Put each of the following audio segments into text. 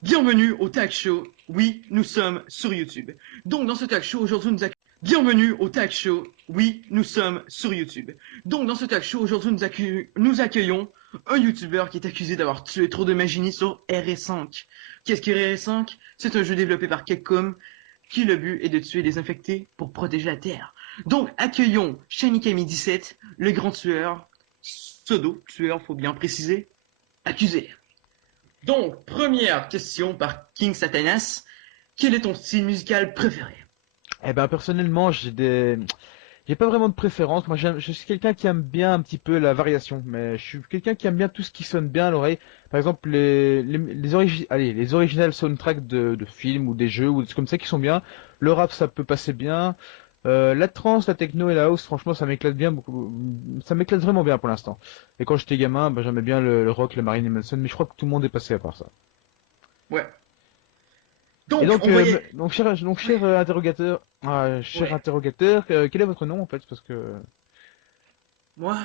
Bienvenue au Tag Show. Oui, nous sommes sur YouTube. Donc dans ce Tag Show, aujourd'hui Bienvenue au Tag Show. Oui, nous sommes sur YouTube. Donc dans ce Tag Show, aujourd'hui nous accueillons un YouTuber qui est accusé d'avoir tué trop de Magini sur RS5. Qu'est-ce que RS5? C'est un jeu développé par Capcom qui le but est de tuer les infectés pour protéger la Terre. Donc accueillons Shanikami17, le grand tueur, pseudo tueur, faut bien préciser, accusé. Donc, première question par King Satanas. Quel est ton style musical préféré? Eh ben personnellement, j'ai pas vraiment de préférence. Moi, je suis quelqu'un qui aime bien un petit peu la variation, mais je suis quelqu'un qui aime bien tout ce qui sonne bien à l'oreille. Par exemple, les original soundtracks de films ou des jeux ou des trucs comme ça qui sont bien. Le rap, ça peut passer bien. La trance, la techno et la house, franchement, ça m'éclate bien beaucoup. Ça m'éclate vraiment bien pour l'instant. Et quand j'étais gamin, ben, j'aimais bien le rock, le Marilyn Manson, mais je crois que tout le monde est passé à part ça. Ouais. Et Donc, donc, on voyait... cher interrogateur, cher Ouais. interrogateur, quel est votre nom en fait? Parce que Moi,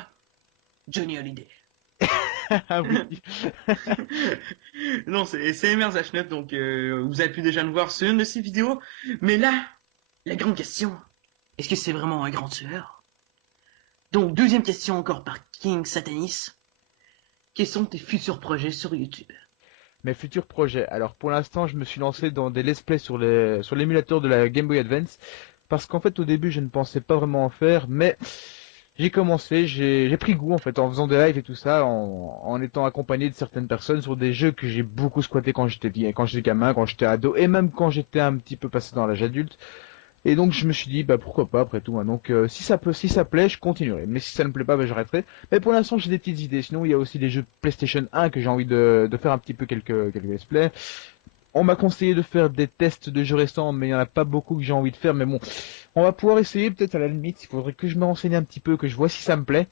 Johnny Hallyday. ah oui. Non, c'est Emer Zachnep, donc vous avez pu déjà nous voir sur une de ses vidéos. Mais là, la grande question, est-ce que c'est vraiment un grand tueur? Donc, deuxième question encore par King Satanis. Quels sont tes futurs projets sur YouTube? Mes futurs projets. Alors pour l'instant, je me suis lancé dans des let's play sur l'émulateur de la Game Boy Advance parce qu'en fait au début, je ne pensais pas vraiment en faire, mais j'ai commencé, j'ai pris goût en fait en faisant des lives et tout ça, en étant accompagné de certaines personnes sur des jeux que j'ai beaucoup squatté quand j'étais gamin, quand j'étais ado et même quand j'étais un petit peu passé dans l'âge adulte. Et donc je me suis dit bah pourquoi pas après tout, hein. Donc si ça plaît, je continuerai. Mais si ça ne plaît pas, bah, j'arrêterai. Mais pour l'instant j'ai des petites idées. Sinon il y a aussi des jeux PlayStation 1 que j'ai envie de faire un petit peu quelques let's play. On m'a conseillé de faire des tests de jeux récents, mais il y en a pas beaucoup que j'ai envie de faire. Mais bon, on va pouvoir essayer peut-être à la limite. Il faudrait que je me renseigne un petit peu, que je vois si ça me plaît.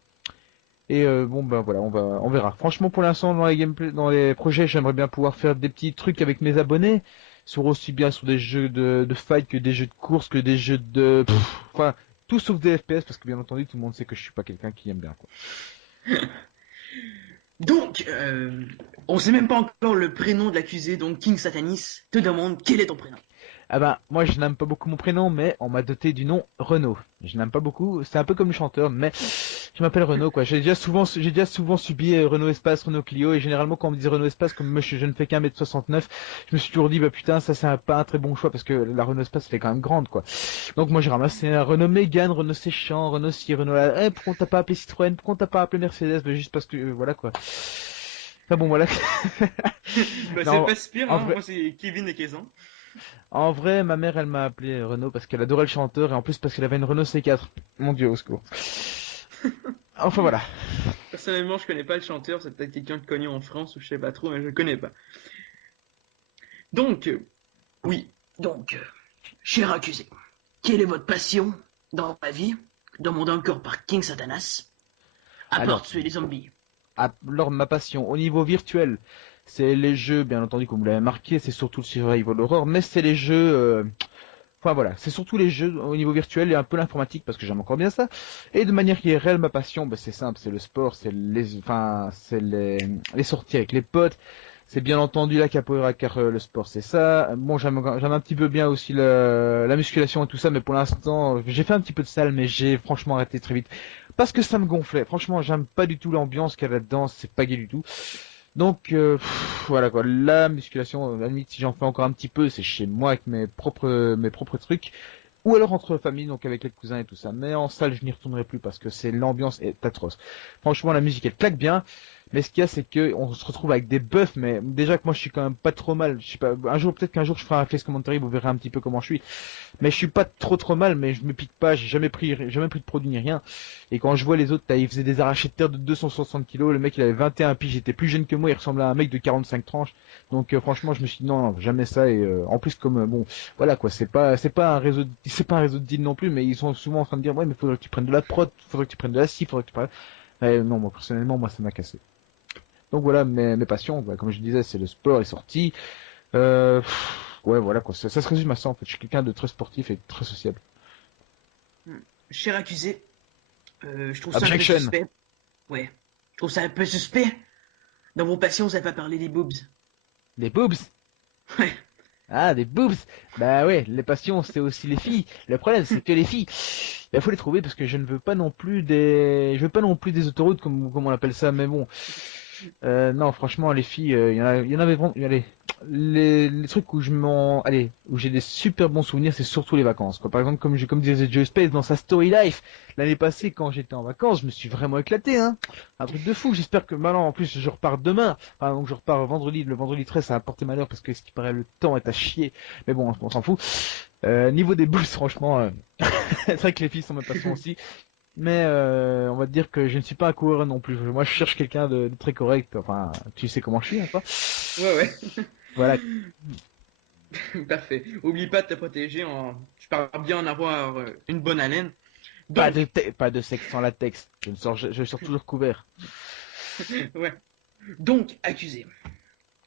Et bon ben voilà, on verra. Franchement, pour l'instant, dans les gameplay, dans les projets, j'aimerais bien pouvoir faire des petits trucs avec mes abonnés, sur aussi bien sur des jeux de fight que des jeux de course, que des jeux de, enfin, tout sauf des FPS, parce que bien entendu, tout le monde sait que je suis pas quelqu'un qui aime bien quoi. Donc, on sait même pas encore le prénom de l'accusé, donc King Satanis te demande quel est ton prénom. Ah ben, moi je n'aime pas beaucoup mon prénom, mais on m'a doté du nom Renaud. Je n'aime pas beaucoup, c'est un peu comme le chanteur, mais je m'appelle Renaud quoi. J'ai déjà souvent subi Renault Espace, Renault Clio, et généralement quand on me dit Renault Espace, comme moi je ne fais qu'1m69, je me suis toujours dit bah putain ça c'est pas un très bon choix parce que la Renault Espace elle est quand même grande quoi. Donc moi j'ai ramassé un Renault Mégane, Renault Séchant, Renault ci, Renault là. Pourquoi t'as pas appelé Citroën, pourquoi t'as pas appelé Mercedes? Bah, juste parce que voilà quoi. Enfin bon voilà. Bah, c'est Non, pas si pire, en hein. vrai, Moi, c'est Kevin et Kaysan. En vrai, ma mère, elle m'a appelé Renault parce qu'elle adorait le chanteur et en plus parce qu'elle avait une Renault C4. Mon Dieu, au secours. Enfin voilà. Personnellement, je connais pas le chanteur, c'est peut-être quelqu'un de connu en France ou je sais pas trop, mais je le connais pas. Donc, oui. Donc, cher accusé, quelle est votre passion dans la vie, demandé encore par King Satanas, à part Alors, tuer les zombies? alors ma passion au niveau virtuel, c'est les jeux, bien entendu, comme vous l'avez marqué, c'est surtout le survival horror, mais c'est les jeux. Enfin voilà, c'est surtout les jeux au niveau virtuel et un peu l'informatique parce que j'aime encore bien ça. Et de manière qui est réelle, ma passion, bah, c'est simple, c'est le sport, c'est les sorties avec les potes. C'est bien entendu la capoeira car le sport c'est ça. Bon, j'aime un petit peu bien aussi la musculation et tout ça, mais pour l'instant, j'ai fait un petit peu de salle, mais j'ai franchement arrêté très vite parce que ça me gonflait. Franchement, j'aime pas du tout l'ambiance qu'il y a là-dedans, c'est pas gay du tout. Donc voilà quoi, la musculation, à la limite si j'en fais encore un petit peu, c'est chez moi avec mes propres trucs, ou alors entre famille, donc avec les cousins et tout ça. Mais en salle, je n'y retournerai plus parce que c'est l'ambiance est atroce. Franchement, la musique elle claque bien, mais ce qu'il y a c'est que on se retrouve avec des buffs, mais déjà que moi je suis quand même pas trop mal. Je sais pas, un jour peut-être qu'un jour je ferai un face commentary, vous verrez un petit peu comment je suis. Mais je suis pas trop mal, mais je me pique pas, j'ai jamais pris de produit ni rien. Et quand je vois les autres, ils faisaient des arrachés de terre de 260 kilos, le mec il avait 21 piges, il était plus jeune que moi, il ressemblait à un mec de 45 tranches. Donc franchement, je me suis dit non, jamais ça. Et en plus comme bon, voilà quoi, c'est pas un réseau de deal non plus, mais ils sont souvent en train de dire ouais, mais faudrait que tu prennes de la prod, faudrait que tu prennes de la scie, faudrait que tu prennes. Non, moi personnellement, moi ça m'a cassé. Donc voilà mes passions, bah, comme je disais, c'est le sport, les sorties. Ouais, voilà quoi, ça se résume à ça en fait. Je suis quelqu'un de très sportif et très sociable. Cher accusé, je trouve ça un peu Objection. suspect. Ouais, je trouve ça un peu suspect. Dans vos passions, vous avez pas parlé des boobs. Des boobs. Ouais. Ah, des boobs. Bah ouais, les passions, c'est aussi les filles. Le problème, c'est que les filles, il faut les trouver parce que je ne veux pas non plus je veux pas non plus des autoroutes comme on appelle ça. Mais bon, non, franchement, les filles, il y en avait vraiment, allez, les trucs où où j'ai des super bons souvenirs, c'est surtout les vacances, quoi. Par exemple, comme disait Joe Space dans sa Story Life, l'année passée, quand j'étais en vacances, je me suis vraiment éclaté, hein. Un truc de fou. J'espère que maintenant, en plus, je repars demain. Enfin, donc je repars vendredi. Le vendredi 13, ça a porté malheur parce que ce qui paraît le temps est à chier. Mais bon, on s'en fout. Niveau des boules, franchement, c'est vrai que les filles sont ma passion aussi. Mais on va dire que je ne suis pas un coureur non plus. Moi, je cherche quelqu'un de très correct. Enfin, tu sais comment je suis, hein, quoi. Ouais, ouais. Voilà. Parfait. Oublie pas de te protéger. Tu parles bien en avoir une bonne haleine. Donc, Pas de sexe sans latex. Je sors toujours couvert. ouais. Donc, accusé.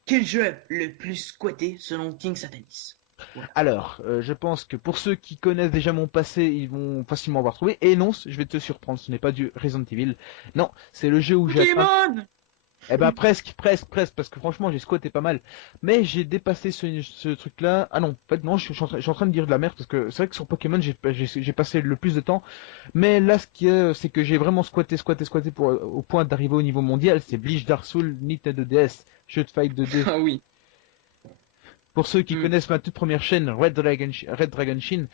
Quel jeu est le plus squatté selon King Satanis? Voilà. Alors, je pense que pour ceux qui connaissent déjà mon passé, ils vont facilement avoir trouvé. Et non, je vais te surprendre, ce n'est pas du Resident Evil. Non, c'est le jeu où j'ai atteint. Pokémon! Eh ben presque, parce que franchement j'ai squatté pas mal. Mais j'ai dépassé ce truc-là. Ah non, en fait non, je suis en train de dire de la merde, parce que c'est vrai que sur Pokémon j'ai passé le plus de temps. Mais là ce qui est, c'est que j'ai vraiment squatté au point d'arriver au niveau mondial. C'est Bleach Dark Souls Nintendo DS, jeu de fight 2D. Ah oui. Pour ceux qui Hmm. connaissent ma toute première chaîne, Red Dragon Shin,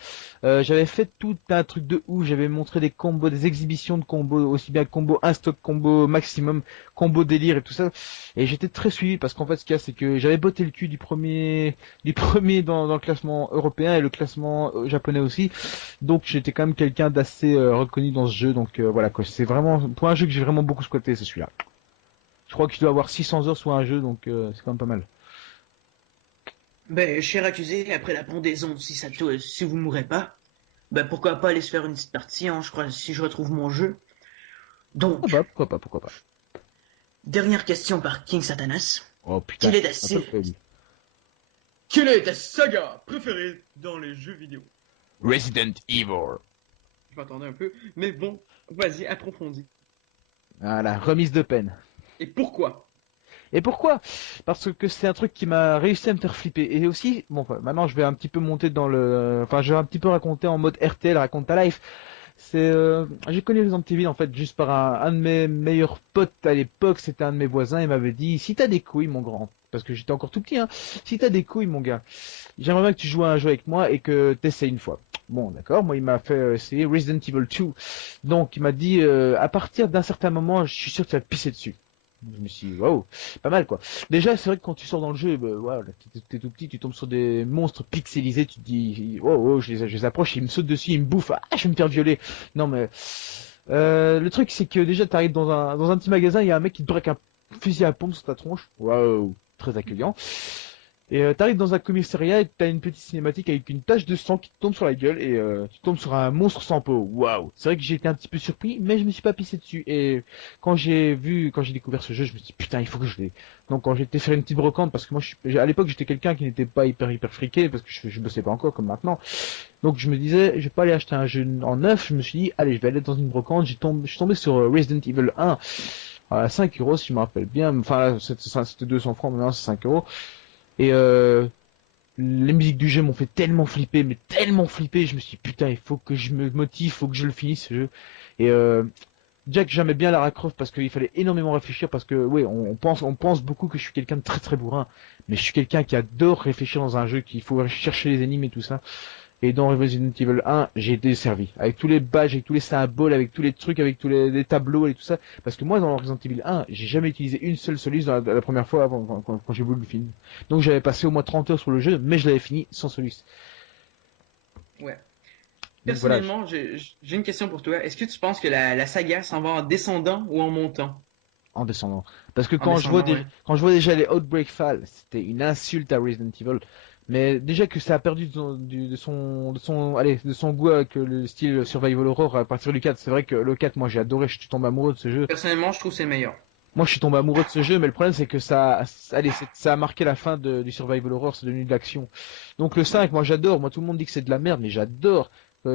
j'avais fait tout un truc de ouf. J'avais montré des combos, des exhibitions de combos, aussi bien combo un stock, combo maximum, combo délire et tout ça. Et j'étais très suivi parce qu'en fait, ce qu'il y a, c'est que j'avais botté le cul du premier dans le classement européen et le classement japonais aussi. Donc j'étais quand même quelqu'un d'assez reconnu dans ce jeu. Donc voilà quoi. C'est vraiment pour un jeu que j'ai vraiment beaucoup squatté, c'est celui-là. Je crois que je dois avoir 600 heures sur un jeu, donc c'est quand même pas mal. Ben, cher accusé, après la pendaison, si vous mourrez pas, ben pourquoi pas aller se faire une petite partie, hein, je crois, si je retrouve mon jeu. Donc, Pourquoi pas. dernière question par King Satanas. Oh putain, Quelle est ta un peu série? faible. Quelle est ta saga préférée dans les jeux vidéo? Resident Evil. Je m'attendais un peu, mais bon, vas-y, approfondis. Voilà, remise de peine. Et pourquoi? Et pourquoi? Parce que c'est un truc qui m'a réussi à me faire flipper. Et aussi, bon, enfin, maintenant je vais un petit peu monter dans le... Enfin, je vais un petit peu raconter en mode RTL, raconte ta life. J'ai connu Resident Evil en fait juste par un de mes meilleurs potes à l'époque, c'était un de mes voisins, il m'avait dit, si t'as des couilles mon grand, parce que j'étais encore tout petit, hein, si t'as des couilles mon gars, j'aimerais bien que tu joues à un jeu avec moi et que t'essayes une fois. Bon, d'accord, moi il m'a fait essayer Resident Evil 2. Donc il m'a dit, à partir d'un certain moment, je suis sûr que tu vas te pisser dessus. Je me suis dit, waouh, pas mal quoi. Déjà, c'est vrai que quand tu sors dans le jeu, bah, voilà, t'es tout petit, tu tombes sur des monstres pixelisés, tu te dis, wow, je les approche, ils me sautent dessus, ils me bouffent, ah, je vais me faire violer. Non mais, le truc c'est que déjà t'arrives dans un petit magasin, il y a un mec qui te braque un fusil à pompe sur ta tronche, waouh, très accueillant. Et t'arrives dans un commissariat et t'as une petite cinématique avec une tache de sang qui te tombe sur la gueule et tu tombes sur un monstre sans peau. Waouh! C'est vrai que j'ai été un petit peu surpris, mais je me suis pas pissé dessus. Et quand j'ai découvert ce jeu, je me suis dit putain, il faut que je l'ai. Donc quand j'ai été faire une petite brocante, parce que à l'époque j'étais quelqu'un qui n'était pas hyper friqué parce que je bossais pas encore comme maintenant. Donc je me disais, je vais pas aller acheter un jeu en neuf. Je me suis dit, allez, je vais aller dans une brocante. Je suis tombé sur Resident Evil 1 à 5 euros si je me rappelle bien. Enfin, c'était 200 francs, maintenant c'est 5 euros. Et les musiques du jeu m'ont fait tellement flipper, mais tellement flipper, je me suis dit, putain, il faut que je me motive, il faut que je le finisse ce jeu. Et Jack, j'aimais bien Lara Croft parce qu'il fallait énormément réfléchir parce que oui, on pense beaucoup que je suis quelqu'un de très très bourrin, mais je suis quelqu'un qui adore réfléchir dans un jeu, qu'il faut chercher les énigmes et tout ça. Et dans Resident Evil 1, j'ai été servi. Avec tous les badges, avec tous les symboles, avec tous les trucs, avec tous les tableaux et tout ça. Parce que moi, dans Resident Evil 1, j'ai jamais utilisé une seule soluce la première fois avant, quand j'ai voulu le finir. Donc j'avais passé au moins 30 heures sur le jeu, mais je l'avais fini sans soluce. Ouais. Donc voilà, Personnellement, j'ai une question pour toi. Est-ce que tu penses que la saga s'en va en descendant ou en montant? en descendant. Parce que En descendant, ouais. quand je vois déjà les Outbreak Fall, c'était une insulte à Resident Evil. Mais déjà que ça a perdu de son goût avec le style Survival Horror à partir du 4. C'est vrai que le 4, moi j'ai adoré, je suis tombé amoureux de ce jeu. Personnellement, je trouve que c'est meilleur. Moi, je suis tombé amoureux de ce jeu, mais le problème, c'est que ça a marqué la fin du survival horror, c'est devenu de l'action. Donc le Ouais. 5, moi, j'adore. Moi, tout le monde dit que c'est de la merde, mais j'adore.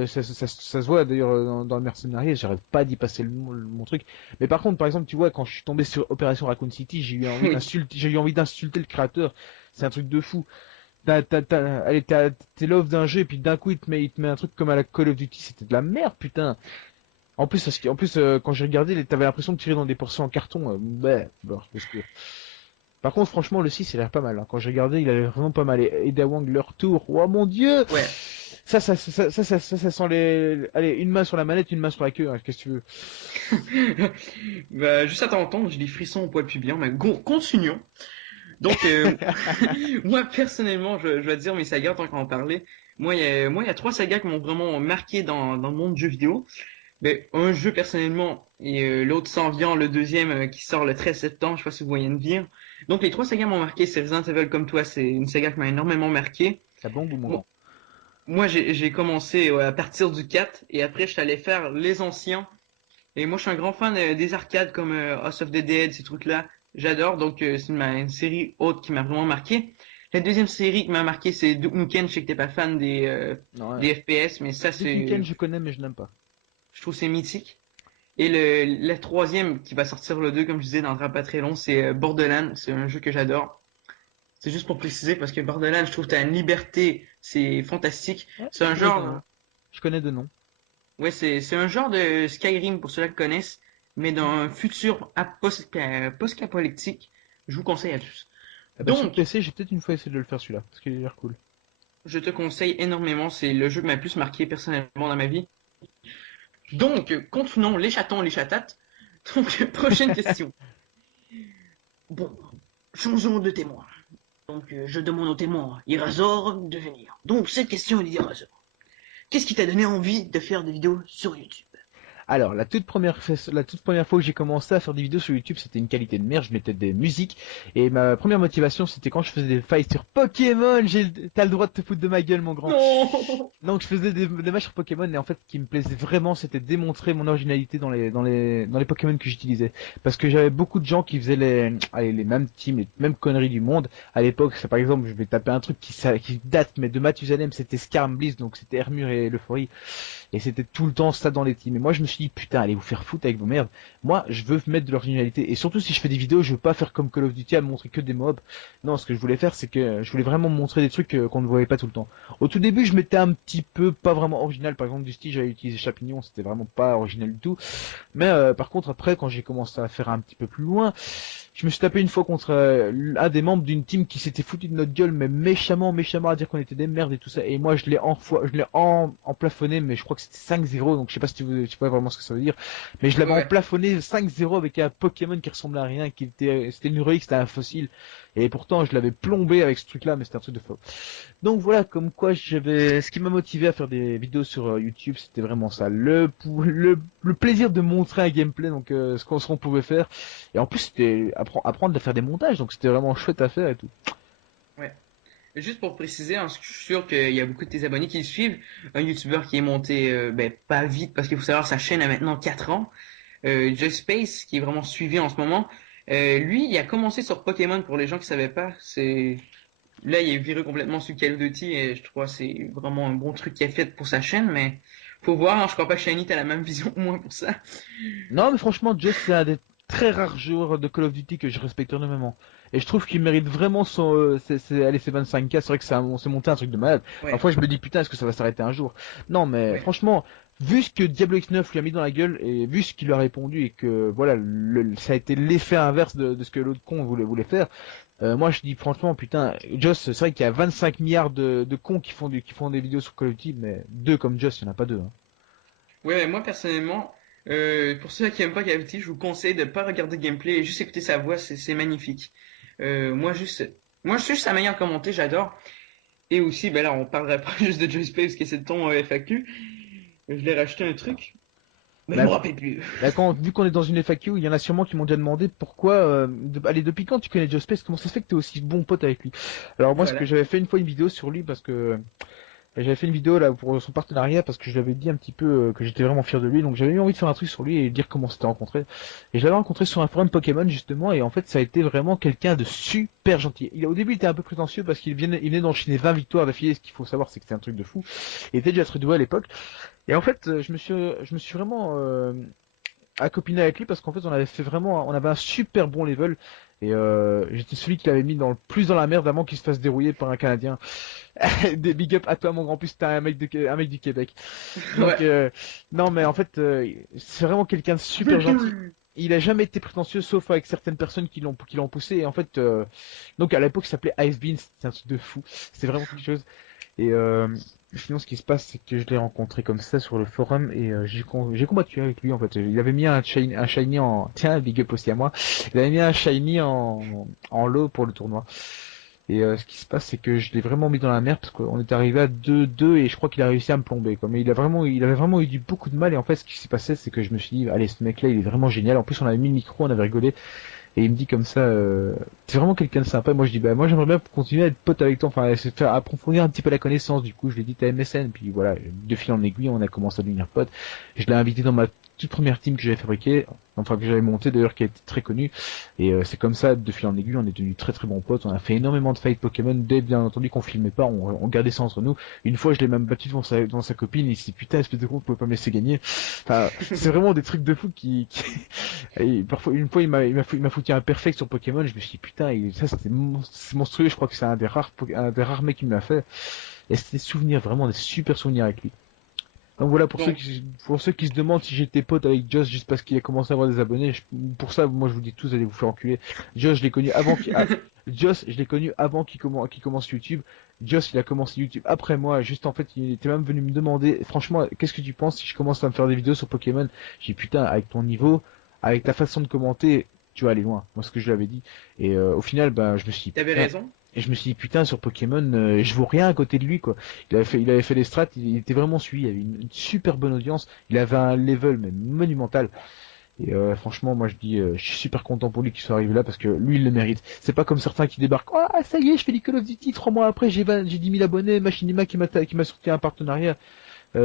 Ça se voit d'ailleurs dans le Mercenary, j'arrête pas d'y passer mon truc. Mais par contre, par exemple, tu vois, quand je suis tombé sur Opération Raccoon City, j'ai eu envie Oui. d'insulter le créateur. C'est un truc de fou. Allez, t'es l'offre d'un jeu et puis d'un coup il te met un truc comme à la Call of Duty, c'était de la merde, putain. En plus, quand j'ai regardé, t'avais l'impression de tirer dans des portions en carton. Bon, au secours. Par contre, franchement, le 6, il a l'air pas mal, hein. Quand j'ai regardé, il a l'air vraiment pas mal. Et Ada Wong, leur tour. Oh mon dieu! Ouais. Ça sent les. Allez, une main sur la manette, une main sur la queue, hein. Qu'est-ce que tu veux? Bah, juste à t'entendre, j'ai des frissons au poil pubien, mais continuons. Donc, moi, personnellement, je vais te dire mes sagas tant qu'on en parlait. Moi, il y a trois sagas qui m'ont vraiment marqué dans le monde du jeu vidéo. Mais un jeu, personnellement, et l'autre s'en vient, le deuxième qui sort le 13 septembre, je sais pas si vous voyez une venir. Donc, les trois sagas m'ont marqué. C'est Resident Evil comme toi, c'est une saga qui m'a énormément marqué. Ça bombe ou Moi, mon moi, j'ai commencé à partir du 4, et après, je suis allé faire les anciens. Et moi, je suis un grand fan des arcades comme House of the Dead, ces trucs-là. J'adore, donc c'est une série haute qui m'a vraiment marqué. La deuxième série qui m'a marqué, c'est Duke Nukem. Je sais que t'es pas fan Non, des FPS, mais ça, Duke Nukem, je connais, mais je n'aime pas. je trouve c'est mythique. Et la troisième qui va sortir le 2, comme je disais, dans le pas très long, c'est Borderlands. C'est un jeu que j'adore. C'est juste pour préciser parce que Borderlands, je trouve que t'as une liberté, c'est fantastique. Ouais, C'est un genre, je connais de nom. ouais, c'est un genre de Skyrim pour ceux qui connaissent, mais dans un futur post-apocalyptique. Je vous conseille à tous. Ah bah, sur Donc, PC, j'ai peut-être une fois essayé de le faire celui-là, parce qu'il a l'air cool. je te conseille énormément. C'est le jeu qui m'a le plus marqué personnellement dans ma vie. Donc, continuons les chatons, les chatates. Donc, prochaine question. Bon, changeons de témoin. Donc, je demande au témoin, Irazor, de venir. Donc, cette question est d'Irazor. Qu'est-ce qui t'a donné envie de faire des vidéos sur YouTube? Alors, la toute première fois que j'ai commencé à faire des vidéos sur YouTube, c'était une qualité de merde, je mettais des musiques, et ma première motivation, c'était quand je faisais des fights sur Pokémon, t'as le droit de te foutre de ma gueule, mon grand. Non. Donc, je faisais des matchs sur Pokémon, et en fait, ce qui me plaisait vraiment, c'était démontrer mon originalité dans les Pokémon que j'utilisais. Parce que j'avais beaucoup de gens qui faisaient les mêmes teams, les mêmes conneries du monde. À l'époque, c'est par exemple, je vais taper un truc qui date, mais de Mathusalem, c'était Skarmory, donc c'était Hermure et Euphorie. Et c'était tout le temps ça dans les teams. Et moi, je me suis dit, putain, allez vous faire foutre avec vos merdes. Moi, je veux mettre de l'originalité. Et surtout, si je fais des vidéos, je veux pas faire comme Call of Duty à me montrer que des mobs. Non, ce que je voulais faire, c'est que je voulais vraiment montrer des trucs qu'on ne voyait pas tout le temps. Au tout début, je mettais un petit peu, pas vraiment original. Par exemple, du style, j'avais utilisé Chapignon, c'était vraiment pas original du tout. Mais par contre, après, quand j'ai commencé à faire un petit peu plus loin, je me suis tapé une fois contre un des membres d'une team qui s'était foutu de notre gueule, mais méchamment, méchamment à dire qu'on était des merdes et tout ça. Et moi, je l'ai emplafonné, mais je crois que c'était 5-0, donc je sais pas si tu sais pas vraiment ce que ça veut dire. Mais je l'avais Ouais. emplafonné 5-0 avec un Pokémon qui ressemblait à rien, c'était une relique, c'était un fossile. Et pourtant, je l'avais plombé avec ce truc-là, mais c'était un truc de faux. Donc voilà, comme quoi ce qui m'a motivé à faire des vidéos sur YouTube, c'était vraiment ça, le plaisir de montrer un gameplay, donc ce qu'on pouvait faire. Et en plus, c'était apprendre à faire des montages, donc c'était vraiment chouette à faire et tout. Ouais. Juste pour préciser, hein, je suis sûr qu'il y a beaucoup de tes abonnés qui le suivent. Un YouTuber qui est monté, pas vite, parce qu'il faut savoir, sa chaîne a maintenant 4 ans. Just Space, qui est vraiment suivi en ce moment. Lui, il a commencé sur Pokémon pour les gens qui savaient pas. Là, il est viré complètement sur Call of Duty et je trouve que c'est vraiment un bon truc qu'il a fait pour sa chaîne, mais faut voir, hein, je crois pas que Shiny a la même vision que moi pour ça. Non, mais franchement, Just, c'est un des très rares joueurs de Call of Duty que je respecte énormément. Et je trouve qu'il mérite vraiment allez, ses 25K, c'est vrai que c'est monté un truc de malade. Ouais, Parfois, je me dis, putain, est-ce que ça va s'arrêter un jour? Non, mais ouais. franchement, vu ce que Diablo X9 lui a mis dans la gueule, et vu ce qu'il lui a répondu, et que, voilà, ça a été l'effet inverse de ce que l'autre con voulait faire, moi, je dis, franchement, putain, Joss, c'est vrai qu'il y a 25 milliards de cons qui font des vidéos sur Call of Duty, mais deux comme Joss, il n'y en a pas deux, hein. Ouais, mais moi personnellement, pour ceux qui aiment pas Call of Duty, je vous conseille de pas regarder le gameplay et juste écouter sa voix, c'est magnifique. Moi, juste sa manière de commenter, j'adore. Et aussi, ben là, on parlerait pas juste de Joy Space, qui c'est ton FAQ. Je l'ai racheté un truc, mais je Bah, me rappelle plus. Là, vu qu'on est dans une FAQ, il y en a sûrement qui m'ont déjà demandé pourquoi, allez, depuis quand tu connais Joe Space, comment ça se fait que t'es aussi bon pote avec lui? Alors moi, ce que Voilà. j'avais fait une fois une vidéo sur lui parce que j'avais fait une vidéo là pour son partenariat parce que je lui avais dit un petit peu que j'étais vraiment fier de lui, donc j'avais eu envie de faire un truc sur lui et dire comment on s'était rencontré. Et je l'avais rencontré sur un forum Pokémon justement, et en fait ça a été vraiment quelqu'un de super gentil. Au début il était un peu prétentieux parce il venait d'enchaîner 20 victoires d'affilée, ce qu'il faut savoir c'est que c'était un truc de fou. Il était déjà très doué à l'époque. Et en fait je me suis vraiment à copiner avec lui parce qu'en fait on avait un super bon level Et j'étais celui qui l'avait mis plus dans la merde avant qu'il se fasse dérouiller par un Canadien. Des big up à toi mon grand, plus t'es un mec du Québec. Donc Ouais. non mais en fait c'est vraiment quelqu'un de super gentil. Il a jamais été prétentieux sauf avec certaines personnes qui l'ont poussé. Et en fait donc à l'époque il s'appelait Ice Bean, c'était un truc de fou. C'était vraiment quelque chose. Et sinon, ce qui se passe, c'est que je l'ai rencontré comme ça sur le forum et j'ai combattu avec lui en fait. Il avait mis un shiny en. Tiens, big up aussi à moi. Il avait mis un shiny en lot pour le tournoi. Et ce qui se passe, c'est que je l'ai vraiment mis dans la merde parce qu'on est arrivé à 2-2 et je crois qu'il a réussi à me plomber. Quoi. Mais il avait vraiment eu beaucoup de mal. Et en fait, ce qui s'est passé, c'est que je me suis dit, allez, ce mec-là, il est vraiment génial. En plus, on avait mis le micro, on avait rigolé. Et il me dit comme ça, t'es vraiment quelqu'un de sympa. Moi je dis bah moi j'aimerais bien continuer à être pote avec toi, enfin essayer de faire approfondir un petit peu la connaissance. Du coup je lui ai dit t'as MSN, puis voilà, de fil en aiguille on a commencé à devenir pote. Je l'ai invité dans ma toute première team que j'avais fabriquée, enfin que j'avais montée d'ailleurs, qui était très connue. Et c'est comme ça, de fil en aiguille, on est devenus très très bons potes. On a fait énormément de fights Pokémon, dès bien entendu qu'on filmait pas, on gardait ça entre nous. Une fois je l'ai même battu devant sa copine, il s'est dit putain espèce de con, vous pouvez pas me laisser gagner. Enfin c'est vraiment des trucs de fou qui... Et parfois, une fois, il m'a foutu un perfect sur Pokémon. Je me suis dit, putain, ça c'est monstrueux. Je crois que c'est un des rares mecs qui me l'a fait. Et c'était des souvenirs, vraiment des super souvenirs avec lui. Donc voilà, Donc, pour ceux qui se demandent si j'étais pote avec Joss juste parce qu'il a commencé à avoir des abonnés, pour ça, moi je vous dis tous, allez vous faire enculer. Joss, je l'ai connu avant Joss, je l'ai connu avant qu'il commence YouTube. Joss, il a commencé YouTube après moi. Juste en fait, il était même venu me demander, franchement, qu'est-ce que tu penses si je commence à me faire des vidéos sur Pokémon? J'ai dit, putain, avec ton niveau, avec ta façon de commenter, tu vas aller loin. Moi, ce que je lui avais dit. Et au final, bah, je me suis dit, t'avais putain, raison. et je me suis dit, putain, sur Pokémon, je vaux rien à côté de lui, quoi. Il avait fait les strats, il était vraiment suivi, il avait une super bonne audience, il avait un level même monumental. Et franchement, moi je dis, je suis super content pour lui qu'il soit arrivé là parce que lui il le mérite. C'est pas comme certains qui débarquent, ah ça y est, je fais du Call of Duty, 3 mois après j'ai 10 000 abonnés, Machinima qui m'a sorti un partenariat.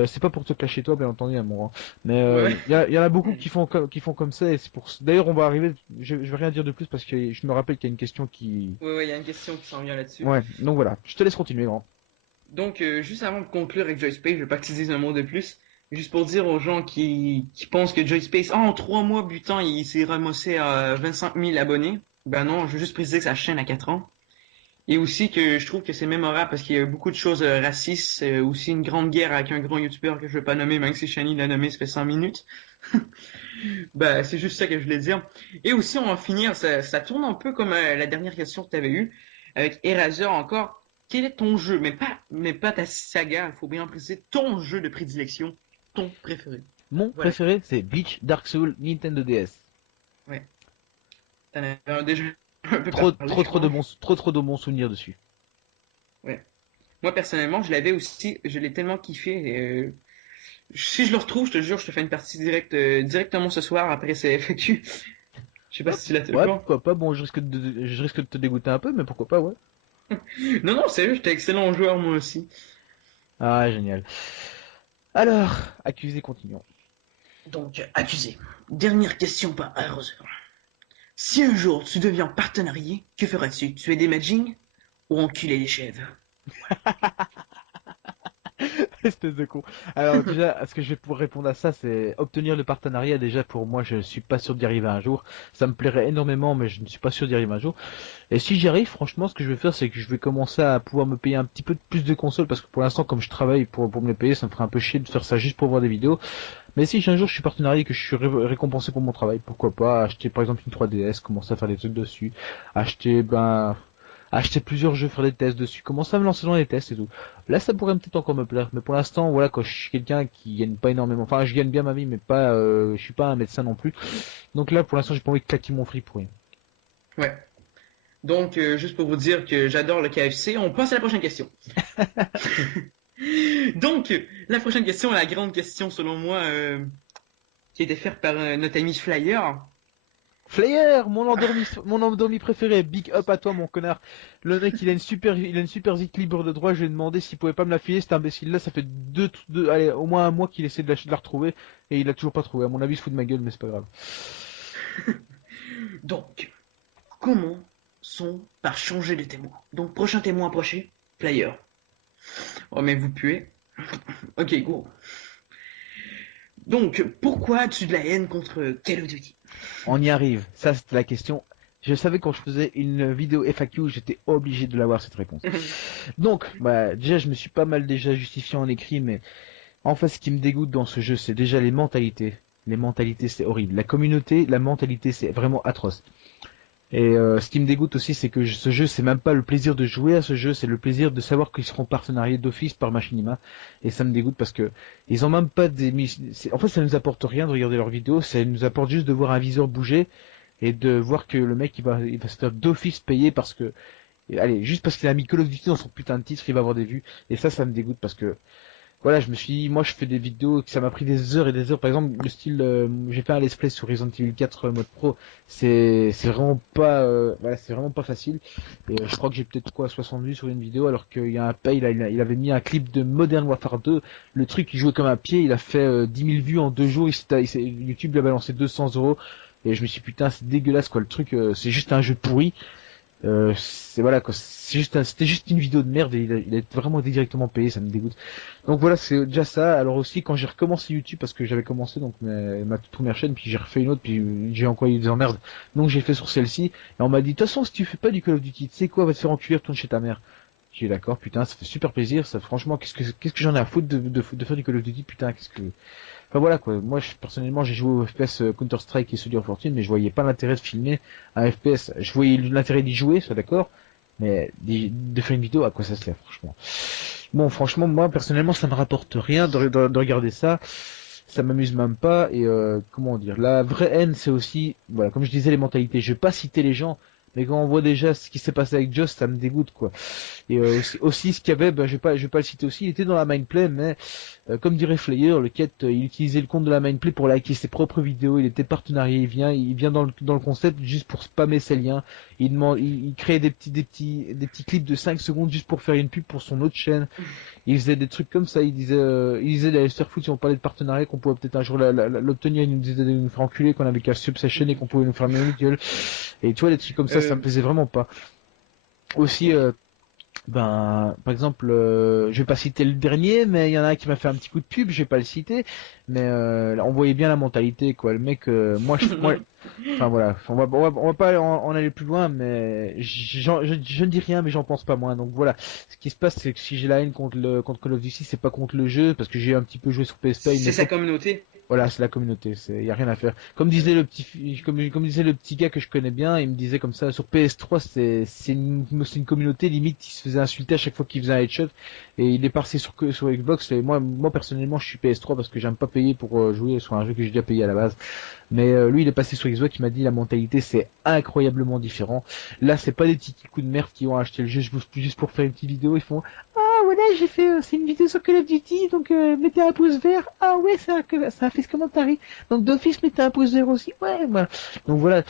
C'est pas pour te cacher toi, bien entendu, à mon rang. Mais Ouais, ouais. y en a beaucoup qui font comme ça et c'est pour. D'ailleurs, on va arriver. Je vais rien dire de plus parce que je me rappelle qu'il y a une question qui. Ouais, ouais, il y a une question qui s'en vient là-dessus. Ouais. Donc voilà. Je te laisse continuer, grand. Donc, juste avant de conclure avec Joy Space, je veux pas que tu dises un mot de plus. Juste pour dire aux gens qui pensent que Joy Space, en 3 mois, putain, il s'est ramassé à 25 000 abonnés. Ben non, je veux juste préciser que sa chaîne a 4 ans. Et aussi que je trouve que c'est mémorable parce qu'il y a beaucoup de choses racistes, aussi une grande guerre avec un grand youtubeur que je veux pas nommer, même si Shani l'a nommé, ça fait 100 minutes. Ben, c'est juste ça que je voulais dire. Et aussi, on va finir, ça tourne un peu comme la dernière question que tu avais eue, avec Eraser encore. Quel est ton jeu, mais pas ta saga, il faut bien préciser, ton jeu de prédilection, ton préféré. Mon Voilà. préféré, c'est Bleach Dark Soul Nintendo DS. Ouais. T'en avais déjà un peu parlé, je crois. Trop de bons souvenirs dessus. Ouais. Moi, personnellement, je l'avais aussi, je l'ai tellement kiffé. Si je le retrouve, je te jure, je te fais une partie directement ce soir après c'est effectué. Je sais pas Ouais, si tu l'as ouais, toujours. pourquoi pas. Bon, je risque de te dégoûter un peu, mais pourquoi pas, ouais. Non, non, sérieux, j'étais excellent joueur moi aussi. Ah, génial. Alors, accusé, continuons. Donc, accusé. Dernière question par Arroser. Si un jour tu deviens partenarié, que feras-tu? Tuer des Majin ou enculer les chèvres? Espèce de con. Alors déjà, ce que je vais pouvoir répondre à ça, c'est obtenir le partenariat. Déjà, pour moi, je suis pas sûr d'y arriver un jour. Ça me plairait énormément, mais je ne suis pas sûr d'y arriver un jour. Et si j'y arrive, franchement, ce que je vais faire, c'est que je vais commencer à pouvoir me payer un petit peu plus de consoles, parce que pour l'instant, comme je travaille pour me les payer, ça me ferait un peu chier de faire ça juste pour voir des vidéos. Mais si un jour je suis partenarié et que je suis récompensé pour mon travail, pourquoi pas acheter par exemple une 3DS, commencer à faire des trucs dessus, acheter acheter plusieurs jeux, faire des tests dessus, commencer à me lancer dans les tests et tout. Là, ça pourrait peut-être encore me plaire, mais pour l'instant, voilà, quand je suis quelqu'un qui gagne pas énormément, enfin, je gagne bien ma vie, mais pas, je suis pas un médecin non plus. Donc là, pour l'instant, j'ai pas envie de claquer mon fric pour rien. Ouais. Donc, juste pour vous dire que j'adore le KFC, on passe à la prochaine question. Donc, la prochaine question, la grande question selon moi, qui a été faite par notre ami Flyer. Flyer, mon endormi préféré, big up à toi, mon connard. Le mec, il a une super zik libre de droit. Je lui ai demandé s'il pouvait pas me la filer, cet imbécile-là. Ça fait allez, au moins un mois qu'il essaie de la retrouver et il a toujours pas trouvé. À mon avis, il se fout de ma gueule, mais c'est pas grave. Donc, commençons par changer de témoin. Donc, prochain témoin approché, Flyer. Oh, mais vous puez. Ok, go. Donc, pourquoi as-tu de la haine contre Call of Duty? On y arrive. Ça, c'était la question Je savais quand je faisais une vidéo FAQ, j'étais obligé de l'avoir cette réponse. Donc, bah, déjà, je me suis pas mal déjà justifié en écrit, mais en fait, ce qui me dégoûte dans ce jeu, c'est déjà les mentalités. Les mentalités, c'est horrible. La communauté, la mentalité, c'est vraiment atroce. Et ce qui me dégoûte aussi, c'est que ce jeu, c'est même pas le plaisir de jouer à ce jeu, c'est le plaisir de savoir qu'ils seront partenariés d'office par Machinima. Et ça me dégoûte parce que ils ont même pas des... En fait, ça nous apporte rien de regarder leurs vidéos, ça nous apporte juste de voir un viseur bouger et de voir que le mec, il va se faire d'office payer parce que... Allez, juste parce qu'il a mis Call of Duty dans son putain de titre, il va avoir des vues. Et ça me dégoûte parce que voilà, je me suis dit, moi je fais des vidéos que ça m'a pris des heures et des heures. Par exemple, le style, j'ai fait un let's play sur Resident Evil 4 mode pro. C'est vraiment pas, voilà, c'est vraiment pas facile. Et je crois que j'ai peut-être quoi 60 vues sur une vidéo, alors qu'il y a un pay, il avait mis un clip de Modern Warfare 2. Le truc, il jouait comme un pied, il a fait 10 000 vues en 2 jours. YouTube lui a balancé 200 €. Et je me suis dit, putain, c'est dégueulasse quoi. Le truc, c'est juste un jeu pourri. C'est voilà quoi, c'était juste une vidéo de merde et il a vraiment été directement payé, ça me dégoûte. Donc voilà, c'est déjà ça. Alors aussi quand j'ai recommencé YouTube parce que j'avais commencé donc ma toute première chaîne, puis j'ai refait une autre, puis j'ai encore eu des emmerdes. Donc j'ai fait sur celle-ci et on m'a dit de toute façon si tu fais pas du Call of Duty, tu sais quoi, va te faire enculer, retourne chez ta mère. J'ai dit d'accord, putain, ça fait super plaisir, ça franchement, qu'est-ce que j'en ai à foutre de faire du Call of Duty, putain, qu'est-ce que enfin voilà quoi, moi personnellement j'ai joué au FPS Counter-Strike et Soldier of Fortune, mais je voyais pas l'intérêt de filmer un FPS. Je voyais l'intérêt d'y jouer, soit d'accord, mais de faire une vidéo, à quoi ça sert franchement. Bon franchement moi personnellement ça me rapporte rien de regarder ça, ça m'amuse même pas et comment dire, la vraie haine c'est aussi, voilà comme je disais les mentalités, je vais pas citer les gens, mais quand on voit déjà ce qui s'est passé avec Joss, ça me dégoûte quoi. Et aussi ce qu'il y avait, ben, je vais pas le citer aussi, il était dans la mindplay, mais comme dirait Flayer, le quête, il utilisait le compte de la mindplay pour liker ses propres vidéos, il était partenarié, il vient dans le concept juste pour spammer ses liens, il créait des petits clips de 5 secondes juste pour faire une pub pour son autre chaîne, il faisait des trucs comme ça, il disait d'aller se faire foutre si on parlait de partenariat, qu'on pouvait peut-être un jour l'obtenir, il nous disait de nous faire enculer, qu'on avait qu'à sub sa chaîne et qu'on pouvait nous faire une gueule, et tu vois, des trucs comme ça me plaisait vraiment pas. Aussi, ben, par exemple, je vais pas citer le dernier, mais il y en a un qui m'a fait un petit coup de pub, je vais pas le citer, mais là, on voyait bien la mentalité, quoi. Le mec, enfin voilà, on va pas en aller plus loin, mais je ne dis rien, mais j'en pense pas moins. Donc voilà, ce qui se passe, c'est que si j'ai la haine contre Call of Duty, c'est pas contre le jeu, parce que j'ai un petit peu joué sur PSP. C'est sa communauté. Voilà, c'est la communauté, y a rien à faire. Comme disait comme disait le petit gars que je connais bien, il me disait comme ça sur PS3, c'est une communauté limite qui se faisait insulter à chaque fois qu'il faisait un headshot, et il est passé sur Xbox. Et moi personnellement, je suis PS3 parce que j'aime pas payer pour jouer sur un jeu que j'ai déjà payé à la base. Mais lui, il est passé sur Xbox, il m'a dit la mentalité c'est incroyablement différent. Là, c'est pas des petits coups de merde qui ont acheté le jeu juste pour faire une petite vidéo, ils font ah voilà, j'ai fait c'est une vidéo sur Call of Duty, donc mettez un pouce vert. Ah ouais, ça a fait ce commentaire. Donc d'office mettez un pouce vert aussi. Ouais, voilà. Donc voilà,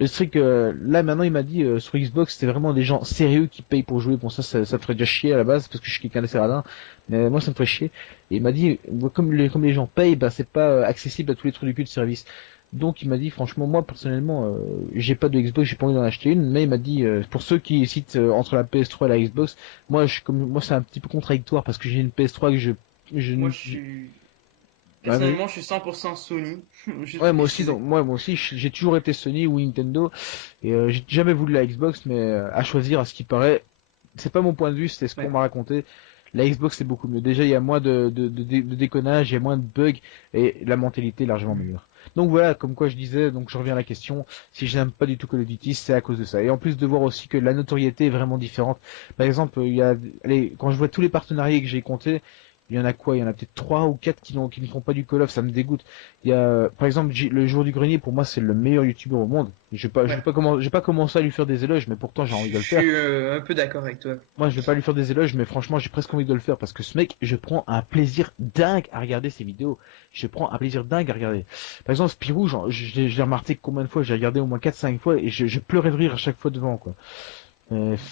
le truc là maintenant il m'a dit sur Xbox c'était vraiment des gens sérieux qui payent pour jouer. Bon ça me ferait déjà chier à la base parce que je suis quelqu'un d'assez radin, mais moi ça me ferait chier. Et il m'a dit comme les gens payent, bah c'est pas accessible à tous les trous du cul de service. Donc il m'a dit franchement moi personnellement j'ai pas de Xbox, j'ai pas envie d'en acheter une, mais il m'a dit pour ceux qui hésitent entre la PS3 et la Xbox, moi c'est un petit peu contradictoire parce que j'ai une PS3 que Moi, je suis. Personnellement, je suis 100% Sony. Juste ouais pour moi aussi préciser. donc moi aussi j'ai toujours été Sony ou Nintendo et j'ai jamais voulu la Xbox, mais à choisir à ce qui paraît, c'est pas mon point de vue, c'est ce qu'on Ouais. m'a raconté. La Xbox c'est beaucoup mieux. Déjà il y a moins de déconnage, il y a moins de bugs et la mentalité est largement meilleure. Donc voilà, comme quoi je disais, donc je reviens à la question, si je n'aime pas du tout Call of Duty, c'est à cause de ça. Et en plus de voir aussi que la notoriété est vraiment différente. Par exemple, allez, quand je vois tous les partenariats que j'ai comptés, il y en a quoi? Il y en a peut-être 3 ou 4 qui ne font pas du Call of, ça me dégoûte. Il y a, par exemple, le jour du grenier, pour moi, c'est le meilleur youtubeur au monde. Ouais. Je vais pas commencer à lui faire des éloges, mais pourtant j'ai envie de Je le faire. suis un peu d'accord avec toi. Moi, je vais pas lui faire des éloges, mais franchement, j'ai presque envie de le faire parce que ce mec, je prends un plaisir dingue à regarder ses vidéos. Je prends un plaisir dingue à regarder. Par exemple, Spirou, je l'ai remarqué combien de fois, j'ai regardé au moins 4 5 fois et je pleurais de rire à chaque fois devant, quoi.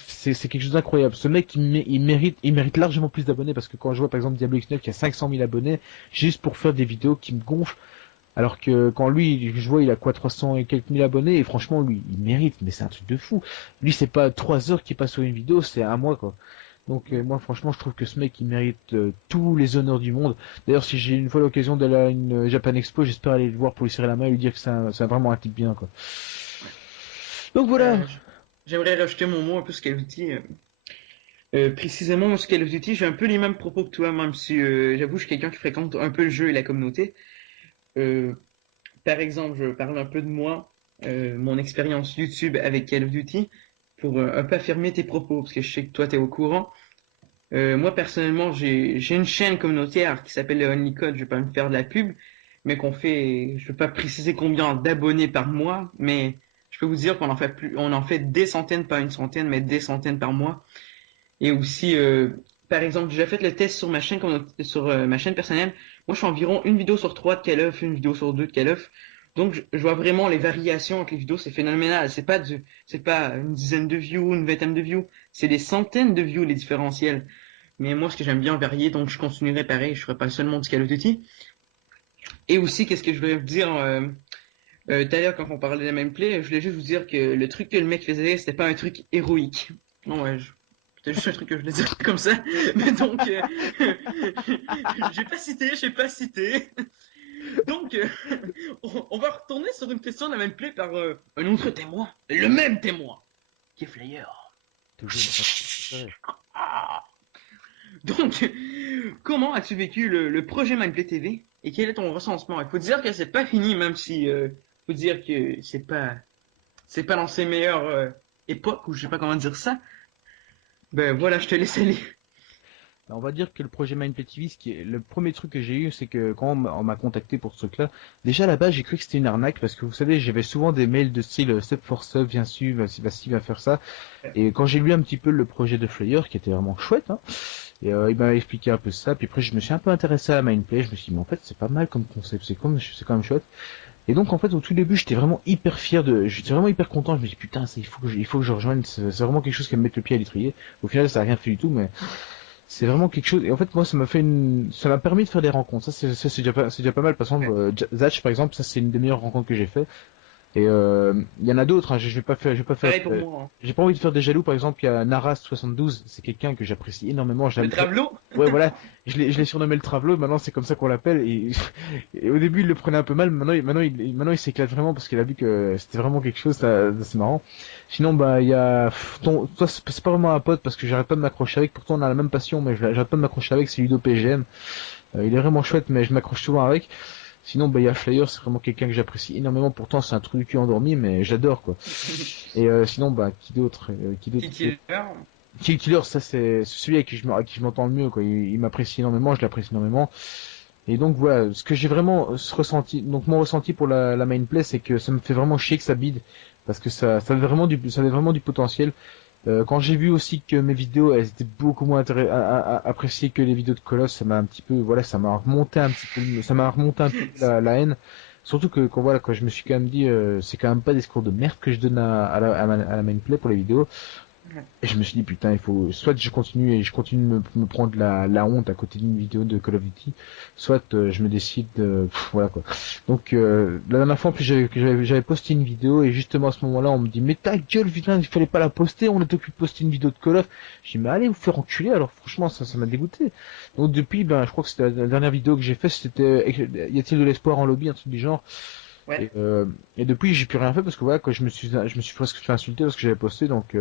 C'est quelque chose d'incroyable. Ce mec, il mérite largement plus d'abonnés parce que quand je vois par exemple Diablo X9 qui a 500 000 abonnés, juste pour faire des vidéos qui me gonflent, alors que quand lui, je vois, il a quoi 300 et quelques mille abonnés et franchement, lui, il mérite, mais c'est un truc de fou. Lui, c'est pas 3 heures qu'il passe sur une vidéo, c'est un mois, quoi. Donc moi, franchement, je trouve que ce mec, il mérite tous les honneurs du monde. D'ailleurs, si j'ai une fois l'occasion d'aller à une Japan Expo, j'espère aller le voir pour lui serrer la main et lui dire que c'est vraiment un type bien, quoi. Donc voilà. J'aimerais rajouter mon mot un peu sur Call of Duty. Précisément, moi, sur Call of Duty, j'ai un peu les mêmes propos que toi, même si j'avoue, je suis quelqu'un qui fréquente un peu le jeu et la communauté. Euh, Par exemple, je parle un peu de moi, mon expérience YouTube avec Call of Duty, pour un peu affirmer tes propos, parce que je sais que toi, tu es au courant. Moi, personnellement, j'ai une chaîne communautaire qui s'appelle Only Code, je vais pas me faire de la pub, mais qu'on fait, je vais pas préciser combien d'abonnés par mois, mais je peux vous dire qu'on en fait plus, on en fait des centaines, pas une centaine, mais des centaines par mois. Et aussi, par exemple, j'ai déjà fait le test sur ma chaîne, sur ma chaîne personnelle. Moi, je fais environ une vidéo sur trois de Call of, une vidéo sur deux de Call of. Donc, je vois vraiment les variations entre les vidéos, c'est phénoménal. C'est pas une dizaine de views, une vingtaine de views. C'est des centaines de views, les différentiels. Mais moi, ce que j'aime bien varier, donc je continuerai pareil, je ferai pas seulement du Call of Duty. Et aussi, qu'est-ce que je voulais vous dire, tout à l'heure, quand on parlait de la même play, je voulais juste vous dire que le truc que le mec faisait, c'était pas un truc héroïque. Non, ouais, c'était juste un truc que je voulais dire comme ça. Mais donc, j'ai pas cité. Donc, on va retourner sur une question de la même play par un autre témoin. Le même témoin, qui est Flyer. Toujours. Donc, comment as-tu vécu le projet Mindplay TV et quel est ton ressentiment? Il faut dire que c'est pas fini, même si faut dire que c'est pas dans ses meilleures époques ou je sais pas comment dire ça. Ben voilà, je te laisse aller. On va dire que le projet Mindplay TV, ce qui est le premier truc que j'ai eu, c'est que quand on m'a contacté pour ce truc-là, déjà là-bas j'ai cru que c'était une arnaque parce que vous savez, j'avais souvent des mails de style sub for sub, viens suivre, vas-y, va faire ça. Et quand j'ai lu un petit peu le projet de Flyer, qui était vraiment chouette, hein, et il m'a expliqué un peu ça, puis après je me suis un peu intéressé à Mindplay, je me suis dit mais en fait c'est pas mal comme concept, c'est quand même chouette. Et donc en fait au tout début j'étais vraiment hyper content, je me dis putain il faut que je rejoigne, c'est vraiment quelque chose qui va me mettre le pied à l'étrier. Au final ça a rien fait du tout, mais c'est vraiment quelque chose. Et en fait, moi, ça m'a permis de faire des rencontres. C'est déjà pas mal. Par exemple, Zatch, par exemple, ça, c'est une des meilleures rencontres que j'ai fait. Et il y en a d'autres. Hein, je vais pas faire. Pareil pour moi. Hein. J'ai pas envie de faire des jaloux. Par exemple, il y a Naras72. C'est quelqu'un que j'apprécie énormément. Le Travelot. Ouais, voilà. Je l'ai surnommé le Travelot. Maintenant, c'est comme ça qu'on l'appelle. Et au début, il le prenait un peu mal. Maintenant, il s'éclate vraiment parce qu'il a vu que c'était vraiment quelque chose d'assez marrant. Sinon, bah, il y a toi, c'est pas vraiment un pote parce que j'arrête pas de m'accrocher avec. Pourtant, on a la même passion, mais j'arrête pas de m'accrocher avec. C'est Ludo PGM. Il est vraiment chouette, mais je m'accroche souvent avec. Sinon, bah, il y a Flyer, c'est vraiment quelqu'un que j'apprécie énormément. Pourtant, c'est un truc du cul endormi, mais j'adore, quoi. Et sinon, bah, qui d'autre Killer. Kill Killer, ça, c'est celui à qui je m'entends le mieux, quoi. Il m'apprécie énormément, je l'apprécie énormément. Et donc, voilà, ce que j'ai vraiment ressenti, donc mon ressenti pour la main play, c'est que ça me fait vraiment chier que ça bide. Parce que ça avait vraiment du potentiel. Quand j'ai vu aussi que mes vidéos elles étaient beaucoup moins appréciées que les vidéos de Colosse, ça m'a un petit peu, voilà, ça m'a remonté un peu la haine. Surtout que quand je me suis quand même dit, c'est quand même pas des scores de merde que je donne à la main play pour les vidéos. Et je me suis dit putain, il faut soit je continue de me prendre la honte à côté d'une vidéo de Call of Duty, soit je me décide voilà quoi. Donc la dernière fois en plus j'avais posté une vidéo et justement à ce moment-là on me dit mais ta gueule putain, il fallait pas la poster, on était occupé de poster une vidéo de Call of. J'ai dit mais allez vous faire enculer, alors franchement ça m'a dégoûté. Donc depuis ben je crois que c'était la dernière vidéo que j'ai fait, c'était y a-t-il de l'espoir en lobby, un truc du genre. Ouais. Et depuis j'ai plus rien fait parce que voilà quoi, je me suis presque fait insulter parce que j'avais posté. Donc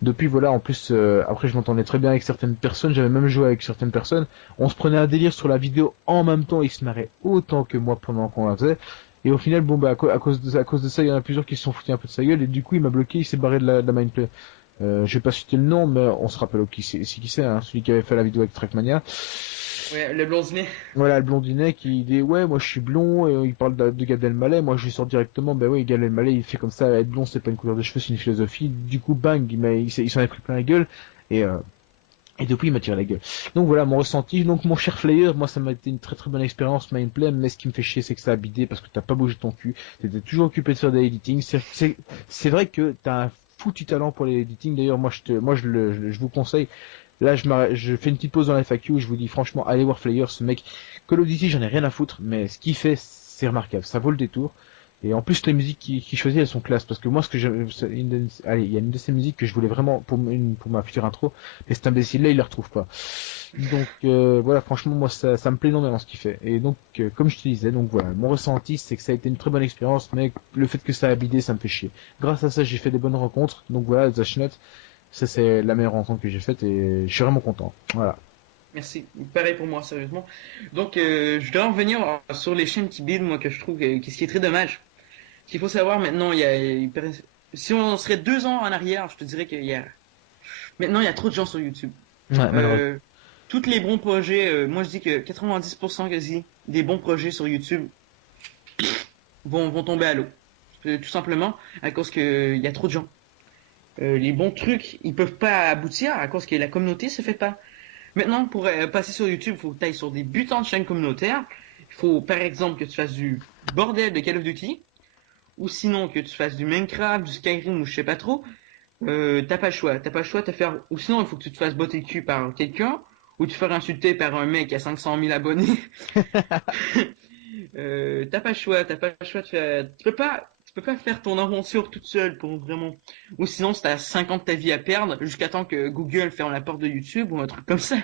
depuis voilà, en plus après je m'entendais très bien avec certaines personnes, j'avais même joué avec certaines personnes, on se prenait un délire sur la vidéo en même temps, ils se marraient autant que moi pendant qu'on la faisait. Et au final bon bah à cause de ça, il y en a plusieurs qui se sont foutus un peu de sa gueule et du coup il m'a bloqué, il s'est barré de la mindplay. Je vais pas citer le nom mais on se rappelle qui c'est hein, celui qui avait fait la vidéo avec Trackmania. Ouais, le blondinet. Voilà, le blondinet qui dit ouais moi je suis blond et il parle de Gad Elmaleh, moi je lui sors directement bah oui Gad Elmaleh il fait comme ça, être blond c'est pas une couleur de cheveux c'est une philosophie. Du coup bang il s'en est pris plein la gueule et et depuis il m'a tiré la gueule. Donc voilà mon ressenti. Donc mon cher Flyer, moi ça m'a été une très très bonne expérience Mindplay, mais ce qui me fait chier c'est que ça a bidé parce que t'as pas bougé ton cul, t'étais toujours occupé de faire des editing. C'est vrai que t'as un foutu talent pour les editing. D'ailleurs je vous conseille. Là, je fais une petite pause dans la FAQ, je vous dis franchement, allez voir Flyer, ce mec. Call of Duty, j'en ai rien à foutre, mais ce qu'il fait, c'est remarquable, ça vaut le détour. Et en plus, les musiques qu'il choisit, elles sont classe. Parce que moi, ce que allez, il y a une de ces musiques que je voulais vraiment pour ma future intro, mais cet imbécile-là, il la retrouve pas. Donc voilà, franchement, moi, ça me plaît énormément ce qu'il fait. Et donc, comme je te disais, donc voilà, mon ressenti, c'est que ça a été une très bonne expérience, mais le fait que ça a bidé, ça me fait chier. Grâce à ça, j'ai fait des bonnes rencontres. Donc voilà, Zashnot, ça c'est la meilleure rencontre que j'ai faite et je suis vraiment content. Voilà. Merci. Pareil pour moi, sérieusement. Donc, je dois en revenir sur les chaînes qui bident, moi, que je trouve ce qui est très dommage. Ce qu'il faut savoir maintenant, si on serait 2 ans en arrière, je te dirais maintenant, il y a trop de gens sur YouTube. Ouais, malheureusement. Euh, Tous les bons projets, moi je dis que 90% quasi des bons projets sur YouTube vont tomber à l'eau. Tout simplement à cause qu'il y a trop de gens. Les bons trucs, ils peuvent pas aboutir à cause que la communauté se fait pas. Maintenant, pour passer sur YouTube, il faut que tu ailles sur des butants de chaînes communautaires. Il faut, par exemple, que tu fasses du bordel de Call of Duty, ou sinon que tu fasses du Minecraft, du Skyrim, ou je sais pas trop. T'as pas le choix. T'as pas le choix de faire. Ou sinon, il faut que tu te fasses botter le cul par quelqu'un, ou te faire insulter par un mec à 500 000 abonnés. T'as pas le choix. T'as pas le choix de faire. Tu peux pas faire ton aventure toute seule pour vraiment. Ou sinon, si t'as 50 ta vie à perdre, jusqu'à temps que Google ferme la porte de YouTube ou un truc comme ça.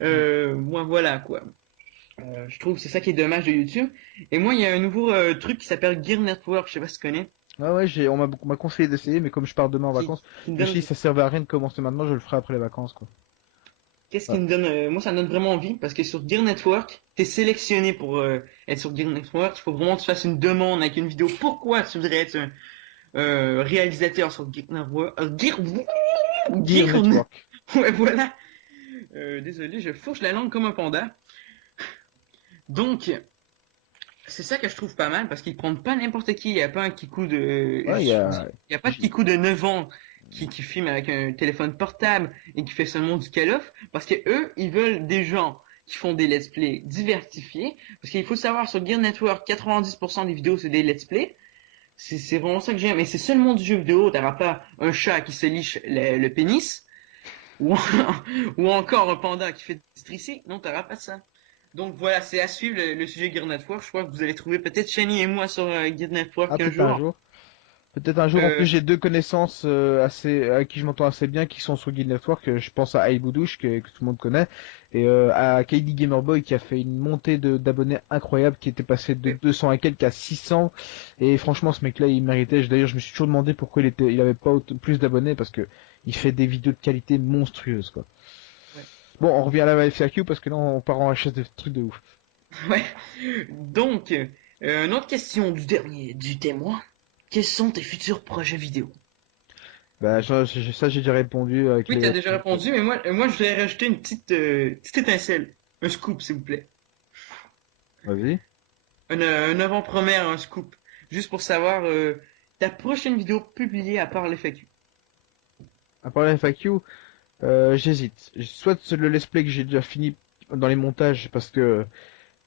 Moi, voilà quoi. Je trouve que c'est ça qui est dommage de YouTube. Et moi, il y a un nouveau truc qui s'appelle Gear Network. Je sais pas si tu connais. Ah ouais, on m'a conseillé d'essayer, mais comme je pars demain en Qui, vacances, qui me je me suis donne dit ça servait à rien de commencer maintenant, je le ferai après les vacances, quoi. Qu'est-ce qui Ouais. me donne, moi ça me donne vraiment envie parce que sur Gear Network, t'es sélectionné pour être sur Gear Network. Il faut vraiment que tu fasses une demande avec une vidéo. Pourquoi tu voudrais être un réalisateur sur Gear Network? Gear Network. Ouais, voilà. Désolé, je fourche la langue comme un panda. Donc, c'est ça que je trouve pas mal parce qu'ils prennent pas n'importe qui. Il n'y a pas un kikou Ouais, il y a pas de kikou de 9 ans qui filme avec un téléphone portable et qui fait seulement du Call of parce que eux, ils veulent des gens qui font des let's play diversifiés parce qu'il faut savoir sur Gear Network, 90% des vidéos c'est des let's play. C'est vraiment ça que j'aime. Et c'est seulement du jeu vidéo. T'auras pas un chat qui se liche le pénis ou, ou encore un panda qui fait du stressé. Non, t'auras pas ça. Donc voilà, c'est à suivre le sujet Gear Network. Je crois que vous allez trouver peut-être Shani et moi sur Gear Ah, Network un peut-être un jour. jour. Peut-être un jour, en plus, Euh, j'ai deux connaissances assez, à qui je m'entends assez bien, qui sont sur Guild Network. Je pense à Aiboudouche, que tout le monde connaît, et à KD Gamerboy, qui a fait une montée d'abonnés incroyable, qui était passé de 200 et quelques à 600. Et franchement, ce mec-là, il méritait. D'ailleurs, je me suis toujours demandé pourquoi il avait pas plus d'abonnés, parce que il fait des vidéos de qualité monstrueuse, quoi. ouais. Bon, on revient à la FAQ, parce que là, on part en HS de trucs de ouf. Ouais. Donc, une autre question du témoin. Quels sont tes futurs projets vidéo? Bah, ça, j'ai déjà répondu avec Oui, les. t'as déjà répondu, mais moi, je voudrais rajouter une petite étincelle. Un scoop, s'il vous plaît. Vas-y. Un avant-première, un scoop. Juste pour savoir ta prochaine vidéo publiée à part l'FAQ. À part la FAQ, j'hésite. Soit le let's play que j'ai déjà fini dans les montages parce que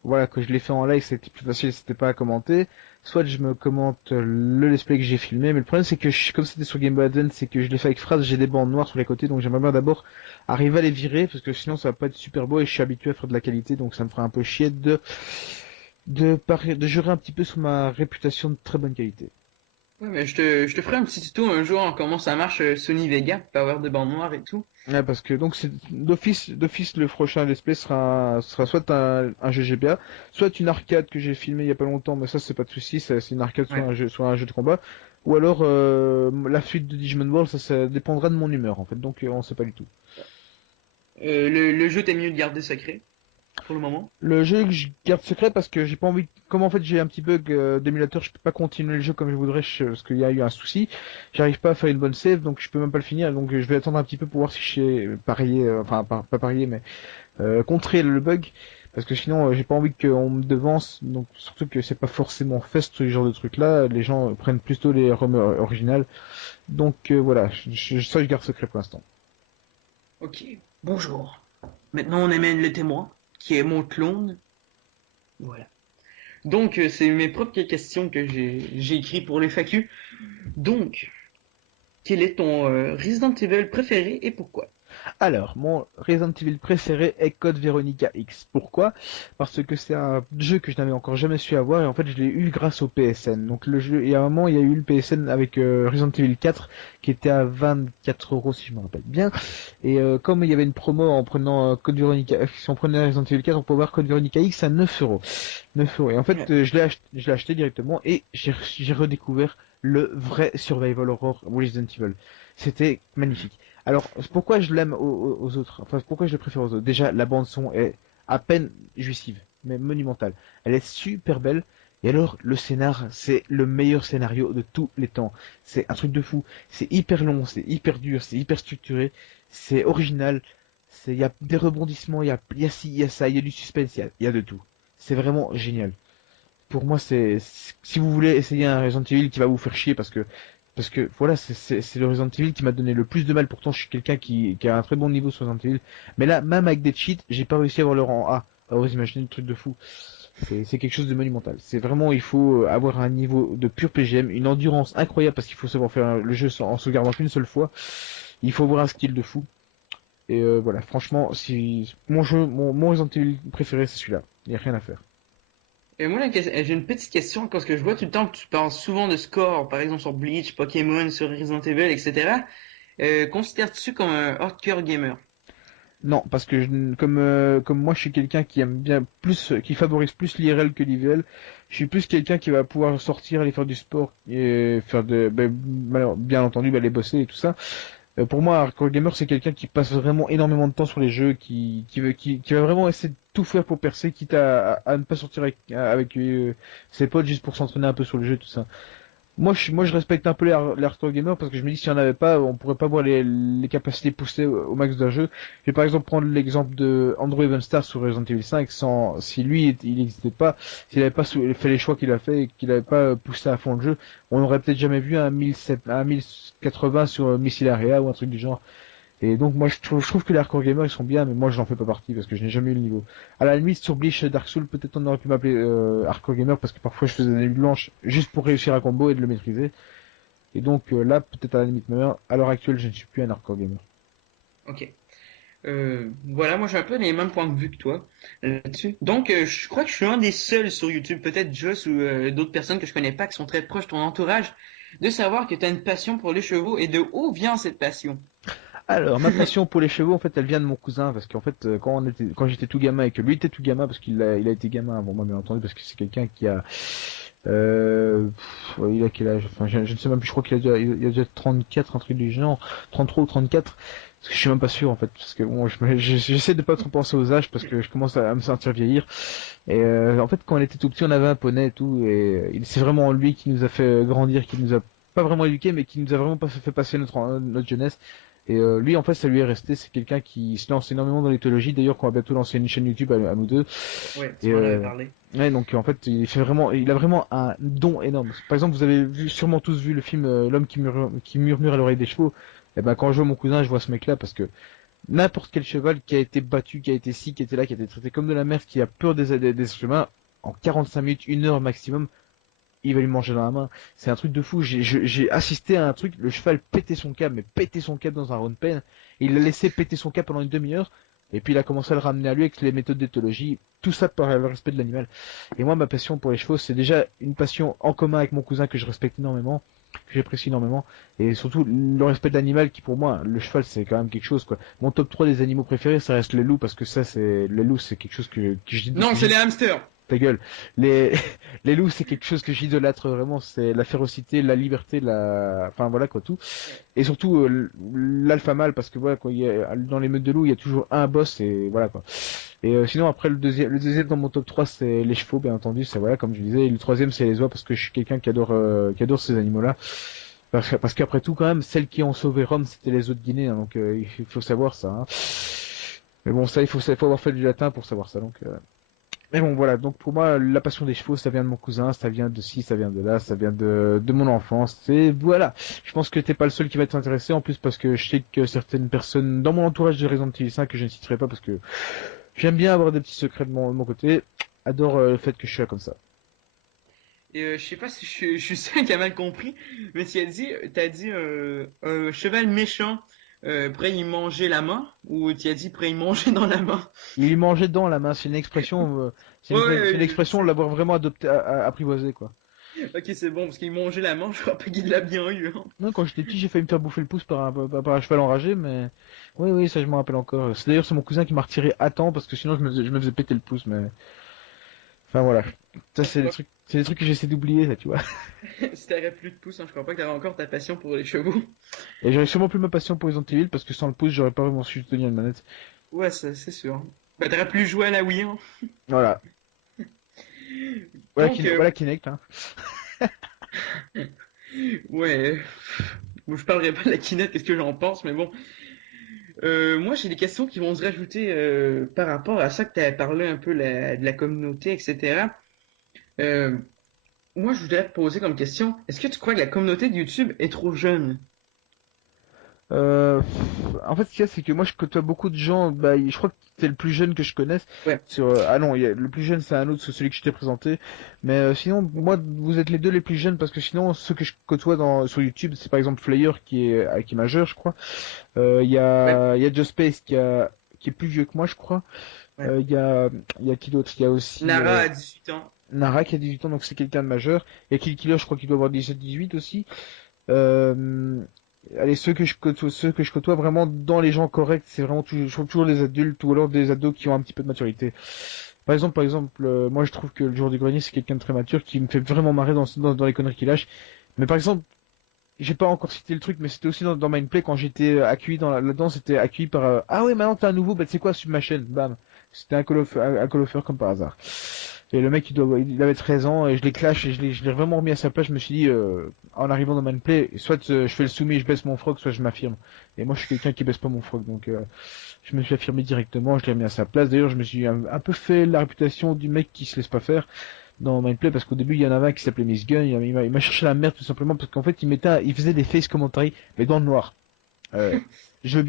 voilà que je l'ai fait en live, c'était plus facile, c'était pas à commenter. Soit je me commente le let's play que j'ai filmé, mais le problème c'est que comme c'était sur Game Boy Advance, c'est que je l'ai fait avec phrase, j'ai des bandes noires sur les côtés, donc j'aimerais bien d'abord arriver à les virer parce que sinon ça va pas être super beau et je suis habitué à faire de la qualité, donc ça me ferait un peu chier de jurer un petit peu sur ma réputation de très bonne qualité. Ouais, mais je te ferai un petit tuto un jour en comment ça marche Sony Vega pour avoir des bandes noires et tout. Ouais, parce que donc c'est d'office le prochain let's play sera soit un jeu GBA, soit une arcade que j'ai filmé il y a pas longtemps, mais ça c'est pas de souci, c'est une arcade Ouais. soit un jeu de combat, ou alors la suite de Digimon Ball, ça dépendra de mon humeur en fait, donc on sait pas du tout. Le jeu, t'es mieux de garder secret pour le moment. Le jeu que je garde secret parce que j'ai pas envie, comme en fait j'ai un petit bug d'émulateur, je peux pas continuer le jeu comme je voudrais parce qu'il y a eu un souci, j'arrive pas à faire une bonne save, donc je peux même pas le finir, donc je vais attendre un petit peu pour voir si je sais parier, enfin pas parier mais contrer le bug parce que sinon j'ai pas envie qu'on me devance, donc surtout que c'est pas forcément fait ce genre de truc là, les gens prennent plutôt les ROM originales, donc voilà, ça je garde secret pour l'instant. Ok. Bonjour. Maintenant, on amène le témoin, qui est mon clone. Voilà. Donc, c'est mes propres questions que j'ai écrites pour les FAQ. Donc, quel est ton Resident Evil préféré et pourquoi? Alors, mon Resident Evil préféré est Code Veronica X. Pourquoi? Parce que c'est un jeu que je n'avais encore jamais su avoir et en fait je l'ai eu grâce au PSN. Donc le jeu, il y a un moment, il y a eu le PSN avec Resident Evil 4 qui était à 24 € si je me rappelle bien. Et comme il y avait une promo en prenant Code Veronica, si on prenait Resident Evil 4, on pouvait avoir Code Veronica X à 9 €. 9 €. Et en fait, Ouais. je l'ai acheté directement et j'ai redécouvert le vrai survival horror Resident Evil. C'était magnifique. Alors, pourquoi je l'aime aux autres? Enfin, pourquoi je le préfère aux autres? Déjà, la bande son est à peine jouissive, mais monumentale. Elle est super belle. Et alors, le scénar, c'est le meilleur scénario de tous les temps. C'est un truc de fou. C'est hyper long, c'est hyper dur, c'est hyper structuré, c'est original. Il y a des rebondissements, il y a ci, il y a ça, il y a du suspense, il y a de tout. C'est vraiment génial. Pour moi, si vous voulez essayer un Resident Evil qui va vous faire chier parce que voilà, c'est le Resident Evil qui m'a donné le plus de mal. Pourtant, je suis quelqu'un qui a un très bon niveau sur Resident Evil. Mais là, même avec des cheats, j'ai pas réussi à avoir le rang A. Alors, vous imaginez le truc de fou. C'est quelque chose de monumental. C'est vraiment, il faut avoir un niveau de pur PGM, une endurance incroyable parce qu'il faut savoir faire le jeu en sauvegardant qu'une seule fois. Il faut avoir un skill de fou. Et voilà, franchement, si mon Resident Evil préféré, c'est celui-là. Il n'y a rien à faire. Et moi, j'ai une petite question parce que je vois tout le temps que tu parles souvent de score, par exemple sur Bleach, Pokémon, sur Resident Evil, etc. Considères-tu comme un hardcore gamer? Non, parce que comme moi je suis quelqu'un qui aime bien plus, qui favorise plus l'IRL que l'IVL, je suis plus quelqu'un qui va pouvoir sortir, aller faire du sport et faire bien entendu, aller bosser et tout ça. Pour moi, un hardcore gamer c'est quelqu'un qui passe vraiment énormément de temps sur les jeux, qui va vraiment essayer de tout faire pour percer, quitte à ne pas sortir avec ses potes juste pour s'entraîner un peu sur le jeu, tout ça. Moi, je respecte un peu les hardcore gamers parce que je me dis si on avait pas, on pourrait pas voir les capacités poussées au max d'un jeu. Je vais par exemple prendre l'exemple de Andrew Evenstar sur Resident Evil 5. Si lui, il n'existait pas, s'il avait pas fait les choix qu'il a fait et qu'il avait pas poussé à fond le jeu, on aurait peut-être jamais vu un 1080 sur Missile Area ou un truc du genre. Et donc moi je trouve que les hardcore gamers ils sont bien, mais moi je n'en fais pas partie parce que je n'ai jamais eu le niveau. À la limite sur Bleach Dark Souls peut-être on aurait pu m'appeler hardcore gamer parce que parfois je faisais des nuits blanches juste pour réussir un combo et de le maîtriser. Et donc là peut-être à la limite mais à l'heure actuelle je ne suis plus un hardcore gamer. Ok. Voilà, moi j'ai un peu les mêmes points de vue que toi là-dessus. Donc, je crois que je suis un des seuls sur YouTube, peut-être Joss ou d'autres personnes que je connais pas qui sont très proches de ton entourage, de savoir que tu as une passion pour les chevaux et de où vient cette passion. Alors ma passion pour les chevaux en fait elle vient de mon cousin parce qu'en fait quand j'étais tout gamin et que lui était tout gamin parce il a été gamin avant moi bien entendu parce que c'est quelqu'un qui a il a quel âge? Enfin, je ne sais même plus, je crois il a déjà 34, un truc du genre, 33 ou 34. Parce que je suis même pas sûr, en fait, parce que bon, j'essaie de pas trop penser aux âges parce que je commence à me sentir vieillir. Et en fait, quand on était tout petit, on avait un poney et tout, et c'est vraiment lui qui nous a fait grandir, qui nous a pas vraiment éduqué, mais qui nous a vraiment pas fait passer notre jeunesse. Et lui, en fait, ça lui est resté. C'est quelqu'un qui se lance énormément dans l'éthologie. D'ailleurs, qu'on va bientôt lancer une chaîne YouTube à nous deux. Ouais, tu Et m'en avais parlé. ouais, donc en fait, il a vraiment un don énorme. Par exemple, vous avez sûrement tous vu le film L'homme qui murmure à l'oreille des chevaux. Et ben, quand je vois mon cousin, je vois ce mec-là parce que n'importe quel cheval qui a été battu, qui a été ci, qui était là, qui a été traité comme de la merde, qui a peur des êtres humains, en 45 minutes, 1 heure maximum, il va lui manger dans la main. C'est un truc de fou. J'ai assisté à un truc, le cheval pétait son câble, mais pétait son câble dans un round pen. Il l'a laissé péter son câble pendant une demi-heure. Et puis il a commencé à le ramener à lui avec les méthodes d'éthologie, tout ça par le respect de l'animal. Et moi, ma passion pour les chevaux, c'est déjà une passion en commun avec mon cousin que je respecte énormément, que j'apprécie énormément, et surtout le respect de l'animal qui pour moi, le cheval c'est quand même quelque chose quoi. Mon top 3 des animaux préférés, ça reste les loups parce que ça c'est les loups c'est quelque chose que je dis Non, c'est les hamsters. ta gueule. Les, les loups, c'est quelque chose que j'idolâtre vraiment. C'est la férocité, la liberté, enfin voilà quoi, tout. Et surtout l'alpha mâle, parce que voilà quoi, dans les meutes de loups, il y a toujours un boss et voilà quoi. Et sinon après le deuxième dans mon top 3 c'est les chevaux, bien entendu. C'est voilà comme je disais. Et le troisième c'est les oies parce que je suis quelqu'un qui adore ces animaux-là. Parce qu'après tout quand même, celles qui ont sauvé Rome, c'était les eaux de Guinée, hein, donc il faut savoir ça. Hein. Mais bon, ça, il faut avoir fait du latin pour savoir ça. Donc, mais bon, voilà. Donc pour moi, la passion des chevaux, ça vient de mon cousin, ça vient de ci, ça vient de là, ça vient de mon enfance. Et voilà. Je pense que t'es pas le seul qui va être intéressé. En plus, parce que je sais que certaines personnes dans mon entourage de Resident Evil 5, que je ne citerai pas parce que j'aime bien avoir des petits secrets de mon côté, adorent le fait que je suis là comme ça. Et je sais pas si je suis seul qui a mal compris, mais t'as dit un cheval méchant Prêt y manger la main? Ou tu as dit prêt y manger dans la main? Il mangeait dans la main, c'est une expression, Ouais, c'est une je expression de sais. l'avoir vraiment adopté, apprivoisé, quoi. Ok, c'est bon, parce qu'il mangeait la main, je crois pas qu'il l'a bien eu, hein. Non, quand j'étais petit, j'ai failli me faire bouffer le pouce par un cheval enragé, mais oui, oui, ça je m'en rappelle encore. C'est d'ailleurs c'est mon cousin qui m'a retiré à temps parce que sinon je me faisais péter le pouce, mais enfin voilà. Ça c'est des trucs que j'essaie d'oublier, ça, tu vois. Si t'avais plus de pouces, hein, je crois pas que t'avais encore ta passion pour les chevaux. Et j'aurais sûrement plus ma passion pour Resident Evil parce que sans le pouce, j'aurais pas vraiment su tenir une manette. Ouais, ça, c'est sûr. Bah, t'aurais plus joué à la Wii, hein. Voilà. Donc, Voilà Kinect, hein. ouais. Bon, je parlerai pas de la Kinect, qu'est-ce que j'en pense, mais bon. Moi, j'ai des questions qui vont se rajouter par rapport à ça que tu as parlé un peu de la communauté, etc. Euh, Moi, je voudrais te poser comme question, est-ce que tu crois que la communauté de YouTube est trop jeune? En fait, ce qu'il y a, c'est que moi, je côtoie beaucoup de gens. Bah, je crois que t'es le plus jeune que je connaisse. Ouais. Ah non, le plus jeune, c'est un autre, c'est celui que je t'ai présenté. Mais sinon, moi, vous êtes les deux les plus jeunes parce que sinon, ceux que je côtoie sur YouTube, c'est par exemple Flyer qui est majeur, je crois. Ouais, Il y a Just Space qui est plus vieux que moi, je crois. ouais. Il y a qui d'autre? Il y a aussi Nara a 18 ans. Nara qui a 18 ans, donc c'est quelqu'un de majeur. Il y a Kill Killer, je crois qu'il doit avoir 17-18 aussi. Euh, Allez, ceux que je côtoie vraiment dans les gens corrects, c'est vraiment toujours, je trouve toujours des adultes ou alors des ados qui ont un petit peu de maturité. Par exemple, moi je trouve que le jour du grenier c'est quelqu'un de très mature qui me fait vraiment marrer dans les conneries qu'il lâche. Mais par exemple, j'ai pas encore cité le truc, mais c'était aussi dans Mindplay quand j'étais accueilli là-dedans, c'était accueilli par ah ouais maintenant t'es un nouveau, bah tu sais quoi, sur ma chaîne, bam. C'était un call offer comme par hasard. Et le mec il avait 13 ans et je l'ai clash et je l'ai vraiment remis à sa place. Je me suis dit en arrivant dans Mindplay, soit je fais le soumis et je baisse mon froc, soit je m'affirme. Et moi je suis quelqu'un qui baisse pas mon froc, donc je me suis affirmé directement, je l'ai remis à sa place. D'ailleurs je me suis un peu fait la réputation du mec qui se laisse pas faire dans Mindplay parce qu'au début il y en avait un qui s'appelait Miss Gun, il m'a cherché la merde tout simplement parce qu'en fait il faisait des face commentary mais dans le noir. Euh, je veux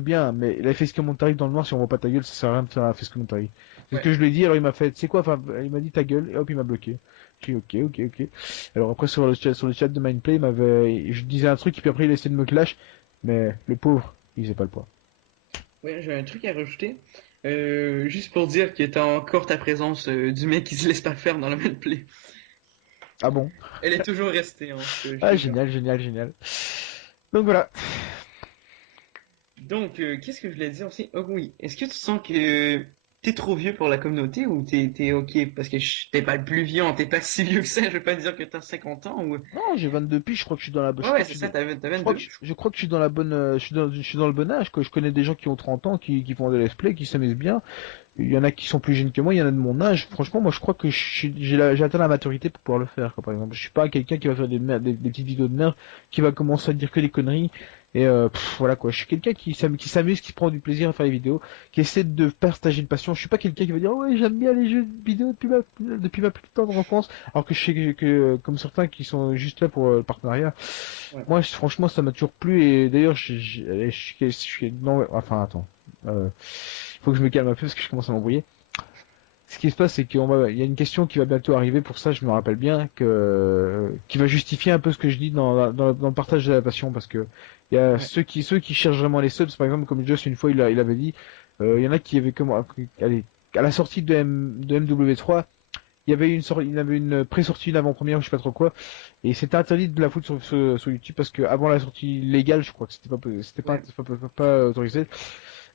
bien, mais la face commentary dans le noir si on voit pas ta gueule ça sert à rien de faire un face commentary. C'est ce Ouais. que je lui ai dit, alors il m'a fait, c'est quoi, enfin il m'a dit ta gueule et hop il m'a bloqué. J'ai dit ok. Alors après sur le chat de Mindplay je disais un truc et puis après il a essayé de me clash, mais le pauvre il faisait pas le poids. Ouais, j'ai un truc à rajouter. Juste pour dire que t'as encore ta présence du mec qui se laisse pas faire dans la même play. Ah bon? Elle est toujours restée, hein, je Ah te jure. génial. Donc voilà. Donc, qu'est-ce que je voulais dire aussi? Oh oui, est-ce que tu sens que t'es trop vieux pour la communauté ou t'es ok? Parce que t'es pas le plus vieux, hein, t'es pas si vieux que ça, je vais pas dire que t'as 50 ans ou... Non, j'ai 22 piges, je crois que je suis dans la bonne, Ouais, ouais, c'est ça, t'as je crois 22. je crois que je suis dans la bonne, je suis dans le bon âge, quoi. Je connais des gens qui ont 30 ans, qui font des let's play, qui s'amusent bien. Il y en a qui sont plus jeunes que moi, il y en a de mon âge. Franchement, moi, je crois que j'ai atteint la maturité pour pouvoir le faire, quoi, par exemple. Je suis pas quelqu'un qui va faire des petites vidéos de merde, qui va commencer à dire que des conneries. Et voilà quoi, je suis quelqu'un qui s'amuse, qui prend du plaisir à faire des vidéos, qui essaie de partager une passion. Je suis pas quelqu'un qui va dire ouais j'aime bien les jeux vidéo depuis ma plus tendre enfance, alors que je sais que comme certains qui sont juste là pour le partenariat. Ouais. Moi franchement ça m'a toujours plu et d'ailleurs non enfin attends, faut que je me calme un peu parce que je commence à m'embrouiller. Ce qui se passe, c'est il y a une question qui va bientôt arriver. Pour ça, je me rappelle bien qui va justifier un peu ce que je dis dans le partage de la passion, parce que il y a Ouais. ceux qui cherchent vraiment les subs, par exemple, comme Joss une fois, il avait dit, il y en a qui avaient allez, à la sortie de MW3, il y avait une pré-sortie, une avant-première, je sais pas trop quoi, et c'était interdit de la foutre sur YouTube parce que avant la sortie légale, je crois que Ouais. pas autorisé.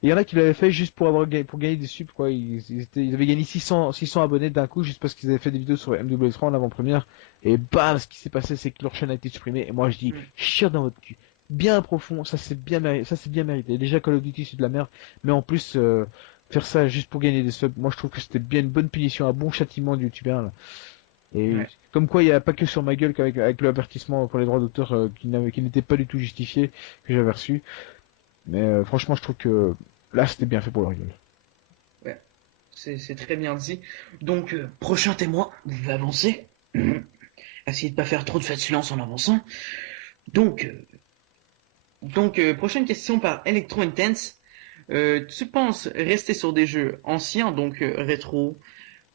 Il y en a qui l'avaient fait juste pour gagner des subs, quoi. Ils avaient gagné 600 abonnés d'un coup juste parce qu'ils avaient fait des vidéos sur MW3 en avant-première. Et bam, ce qui s'est passé, c'est que leur chaîne a été supprimée. Et moi, je dis, Hmm. chire dans votre cul. Bien profond, ça c'est bien mérité. Déjà, Call of Duty, c'est de la merde. Mais en plus, faire ça juste pour gagner des subs, moi, je trouve que c'était bien une bonne punition, un bon châtiment du youtubeur, là. Et Ouais. comme quoi, il n'y a pas que sur ma gueule avec le avertissement pour les droits d'auteur qui n'était pas du tout justifié que j'avais reçu. Mais franchement, je trouve que là, c'était bien fait pour leur gueule. Ouais. C'est très bien dit. Donc, prochain témoin, vous pouvez avancer. Essayez de pas faire trop de feu de silence en avançant. Donc, prochaine question par Electro Intense. Tu penses rester sur des jeux anciens, donc rétro,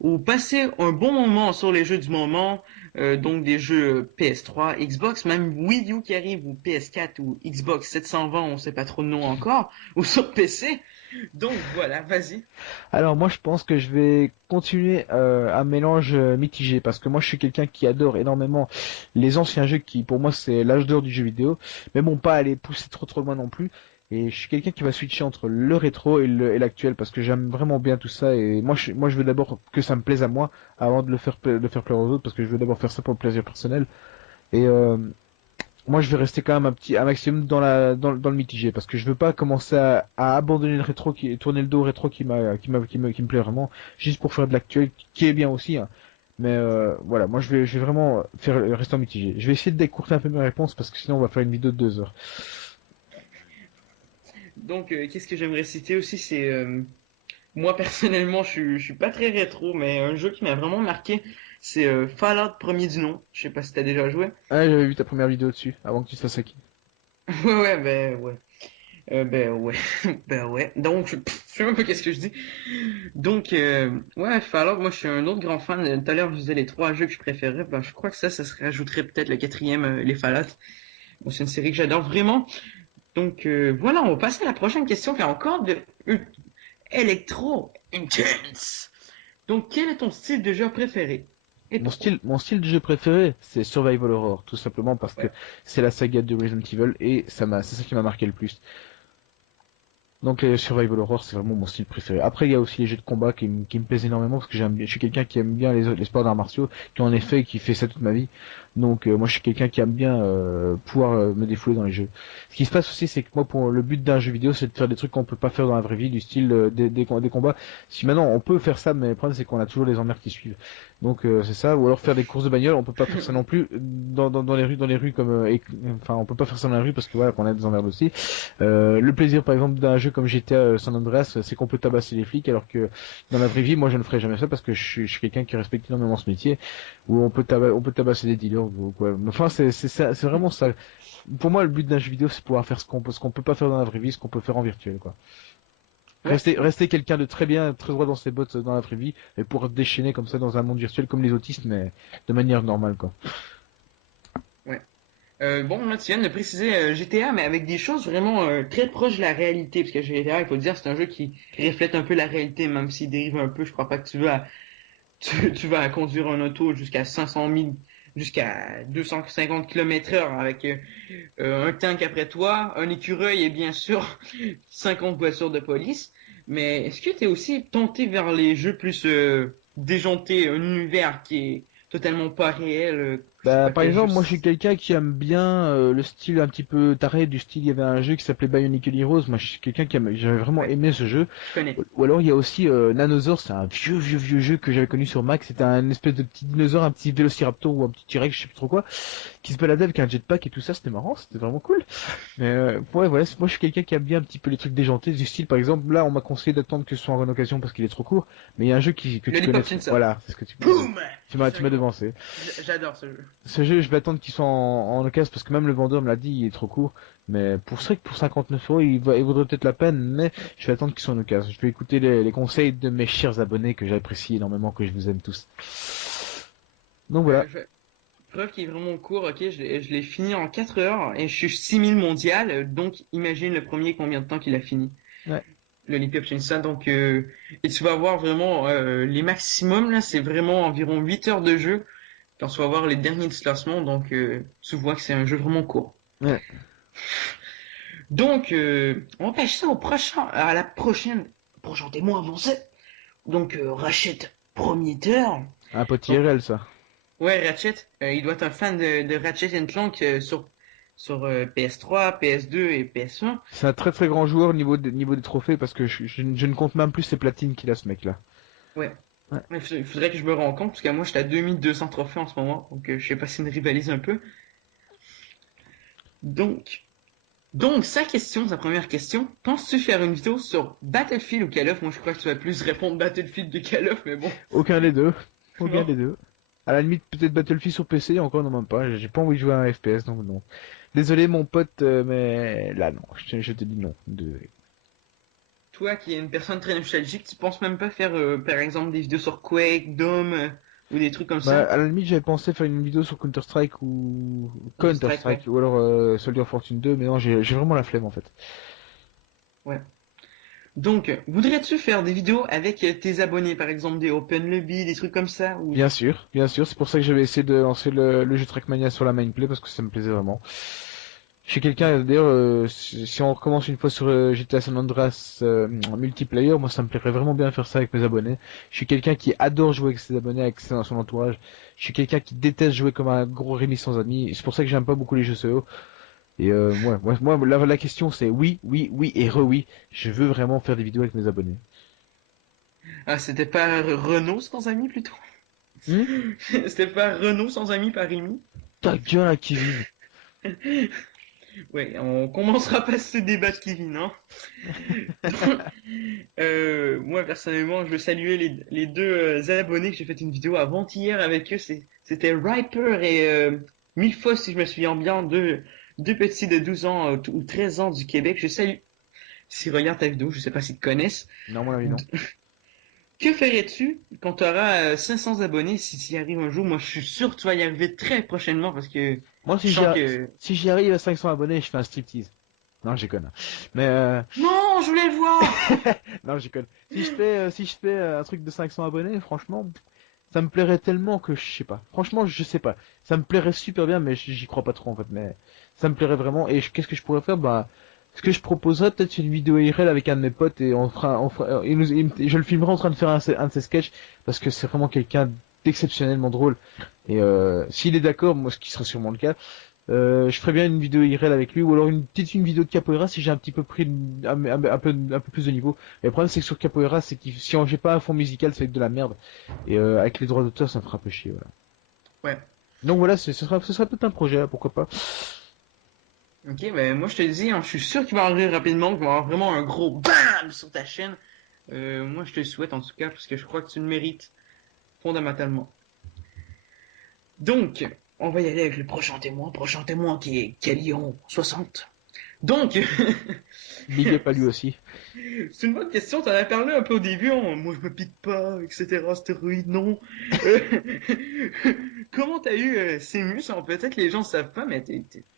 ou passer un bon moment sur les jeux du moment, donc des jeux PS3, Xbox, même Wii U qui arrive, ou PS4, ou Xbox 720, on sait pas trop le nom encore, ou sur PC. Donc voilà, vas-y. Alors moi je pense que je vais continuer un mélange mitigé parce que moi je suis quelqu'un qui adore énormément les anciens jeux qui pour moi c'est l'âge d'or du jeu vidéo, mais bon pas aller pousser trop loin non plus. Et je suis quelqu'un qui va switcher entre le rétro et l'actuel parce que j'aime vraiment bien tout ça et moi je veux d'abord que ça me plaise à moi avant de le faire plaire aux autres parce que je veux d'abord faire ça pour le plaisir personnel. Et moi je vais rester quand même un maximum dans le mitigé parce que je veux pas commencer à abandonner le rétro tourner le dos au rétro qui me plaît vraiment juste pour faire de l'actuel qui est bien aussi hein. Mais voilà, moi je vais vraiment faire rester en mitigé. Je vais essayer de décourter un peu mes réponses parce que sinon on va faire une vidéo de 2 heures. Donc, qu'est-ce que j'aimerais citer aussi, c'est moi personnellement, je suis pas très rétro, mais un jeu qui m'a vraiment marqué, c'est Fallout premier du nom. Je sais pas si t'as déjà joué. Ah, j'avais vu ta première vidéo dessus avant que tu te fasses hacker. Ouais, ouais, ben ouais. Ben ouais, ben ouais. Donc, je sais même pas qu'est-ce que je dis. Donc, ouais, Fallout, moi je suis un autre grand fan. Tout à l'heure, je disais les trois jeux que je préférais. Ben, je crois que ça se rajouterait peut-être le quatrième, les Fallout. Bon, c'est une série que j'adore vraiment. Donc, voilà, on va passer à la prochaine question qui est encore de Electro Intense. Donc, quel est ton style de jeu préféré? Et pourquoi? Mon style de jeu préféré, c'est Survival Horror, tout simplement parce que Ouais. c'est la saga de Resident Evil et c'est ça qui m'a marqué le plus. Donc les Survival Horror, c'est vraiment mon style préféré. Après, il y a aussi les jeux de combat qui me plaisent énormément parce que je suis quelqu'un qui aime bien les sports d'arts martiaux, qui en effet, qui fait ça toute ma vie. Donc moi, je suis quelqu'un qui aime bien pouvoir me défouler dans les jeux. Ce qui se passe aussi, c'est que moi, pour le but d'un jeu vidéo, c'est de faire des trucs qu'on peut pas faire dans la vraie vie, du style des combats. Si maintenant on peut faire ça, mais le problème c'est qu'on a toujours des emmerdes qui suivent. Donc c'est ça, ou alors faire des courses de bagnole, on peut pas faire ça non plus dans les rues comme, enfin, on peut pas faire ça dans la rue parce que voilà, qu'on a des emmerdes aussi. Le plaisir par exemple d'un jeu comme GTA San Andreas, c'est qu'on peut tabasser les flics, alors que dans la vraie vie, moi je ne ferais jamais ça parce que je suis quelqu'un qui respecte énormément ce métier, où on peut tabasser des dealers ou quoi. Enfin c'est vraiment ça. Pour moi le but d'un jeu vidéo c'est pouvoir faire ce qu'on peut pas faire dans la vraie vie, ce qu'on peut faire en virtuel quoi. Ouais, Rester quelqu'un de très bien, très droit dans ses bottes dans la vraie vie et pouvoir déchaîner comme ça dans un monde virtuel comme les autistes mais de manière normale quoi. ouais. Bon, là, tu viens de préciser GTA, mais avec des choses vraiment très proches de la réalité, parce que GTA, il faut dire, c'est un jeu qui reflète un peu la réalité, même s'il dérive un peu. Je crois pas que tu vas conduire un auto jusqu'à 500 000, jusqu'à 250 km/h avec un tank après toi, un écureuil et bien sûr 50 voitures de police. Mais est-ce que tu es aussi tenté vers les jeux plus déjantés, un univers qui est totalement pas réel? Je sais Bah, pas par quel jeu. exemple, moi je suis quelqu'un qui aime bien le style un petit peu taré du style. Il y avait un jeu qui s'appelait Bionicle Heroes. Moi, je suis quelqu'un j'avais vraiment Ouais, aimé ce jeu. je connais. Ou alors il y a aussi Nanosaur, c'est un vieux jeu que j'avais connu sur Mac. C'était un espèce de petit dinosaure, un petit Vélociraptor ou un petit T-Rex, je sais plus trop quoi, qui se baladait avec un jetpack et tout ça. C'était marrant, c'était vraiment cool. Mais ouais, voilà, moi je suis quelqu'un qui aime bien un petit peu les trucs déjantés du style. Par exemple, là on m'a conseillé d'attendre que ce soit en occasion parce qu'il est trop court. Mais il y a un jeu que tu connais. Lollipop Chainsaw. Voilà, c'est ce que Boum! tu m'as devancé. J'adore ce jeu. Ce jeu, je vais attendre qu'il soit en occasion parce que même le vendeur me l'a dit, il est trop court. Mais pour ça que pour 59 euros, il vaudrait peut-être la peine, mais je vais attendre qu'il soit en occasion. Je vais écouter les conseils de mes chers abonnés que j'apprécie énormément, que je vous aime tous. Donc voilà. Preuve qui est vraiment court, ok, je l'ai fini en 4 heures et je suis 6000 mondial, donc imagine le premier combien de temps qu'il a fini. Ouais. Lollipop Chainsaw, donc et tu vas voir vraiment les maximums là, c'est vraiment environ 8 heures de jeu quand tu vas voir les derniers du classement, donc tu vois que c'est un jeu vraiment court. Ouais. Donc on va passer au prochain, à la prochaine, prochain témoin avancé. Donc Ratchet Prometteur. Un pote Donc IRL, ça. ouais, Ratchet, il doit être un fan de Ratchet Clank sur PS3, PS2 et PS1. C'est un très très grand joueur au niveau des trophées parce que je ne compte même plus ses platines qu'il a, ce mec-là. Ouais. Ouais. Il faudrait que je me rende compte, parce que moi j'étais à 2200 trophées en ce moment, donc je sais pas si on rivalise un peu. Donc, sa question, sa première question, penses-tu faire une vidéo sur Battlefield ou Call of? Moi je crois que tu vas plus répondre Battlefield que Call of, mais bon. Aucun des deux. Aucun Non. des deux. À la limite, peut-être Battlefield sur PC, encore non même pas. J'ai pas envie de jouer à un FPS, donc non. Désolé mon pote, mais là non. Je te dis non. Désolé. Toi qui es une personne très nostalgique, tu penses même pas faire, par exemple, des vidéos sur Quake, Doom, ou des trucs comme Bah, ça? à la limite, j'avais pensé faire une vidéo sur Counter-Strike ou Counter-Strike, ouais. Counter-Strike ou alors Soldier of Fortune 2, mais non, j'ai vraiment la flemme en fait. Ouais. Donc, voudrais-tu faire des vidéos avec tes abonnés, par exemple des Open Lobby, des trucs comme ça, ou... Bien sûr, c'est pour ça que j'avais essayé de lancer le jeu Trackmania sur la Mainplay parce que ça me plaisait vraiment. Je suis quelqu'un, d'ailleurs, si on recommence une fois sur GTA San Andreas multiplayer, moi ça me plairait vraiment bien faire ça avec mes abonnés. Je suis quelqu'un qui adore jouer avec ses abonnés, avec son entourage. Je suis quelqu'un qui déteste jouer comme un gros Rémi sans amis. Et c'est pour ça que j'aime pas beaucoup les jeux solo. Et la question c'est oui, oui, oui et re-oui. Je veux vraiment faire des vidéos avec mes abonnés. Ah, c'était pas Renault sans amis, plutôt? Hmm. C'était pas Renault sans amis par Rémi? Ta gueule à Kevin. Ouais, on commencera pas ce débat de Kevin, hein. Moi, personnellement, je veux saluer les deux abonnés que j'ai fait une vidéo avant-hier avec eux. C'était Riper et Milfos, si je me souviens bien, deux petits de 12 ans ou 13 ans du Québec. Je salue. S'ils regardent ta vidéo, je sais pas s'ils te connaissent. Non, mon avis non. Que ferais-tu quand tu auras 500 abonnés si tu y arrives un jour? Moi, je suis sûr que tu vas y arriver très prochainement parce que Moi je sens que... si j'y arrive à 500 abonnés, je fais un striptease. Non, je déconne. Mais Non, je voulais le voir! non, je déconne. Si je fais un truc de 500 abonnés, franchement, ça me plairait tellement que je sais pas. Franchement, je sais pas. Ça me plairait super bien, mais j'y crois pas trop en fait. Mais ça me plairait vraiment. Et qu'est-ce que je pourrais faire? Bah, ce que je proposerais, peut-être une vidéo IRL avec un de mes potes et je le filmerai en train de faire un de ses sketchs parce que c'est vraiment quelqu'un d'exceptionnellement drôle. Et s'il est d'accord, moi, ce qui sera sûrement le cas, je ferais bien une vidéo IRL avec lui ou alors une vidéo de capoeira si j'ai un petit peu pris un peu plus de niveau. Et le problème c'est que sur capoeira, c'est que si j'ai pas un fond musical, ça va être de la merde. Et avec les droits d'auteur, ça me fera un peu chier. Voilà. Ouais. Donc voilà, ce sera peut-être un projet, là, pourquoi pas. Ok, ben moi je te dis, hein, je suis sûr qu'il va arriver rapidement, qu'il va y avoir vraiment un gros BAM sur ta chaîne. Moi je te le souhaite en tout cas, parce que je crois que tu le mérites fondamentalement. Donc, on va y aller avec le prochain témoin qui est Calion 60. Donc, Big up à lui aussi. c'est une bonne question, t'en as parlé un peu au début, hein. Moi je me pique pas, etc., stéroïdes, non. Euh, Comment t'as eu ces muscles? Alors, peut-être les gens savent pas, mais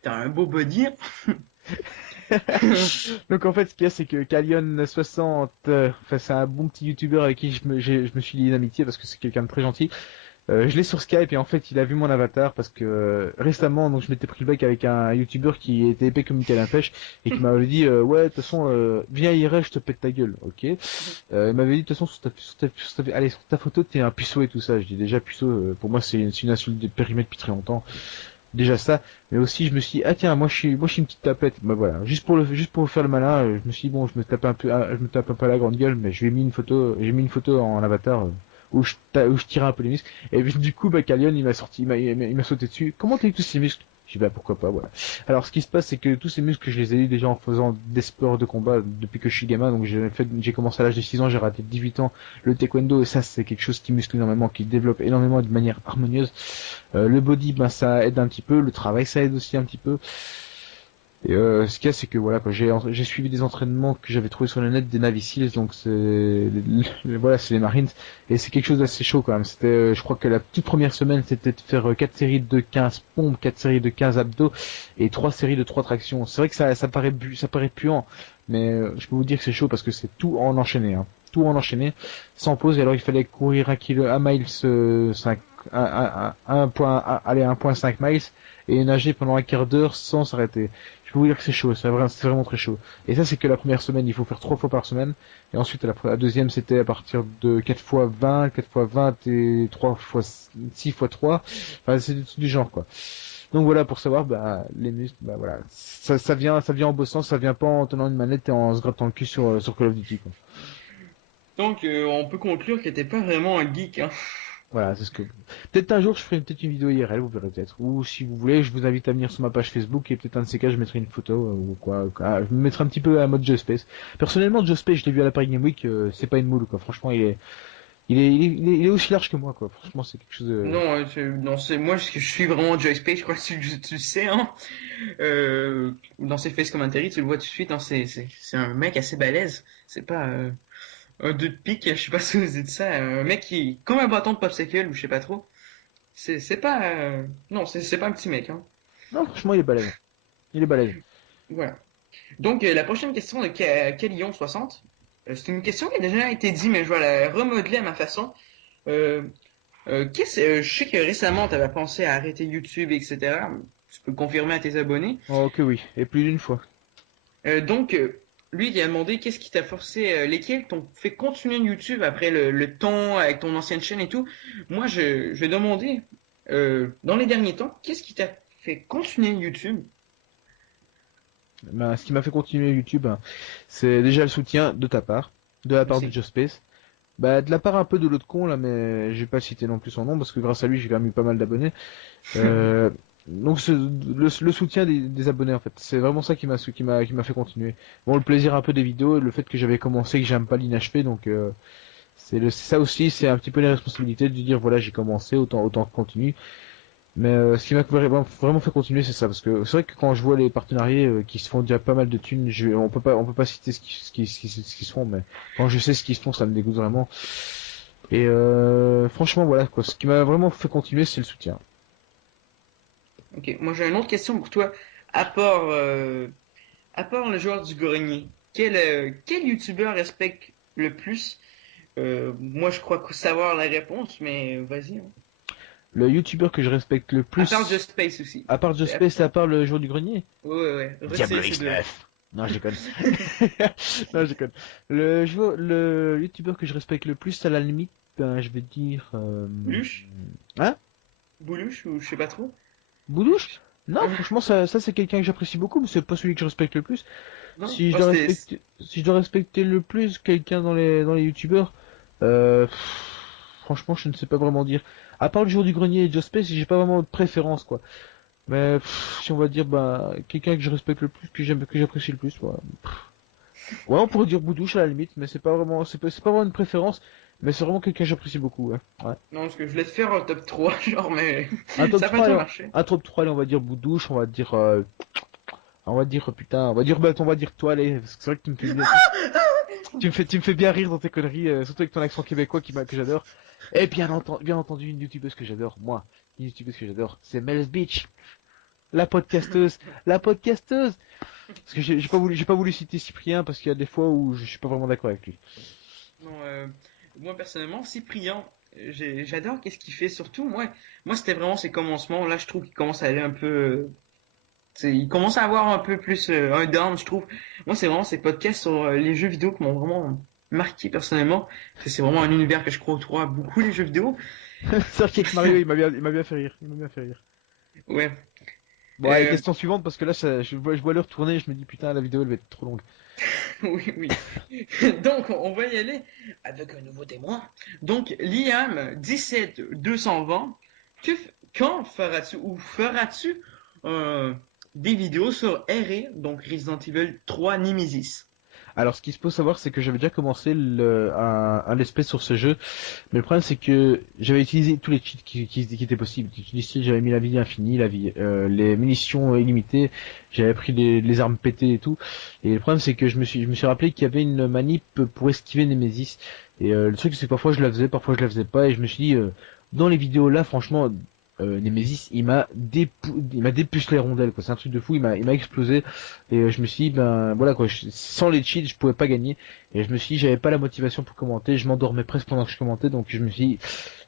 t'as un beau body, hein. Donc en fait, ce qu'il y a, c'est que Kalion60, enfin, c'est un bon petit youtubeur avec qui je me suis lié d'amitié parce que c'est quelqu'un de très gentil. Je l'ai sur Skype et en fait il a vu mon avatar parce que récemment donc je m'étais pris le bec avec un youtubeur qui était épais comme une canne à pêche et qui m'avait dit ouais de toute façon viens IRL je te pète ta gueule, ok. Il m'avait dit de toute façon allez, sur ta photo t'es un puceau et tout ça. Je dis déjà puceau pour moi c'est une insulte de périmètre depuis très longtemps, déjà ça, mais aussi je me suis dit, ah tiens moi je suis une petite tapette. Bah voilà, juste pour faire le malin, je me suis dit bon je me tape un peu je me tape un peu à la grande gueule, mais je lui ai mis une photo, j'ai mis une photo en avatar où je tirais un peu les muscles. Et puis, du coup, bah, Kalion, il m'a sorti, il m'a sauté dessus. Comment t'as eu tous ces muscles? J'ai dit, bah, pourquoi pas, voilà. Alors, ce qui se passe, c'est que tous ces muscles, je les ai eu déjà en faisant des sports de combat depuis que je suis gamin. Donc, j'ai commencé à l'âge de 6 ans, j'ai raté 18 ans le taekwondo. Et ça, c'est quelque chose qui muscle énormément, qui développe énormément de manière harmonieuse. Le body, ben, ça aide un petit peu. Le travail, ça aide aussi un petit peu. Et ce qu'il y a, c'est que voilà, quoi, j'ai suivi des entraînements que j'avais trouvé sur le net des Navy Seals, donc voilà, c'est les Marines, et c'est quelque chose d'assez chaud quand même. C'était, je crois que la toute première semaine, c'était de faire 4 séries de 15 pompes, 4 séries de 15 abdos, et 3 séries de 3 tractions. C'est vrai que ça paraît puant, mais je peux vous dire que c'est chaud parce que c'est tout en enchaîné, hein. Tout en enchaîné, sans pause, et alors il fallait courir 1 miles, 5, 1,5 miles, et nager pendant un quart d'heure sans s'arrêter. Je peux vous dire que c'est chaud, c'est vraiment très chaud. Et ça, c'est que la première semaine, il faut faire 3 fois par semaine. Et ensuite, la deuxième, c'était à partir de 4 fois 20, 4 fois 20 et 3 fois 6 fois 3. Enfin, c'est du genre, quoi. Donc voilà, pour savoir, bah, les muscles, bah voilà. Ça vient en bossant, ça vient pas en tenant une manette et en se grattant le cul sur Call of Duty, quoi. Donc, on peut conclure que t'es pas vraiment un geek, hein. Voilà, c'est ce que. Peut-être un jour je ferai peut-être une vidéo IRL, vous verrez peut-être. Ou si vous voulez, je vous invite à venir sur ma page Facebook et peut-être un de ces cas, je mettrai une photo ou quoi. Je me mettrai un petit peu à mode Just Space. Personnellement, Just Space, je l'ai vu à la Paris Game Week, c'est pas une moule quoi. Franchement, Il est aussi large que moi, quoi. Franchement, c'est quelque chose de... Non, non, c'est moi, je suis vraiment Joy Space, je crois que tu le sais, hein. Dans ses face commentary, tu le vois tout de suite, hein, c'est un mec assez balèze. C'est pas un deux de pique, je sais pas si vous dites ça, un mec qui, comme un bâton de popsicle, ou je sais pas trop. C'est pas, non, c'est pas un petit mec, hein. Non, franchement, il est balèze. Il est balèze. Voilà. Donc, la prochaine question de Calion60, c'est une question qui a déjà été dit, mais je vais la remodeler à ma façon. Euh, je sais que récemment, tu avais pensé à arrêter YouTube, etc. Tu peux confirmer à tes abonnés. Oh, que oui. Et plus d'une fois. Donc, lui, il a demandé qu'est-ce qui t'a forcé, lesquels t'ont fait continuer YouTube après le temps avec ton ancienne chaîne et tout. Moi, je vais demander, dans les derniers temps, qu'est-ce qui t'a fait continuer YouTube? Ben, ce qui m'a fait continuer YouTube, hein, c'est déjà le soutien de ta part, de la part de Merci. Just Space. Bah, de la part un peu de l'autre con là, mais je vais pas citer non plus son nom parce que grâce à lui j'ai quand même eu pas mal d'abonnés. Euh, donc le soutien des abonnés en fait, c'est vraiment ça qui m'a fait continuer. Bon, le plaisir un peu des vidéos, et le fait que j'avais commencé, que j'aime pas l'inachevé, donc c'est ça aussi, c'est un petit peu les responsabilités de dire voilà j'ai commencé, autant que continue. Mais ce qui m'a vraiment fait continuer, c'est ça, parce que c'est vrai que quand je vois les partenariats qui se font déjà pas mal de thunes, on peut pas citer ce qu'ils se font, mais quand je sais ce qu'ils se font, ça me dégoûte vraiment. Et franchement, voilà quoi. Ce qui m'a vraiment fait continuer, c'est le soutien. Ok, moi j'ai une autre question pour toi. À part le joueur du grenier, quel youtubeur respecte le plus? Moi je crois savoir la réponse, mais vas-y, hein. Le youtubeur que je respecte le À part plus, Just Space aussi. à part Just Space et à part le jour du grenier, Ouais, ouais, ouais. Diablo Retire ces deux-là. X9. Non, je déconne. Non, je déconne. Le youtubeur que je respecte le plus, à la limite, ben, je vais dire, Boulouche? hein? Boulouche ou je sais pas trop. Boudouche? Non, franchement, ça c'est quelqu'un que j'apprécie beaucoup, mais c'est pas celui que je respecte le plus. Non? Oh, c'était. Si je dois respecter le plus quelqu'un dans les youtubeurs, franchement, je ne sais pas vraiment dire. À part le jour du grenier et Just Space, j'ai pas vraiment de préférence, quoi. Mais si on va dire, bah, quelqu'un que je respecte le plus, que j'apprécie le plus, ouais. Ouais, on pourrait dire Boudouche à la limite, mais c'est pas vraiment une préférence, mais c'est vraiment quelqu'un que j'apprécie beaucoup, ouais. Ouais. Non, parce que je voulais te faire un top 3 genre, mais Un top ça a pas 3 trop allez, marché. un top 3 allez, on va dire Boudouche, on va dire putain, on va dire toi, allez, parce que c'est vrai que tu me fais bien rire dans tes conneries, surtout avec ton accent québécois que j'adore. Et bien entendu, une youtubeuse que j'adore, moi, une youtubeuse que j'adore, c'est Mel's Beach, la podcasteuse, la podcasteuse. Parce que j'ai pas voulu citer Cyprien parce qu'il y a des fois où je suis pas vraiment d'accord avec lui. Non, moi personnellement, Cyprien, j'adore qu'est-ce qu'il fait. Surtout, moi c'était vraiment ses commencements. Là, je trouve qu'il commence à aller un peu. Il commence à avoir un peu plus un down, je trouve. Moi, c'est vraiment ces podcasts sur les jeux vidéo qui m'ont vraiment marqué personnellement. Parce que c'est vraiment un univers que je crois autour à beaucoup les jeux vidéo. C'est vrai qu'avec Mario, il m'a bien fait rire, il m'a bien fait rire. Ouais. Bon, allez, Euh, question suivante parce que là, je vois l'heure tourner et je me dis putain, la vidéo elle va être trop longue. oui, oui. Donc, on va y aller avec un nouveau témoin. Donc, Liam 17220, quand feras-tu ou feras-tu euh, des vidéos sur RE, donc Resident Evil 3 Nemesis? Alors, ce qu'il faut savoir, c'est que j'avais déjà commencé un let's play sur ce jeu, mais le problème, c'est que j'avais utilisé tous les cheats qui étaient possibles. J'avais mis la vie infinie, les munitions illimitées, j'avais pris les armes pétées et tout. Et le problème, c'est que je me suis rappelé qu'il y avait une manip pour esquiver Nemesis. Et le truc, c'est que parfois je la faisais, parfois je la faisais pas, et je me suis dit, dans les vidéos là, franchement, Nemesis, il m'a dépucelé les rondelles, quoi. C'est un truc de fou, il m'a explosé. Et je me suis dit, ben voilà quoi, sans les cheats, je pouvais pas gagner. Et je me suis dit, j'avais pas la motivation pour commenter, je m'endormais presque pendant que je commentais, donc je me suis dit,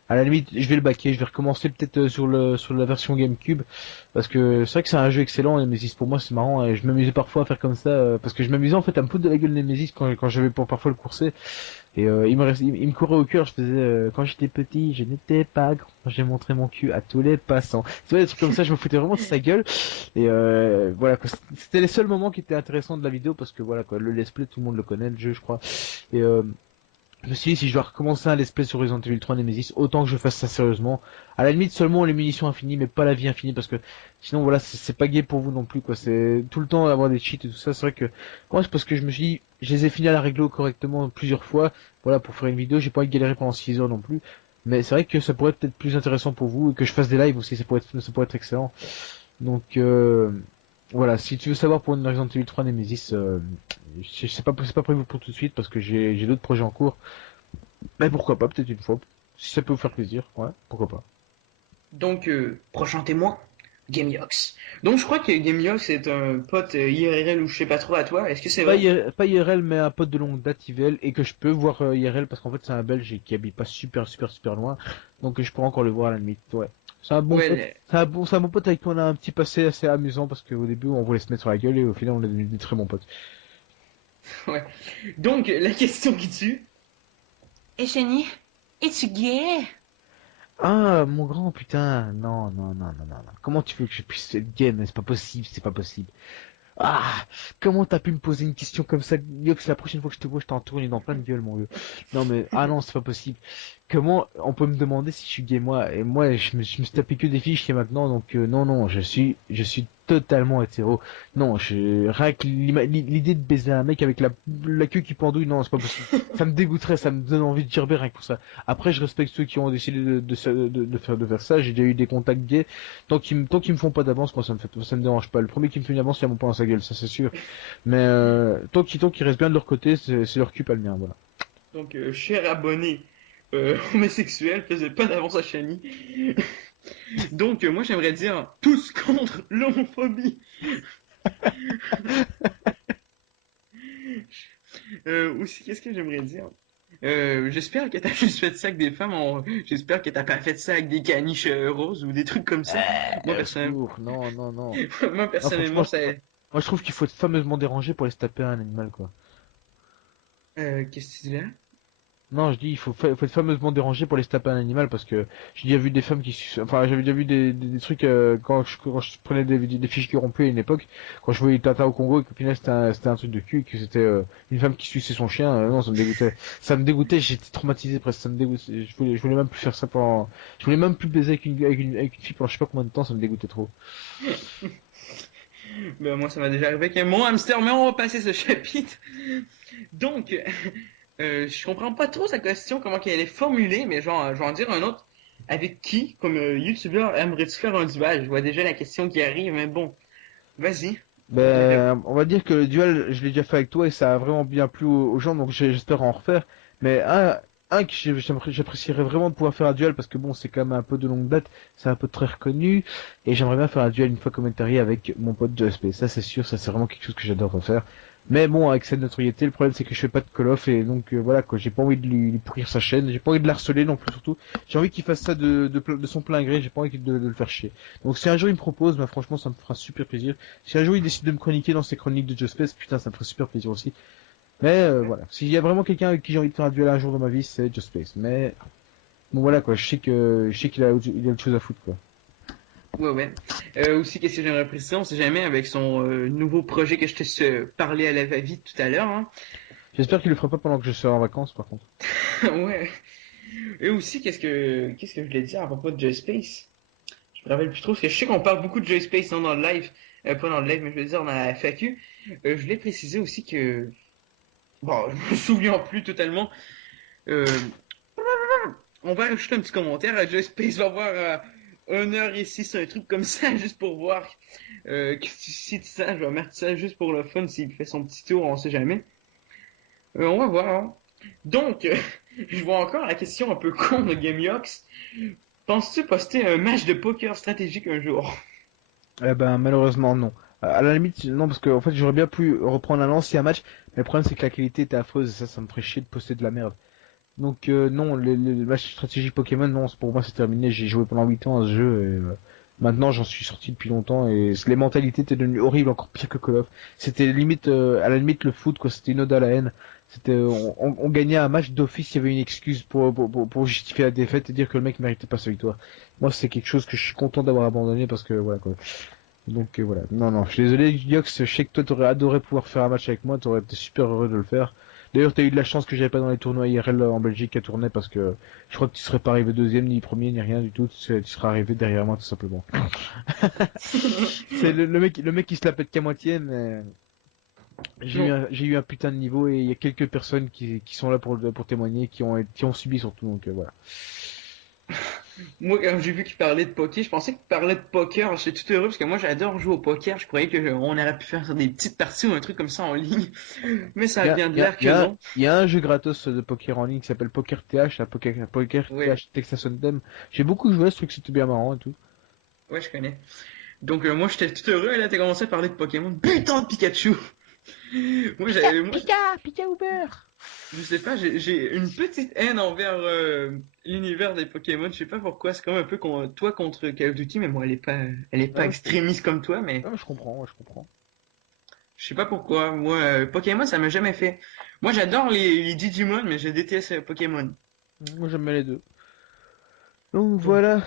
à la limite, je vais le baquer, je vais recommencer peut-être sur la version GameCube, parce que c'est vrai que c'est un jeu excellent, Nemesis pour moi c'est marrant, et je m'amusais parfois à faire comme ça, parce que je m'amusais en fait à me foutre de la gueule de Nemesis quand j'avais pour parfois le courser. Et il me courait au cœur, je faisais quand j'étais petit, je n'étais pas grand, j'ai montré mon cul à tous les passants. Tu vois, des trucs comme ça, je me foutais vraiment de sa gueule. Et voilà, quoi. C'était les seuls moments qui étaient intéressants de la vidéo parce que voilà quoi, le let's play tout le monde le connaît, le jeu je crois. Et Je me suis dit, si je dois recommencer un let's play sur Resident Evil 3 Nemesis, autant que je fasse ça sérieusement. À la limite, seulement les munitions infinies, mais pas la vie infinie, parce que sinon, voilà, c'est pas gai pour vous non plus, quoi. C'est tout le temps avoir des cheats et tout ça. C'est vrai que moi, c'est parce que je me suis dit, je les ai finis à la réglo correctement plusieurs fois. Voilà, pour faire une vidéo, j'ai pas envie de galérer pendant 6 heures non plus. Mais c'est vrai que ça pourrait être peut-être plus intéressant pour vous et que je fasse des lives aussi, ça pourrait être excellent. Donc, voilà, si tu veux savoir pour une Resident Evil 3 Nemesis, je sais pas, c'est pas prévu pour tout de suite parce que j'ai d'autres projets en cours. Mais pourquoi pas, peut-être une fois. Si ça peut vous faire plaisir, ouais, pourquoi pas. Donc, prochain témoin, GameYox. Donc, je crois que GameYox est un pote IRL ou je sais pas trop à toi. Est-ce que c'est vrai? Pas IRL, mais un pote de longue date IVL et que je peux voir IRL parce qu'en fait c'est un Belge et qui habite pas super loin. Donc je pourrais encore le voir à la limite, ouais. C'est un bon Ouais, pote. C'est un bon pote avec qui on a un petit passé assez amusant parce qu'au début on voulait se mettre sur la gueule et au final on est devenus des très bons potes. ouais. Donc, la question qui tue. Et Chenny, es-tu gay? Ah, mon grand, putain, non. Comment tu veux que je puisse être gay? Mais c'est pas possible. Ah, comment t'as pu me poser une question comme ça, Yox, la prochaine fois que je te vois, je t'en tourne dans plein de gueule, mon vieux. Non mais, ah non, c'est pas possible. Comment on peut me demander si je suis gay, moi? Et moi, je me suis tapé que des filles jusqu'à maintenant, donc non, je suis totalement hétéro. Non, rien que l'idée de baiser un mec avec la queue qui pendouille, non, c'est pas possible. Ça me dégoûterait, ça me donne envie de gerber rien que pour ça. Après, je respecte ceux qui ont décidé de faire ça. J'ai déjà eu des contacts gays. Tant qu'ils me font pas d'avance, moi ça me dérange pas. Le premier qui me fait une avance, il a mon poing dans sa gueule, ça c'est sûr. Mais tant qu'ils restent bien de leur côté, c'est leur cul, pas le mien, voilà. Donc, cher abonné homosexuel, faisait pas d'avance à Chenny. Donc, moi j'aimerais dire tous contre l'homophobie. Aussi, qu'est-ce que j'aimerais dire? J'espère que t'as juste fait ça avec des femmes. J'espère que t'as pas fait ça avec des caniches roses ou des trucs comme ça. Moi, Au secours, non. moi, Non, franchement, personnellement, ça. moi je trouve qu'il faut être fameusement dérangé pour aller se taper un animal, quoi. Qu'est-ce que tu dis là? Non, je dis, faut être fameusement dérangé pour aller se taper un animal parce que j'ai déjà vu des femmes enfin, j'avais déjà vu des trucs quand je prenais des fiches corrompues à une époque, quand je voyais Tata au Congo et qu'au final c'était un truc de cul et que c'était une femme qui suçait son chien, non, ça me dégoûtait, j'étais traumatisé presque, ça me dégoûtait, je voulais même plus faire ça pendant, je voulais même plus baiser avec une fille pendant je sais pas combien de temps, ça me dégoûtait trop. Ben, moi, ça m'a déjà arrivé avec mon hamster, mais on va passer ce chapitre. Donc, je comprends pas trop sa question, comment qu'elle est formulée, mais genre, je vais en dire un autre. Avec qui, comme youtubeur, aimerais-tu faire un duel? Je vois déjà la question qui arrive, mais bon, vas-y. On va dire que le duel, je l'ai déjà fait avec toi et ça a vraiment bien plu aux gens, donc j'espère en refaire. Mais un que j'apprécierais vraiment de pouvoir faire un duel parce que bon, c'est quand même un peu de longue date, c'est un peu très reconnu et j'aimerais bien faire un duel une fois commentary avec mon pote JSP. Ça, c'est sûr, ça c'est vraiment quelque chose que j'adore refaire. Mais bon, avec cette notoriété, le problème c'est que je fais pas de Call of et donc voilà quoi, j'ai pas envie de lui pourrir sa chaîne, j'ai pas envie de l'harceler non plus surtout. J'ai envie qu'il fasse ça de son plein gré, j'ai pas envie de le faire chier. Donc si un jour il me propose, bah franchement ça me fera super plaisir. Si un jour il décide de me chroniquer dans ses chroniques de Just Space, putain ça me ferait super plaisir aussi. Mais voilà, s'il y a vraiment quelqu'un avec qui j'ai envie de faire un duel un jour dans ma vie, c'est Just Space. Mais bon voilà quoi, je sais qu'il a autre chose à foutre quoi. Ouais, ouais. Aussi, qu'est-ce que j'aimerais préciser, on sait jamais, avec son nouveau projet que je te parlais à la va-vite tout à l'heure, hein. J'espère qu'il le fera pas pendant que je serai en vacances par contre. Ouais. Et aussi, qu'est-ce que je voulais dire à propos de Joy Space? Je me rappelle plus trop, parce que je sais qu'on parle beaucoup de Joy Space hein, dans le live, pas dans le live, mais je veux dire dans la FAQ. Je voulais préciser aussi que, bon, je me souviens plus totalement. Euh, on va ajouter un petit commentaire. Joy Space va voir 1 heure ici, c'est un truc comme ça, juste pour voir que tu cites ça. Je vais mettre ça juste pour le fun s'il fait son petit tour, on sait jamais. On va voir, hein. Donc, je vois encore la question un peu con de GameYox. Penses-tu poster un match de poker stratégique un jour? Eh ben malheureusement non. À la limite non parce que en fait j'aurais bien pu reprendre un ancien match, mais le problème c'est que la qualité était affreuse et ça me ferait chier de poster de la merde. Donc non, le match stratégique Pokémon, non, pour moi c'est terminé. J'ai joué pendant 8 ans à ce jeu et maintenant j'en suis sorti depuis longtemps et les mentalités étaient devenues horribles, encore pire que Call of. C'était limite, à la limite le foot quoi, c'était une ode à la haine. C'était, on gagnait un match d'office, il y avait une excuse pour justifier la défaite et dire que le mec méritait pas sa victoire. Moi c'est quelque chose que je suis content d'avoir abandonné parce que voilà quoi. Donc voilà, non, je suis désolé Yox, je sais que toi t'aurais adoré pouvoir faire un match avec moi, t'aurais été super heureux de le faire. D'ailleurs, t'as eu de la chance que j'avais pas dans les tournois IRL en Belgique à tourner parce que je crois que tu serais pas arrivé deuxième, ni premier, ni rien du tout. Tu serais arrivé derrière moi tout simplement. C'est le mec qui se la pète qu'à moitié, mais Non. j'ai eu un putain de niveau et il y a quelques personnes qui sont là pour témoigner, qui ont subi surtout, donc voilà. Moi, quand j'ai vu qu'il parlait de poker, je pensais qu'il parlait de poker. J'étais tout heureux parce que moi, j'adore jouer au poker. Je croyais qu'on aurait pu faire des petites parties ou un truc comme ça en ligne. Mais ça vient de l'air que non. Il y a un jeu gratos de poker en ligne qui s'appelle Poker TH, la Poker Ouais, TH Texas Hold'em. J'ai beaucoup joué à ce truc, c'était bien marrant et tout. ouais, je connais. Donc, moi, j'étais tout heureux et là, t'as commencé à parler de Pokémon. Putain de Pikachu! Moi, Pika Uber. je sais pas, j'ai une petite haine envers l'univers des Pokémon. Je sais pas pourquoi. C'est comme un peu toi contre Call of Duty, mais moi, elle est pas Ouais, extrémiste comme toi, mais ouais, je comprends, ouais, je comprends. je sais pas pourquoi. Moi, Pokémon, ça m'a jamais fait. Moi, j'adore les Digimon, mais je déteste Pokémon. Moi j'aime bien les deux. Donc Donc, voilà,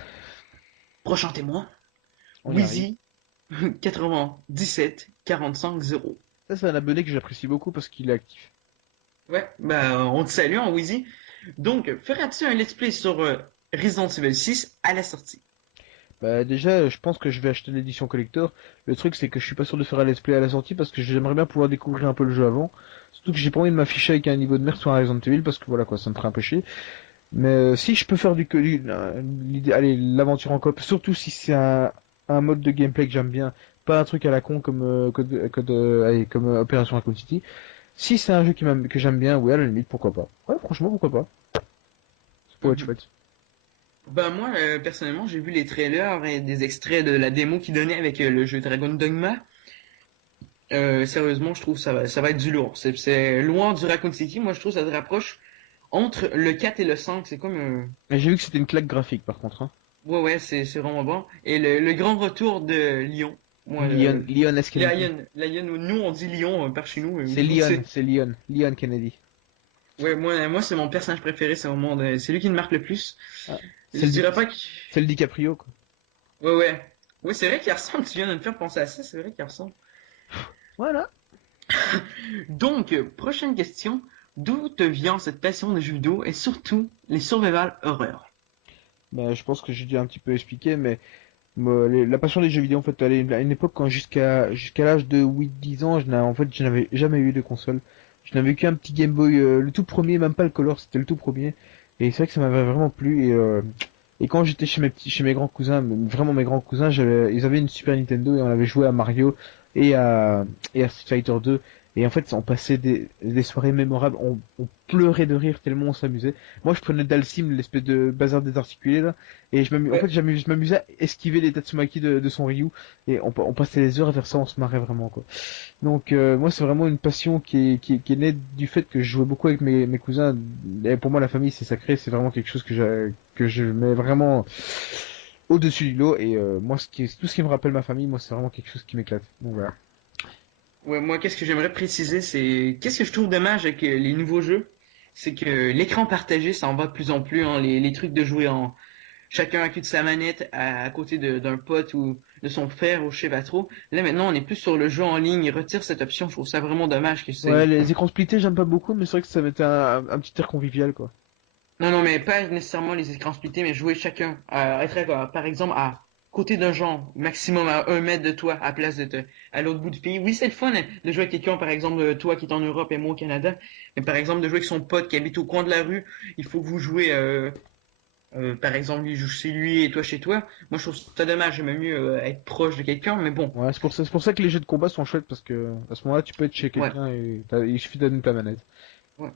prochain témoin, on y arrive. Wheezy 97 45 0. Ça c'est un abonné que j'apprécie beaucoup parce qu'il est actif. Ouais, bah, on te salue en Wheezy. Donc, feras-tu un let's play sur Resident Evil 6 à la sortie? Bah déjà, je pense que je vais acheter l'édition collector. Le truc c'est que je suis pas sûr de faire un let's play à la sortie parce que j'aimerais bien pouvoir découvrir un peu le jeu avant. Surtout que j'ai pas envie de m'afficher avec un niveau de merde sur un Resident Evil parce que voilà quoi, ça me ferait un peu chier. Mais si je peux faire allez, l'aventure en coop, surtout si c'est un mode de gameplay que j'aime bien, pas un truc à la con comme allez, comme Operation Raccoon City. Si c'est un jeu que j'aime bien, ouais, à la limite, pourquoi pas. Ouais, franchement, pourquoi pas. Ça pourrait être Mhm. chouette. Bah moi, personnellement, j'ai vu les trailers et des extraits de la démo qu'ils donnaient avec le jeu Dragon Dogma. Sérieusement, je trouve ça va être du lourd. C'est loin du Raccoon City. Moi, je trouve que ça se rapproche entre le 4 et le 5. C'est comme... Mais j'ai vu que c'était une claque graphique par contre, hein. Ouais, ouais, c'est vraiment bon. Et le grand retour de Lyon. Moi, Leon S. Kennedy. Lion, nous, on dit Lyon par chez nous. C'est Vous, Leon, c'est Leon. Leon Kennedy. ouais, moi c'est mon personnage préféré, c'est au monde. C'est lui qui me marque le plus. Ah, Je dirais pas que... c'est le DiCaprio, quoi. Ouais, ouais. Ouais, c'est vrai qu'il ressemble. Tu viens de me faire penser à ça. C'est vrai qu'il ressemble. Voilà. Donc, prochaine question. D'où te vient cette passion des jeux vidéo et surtout les survival horror? Bah, je pense que j'ai dû un petit peu expliquer, mais moi, la passion des jeux vidéo, en fait, elle est à une époque quand jusqu'à l'âge de 8-10 ans, je n'avais jamais eu de console. Je n'avais qu'un petit Game Boy, le tout premier, même pas le Color, c'était le tout premier. Et c'est vrai que ça m'avait vraiment plu. Et quand j'étais chez mes grands cousins, vraiment mes grands cousins, ils avaient une Super Nintendo et on avait joué à Mario et et à Street Fighter 2. Et en fait, on passait des soirées mémorables. On pleurait de rire tellement on s'amusait. Moi, je prenais Dalsim, l'espèce de bazar désarticulé là, et en fait, Ouais, je m'amusais à esquiver les Tatsumaki de son Ryu. Et on passait des heures à faire ça, on se marrait vraiment quoi. Donc moi, c'est vraiment une passion qui est née du fait que je jouais beaucoup avec mes cousins. Et pour moi, la famille, c'est sacré. C'est vraiment quelque chose que je mets vraiment au-dessus du lot. Et moi, tout ce qui me rappelle ma famille, moi, c'est vraiment quelque chose qui m'éclate. Donc voilà. ouais, moi, qu'est-ce que j'aimerais préciser, c'est qu'est-ce que je trouve dommage avec les nouveaux jeux, c'est que l'écran partagé, ça en va de plus en plus, hein, les trucs de jouer en chacun à cul de sa manette à côté d'un pote ou de son frère ou je sais pas trop. Là maintenant, on est plus sur le jeu en ligne. Ils retirent cette option. Je trouve ça vraiment dommage que Ouais, c'est. les écrans splittés, j'aime pas beaucoup, mais c'est vrai que ça mettait un petit air convivial, quoi. Non, non, mais pas nécessairement les écrans splittés, mais jouer chacun, être par exemple à côté d'un genre, maximum à 1 mètre de toi, à place à l'autre bout du pays. Oui, c'est le fun hein, de jouer avec quelqu'un, par exemple, toi qui est en Europe et moi au Canada, mais par exemple de jouer avec son pote qui habite au coin de la rue, il faut que vous jouez, par exemple, lui joue chez lui et toi chez toi. Moi, je trouve ça dommage, j'aime mieux être proche de quelqu'un, mais bon, Ouais, c'est pour ça que les jeux de combat sont chouettes, parce que à ce moment-là, tu peux être chez ouais, quelqu'un et il suffit d'allumer ta manette. ouais.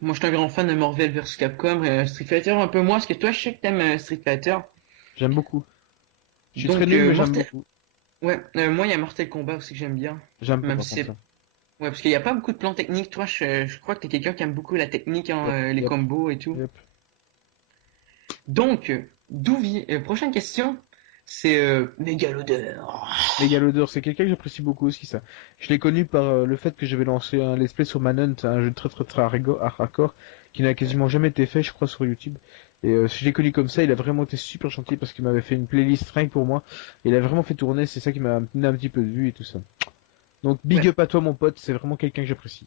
Moi, je suis un grand fan de Marvel vs Capcom, Street Fighter un peu moins, parce que toi, je sais que t'aimes Street Fighter. J'aime beaucoup. Je suis très Donc, nul, mais j'aime Mortal... beaucoup. Ouais, moi, il y a Mortal Kombat aussi que j'aime bien. J'aime pas Même par si contre c'est... ça. Ouais, parce qu'il n'y a pas beaucoup de plans techniques. Toi, je crois que t'es quelqu'un qui aime beaucoup la technique, hein, Yep, les yep, combos et tout. yep. Donc, d'où vient... prochaine question, c'est Megalodon. Megalodor, c'est quelqu'un que j'apprécie beaucoup aussi, ça. Je l'ai connu par le fait que j'avais lancé un let's play sur Manhunt, un jeu très hardcore, qui n'a quasiment jamais été fait, je crois, sur YouTube. Et je l'ai connu comme ça, il a vraiment été super gentil parce qu'il m'avait fait une playlist rien que pour moi. Et il a vraiment fait tourner, c'est ça qui m'a donné un petit peu de vue et tout ça. Donc big Ouais. up à toi mon pote, c'est vraiment quelqu'un que j'apprécie.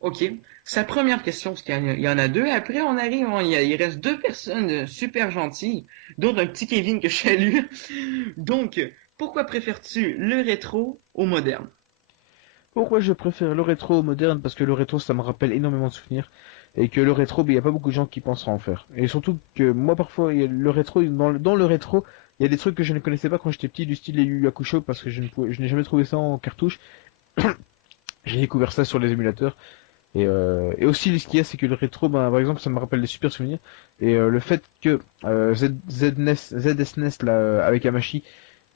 Ok. Sa première question, parce qu'il y en a deux. Après, on arrive, il reste deux personnes super gentilles, dont un petit Kevin que je salue. Donc, pourquoi préfères-tu le rétro au moderne? Pourquoi je préfère le rétro au moderne? Parce que le rétro, ça me rappelle énormément de souvenirs. Et que le rétro, il n'y a pas beaucoup de gens qui penseront en faire. Et surtout que moi, parfois, le rétro, dans le rétro, il y a des trucs que je ne connaissais pas quand j'étais petit, du style les Yu Yu Hakusho, parce que je n'ai jamais trouvé ça en cartouche. J'ai découvert ça sur les émulateurs. Et aussi, ce qu'il y a, c'est que le rétro, ben, par exemple, ça me rappelle des super souvenirs. Et le fait que ZSNES, là, avec Amashi,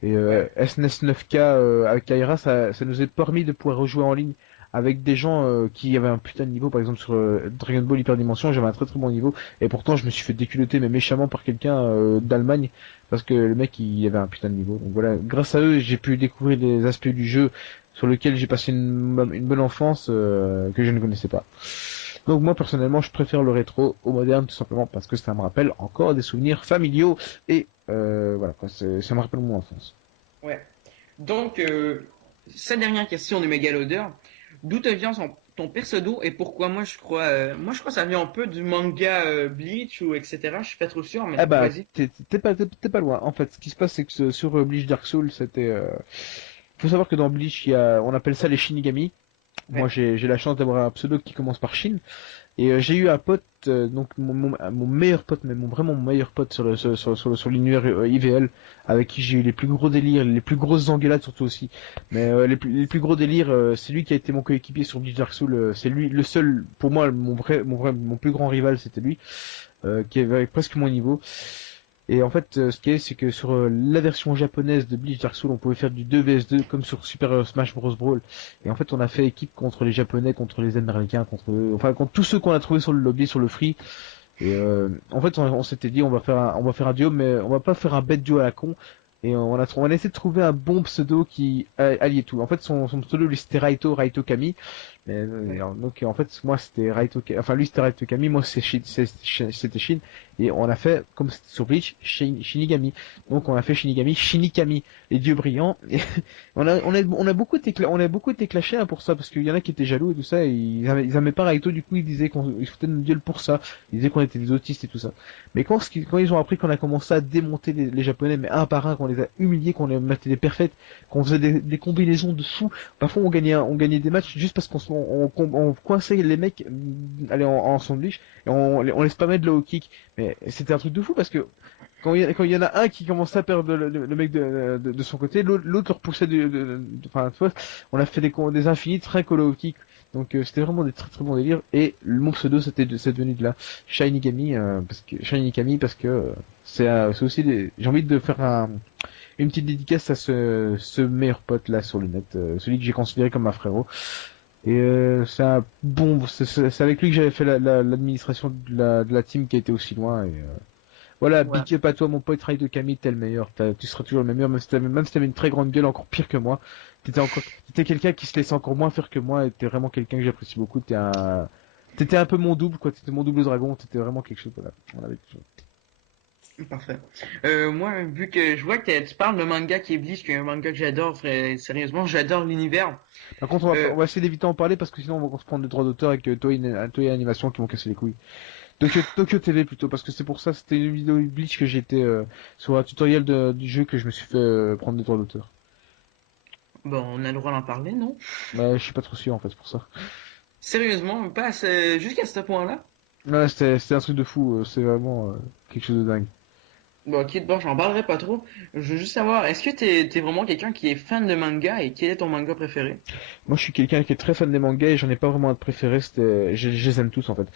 et Ouais. SNES 9K avec Kaira, ça nous a permis de pouvoir rejouer en ligne avec des gens qui avaient un putain de niveau. Par exemple, sur Dragon Ball Hyper Dimension, j'avais un très très bon niveau. Et pourtant, je me suis fait déculoter, mais méchamment, par quelqu'un d'Allemagne, parce que le mec, il avait un putain de niveau. Donc voilà, grâce à eux, j'ai pu découvrir des aspects du jeu sur lesquels j'ai passé une bonne enfance que je ne connaissais pas. Donc moi personnellement je préfère le rétro au moderne tout simplement parce que ça me rappelle encore des souvenirs familiaux et voilà quoi, ça me rappelle mon enfance. Ouais. Donc, sa dernière question de Megalodeur, d'où te vient ton pseudo et pourquoi moi je crois que ça vient un peu du manga Bleach ou etc. Je suis pas trop sûr, Ah mais bah vas-y. t'es pas loin. En fait ce qui se passe c'est que sur Bleach Dark Souls c'était faut savoir que dans Bleach on appelle ça les Shinigami. Moi Ouais. j'ai la chance d'avoir un pseudo qui commence par Shin. Et j'ai eu un pote, donc mon meilleur pote, mais vraiment mon meilleur pote sur l'univers IVL, avec qui j'ai eu les plus gros délires, les plus grosses engueulades surtout aussi. Mais les plus gros délires, c'est lui qui a été mon coéquipier sur Bleach Dark Souls. C'est lui le seul, pour moi, mon plus grand rival, c'était lui, qui avait presque mon niveau. Et en fait, ce qui est, c'est que sur la version japonaise de Bleach Dark Souls, on pouvait faire du 2 vs 2 comme sur Super Smash Bros. Brawl. Et en fait, on a fait équipe contre les Japonais, contre les Américains, enfin, contre tous ceux qu'on a trouvé sur le lobby, sur le free. Et en fait, on s'était dit, on va faire un duo, mais on va pas faire un bête duo à la con. Et on a essayé de trouver un bon pseudo qui alliait tout. En fait, son pseudo, lui, c'était Raito Kami. Mais, Ouais. donc, en fait, moi, c'était enfin, lui, c'était Raito Kami, moi, c'était Shin. Et on a fait, comme c'était sur Bleach, Shinigami. Donc, on a fait Shinigami, Shinikami, les dieux brillants. Et on a beaucoup été clashés hein, pour ça, parce qu'il y en a qui étaient jaloux et tout ça, et ils aimaient pas Raito, du coup, ils disaient ils foutaient de notre gueule pour ça. Ils disaient qu'on était des autistes et tout ça. Mais quand ils ont appris qu'on a commencé à démonter les Japonais, mais un par un, qu'on les a humiliés, qu'on les mettait des perfects, qu'on faisait des combinaisons de fous, parfois on gagnait des matchs juste parce on coinçait les mecs, allez, en sandwich, et on les spammait de low kick. Mais c'était un truc de fou parce que quand il y en a un qui commençait à perdre le mec de son côté, l'autre le repoussait enfin, tu vois, on a fait des infinis très low kick. Donc c'était vraiment des très très bons délires et mon pseudo c'est devenu de là Shiny Kami parce que c'est aussi j'ai envie de faire une petite dédicace à ce meilleur pote là sur le net, celui que j'ai considéré comme un frérot. Et c'est un bon, c'est avec lui que j'avais fait l'administration de la team qui a été aussi loin. Et voilà, Ouais. big up à toi mon pote Rai de Camille, t'es le meilleur. Tu seras toujours le meilleur, même si t'avais une très grande gueule, encore pire que moi. T'étais quelqu'un qui se laissait encore moins faire que moi. Et t'es vraiment quelqu'un que j'apprécie beaucoup. T'étais un peu mon double, quoi. T'étais mon double dragon. T'étais vraiment quelque chose. Voilà. On avait toujours- Parfait. Moi, vu que je vois que tu parles de manga qui est Bleach, qui est un manga que j'adore, sérieusement, j'adore l'univers. Par contre, Euh, on va essayer d'éviter d'en parler parce que sinon on va se prendre des droits d'auteur avec Toei Animation qui vont casser les couilles. Tokyo TV plutôt, parce que c'est pour ça, c'était une vidéo Bleach que j'étais sur un tutoriel du jeu que je me suis fait prendre des droits d'auteur. bon, on a le droit d'en parler, non? Mais je suis pas trop sûr en fait c'est pour ça. Sérieusement, jusqu'à ce point-là? Ouais, c'était un truc de fou, c'est vraiment quelque chose de dingue. Bon, ok, bon, j'en parlerai pas trop. Je veux juste savoir, est-ce que t'es vraiment quelqu'un qui est fan de manga et quel est ton manga préféré? Moi je suis quelqu'un qui est très fan des mangas et j'en ai pas vraiment un de préféré, je les aime tous en fait.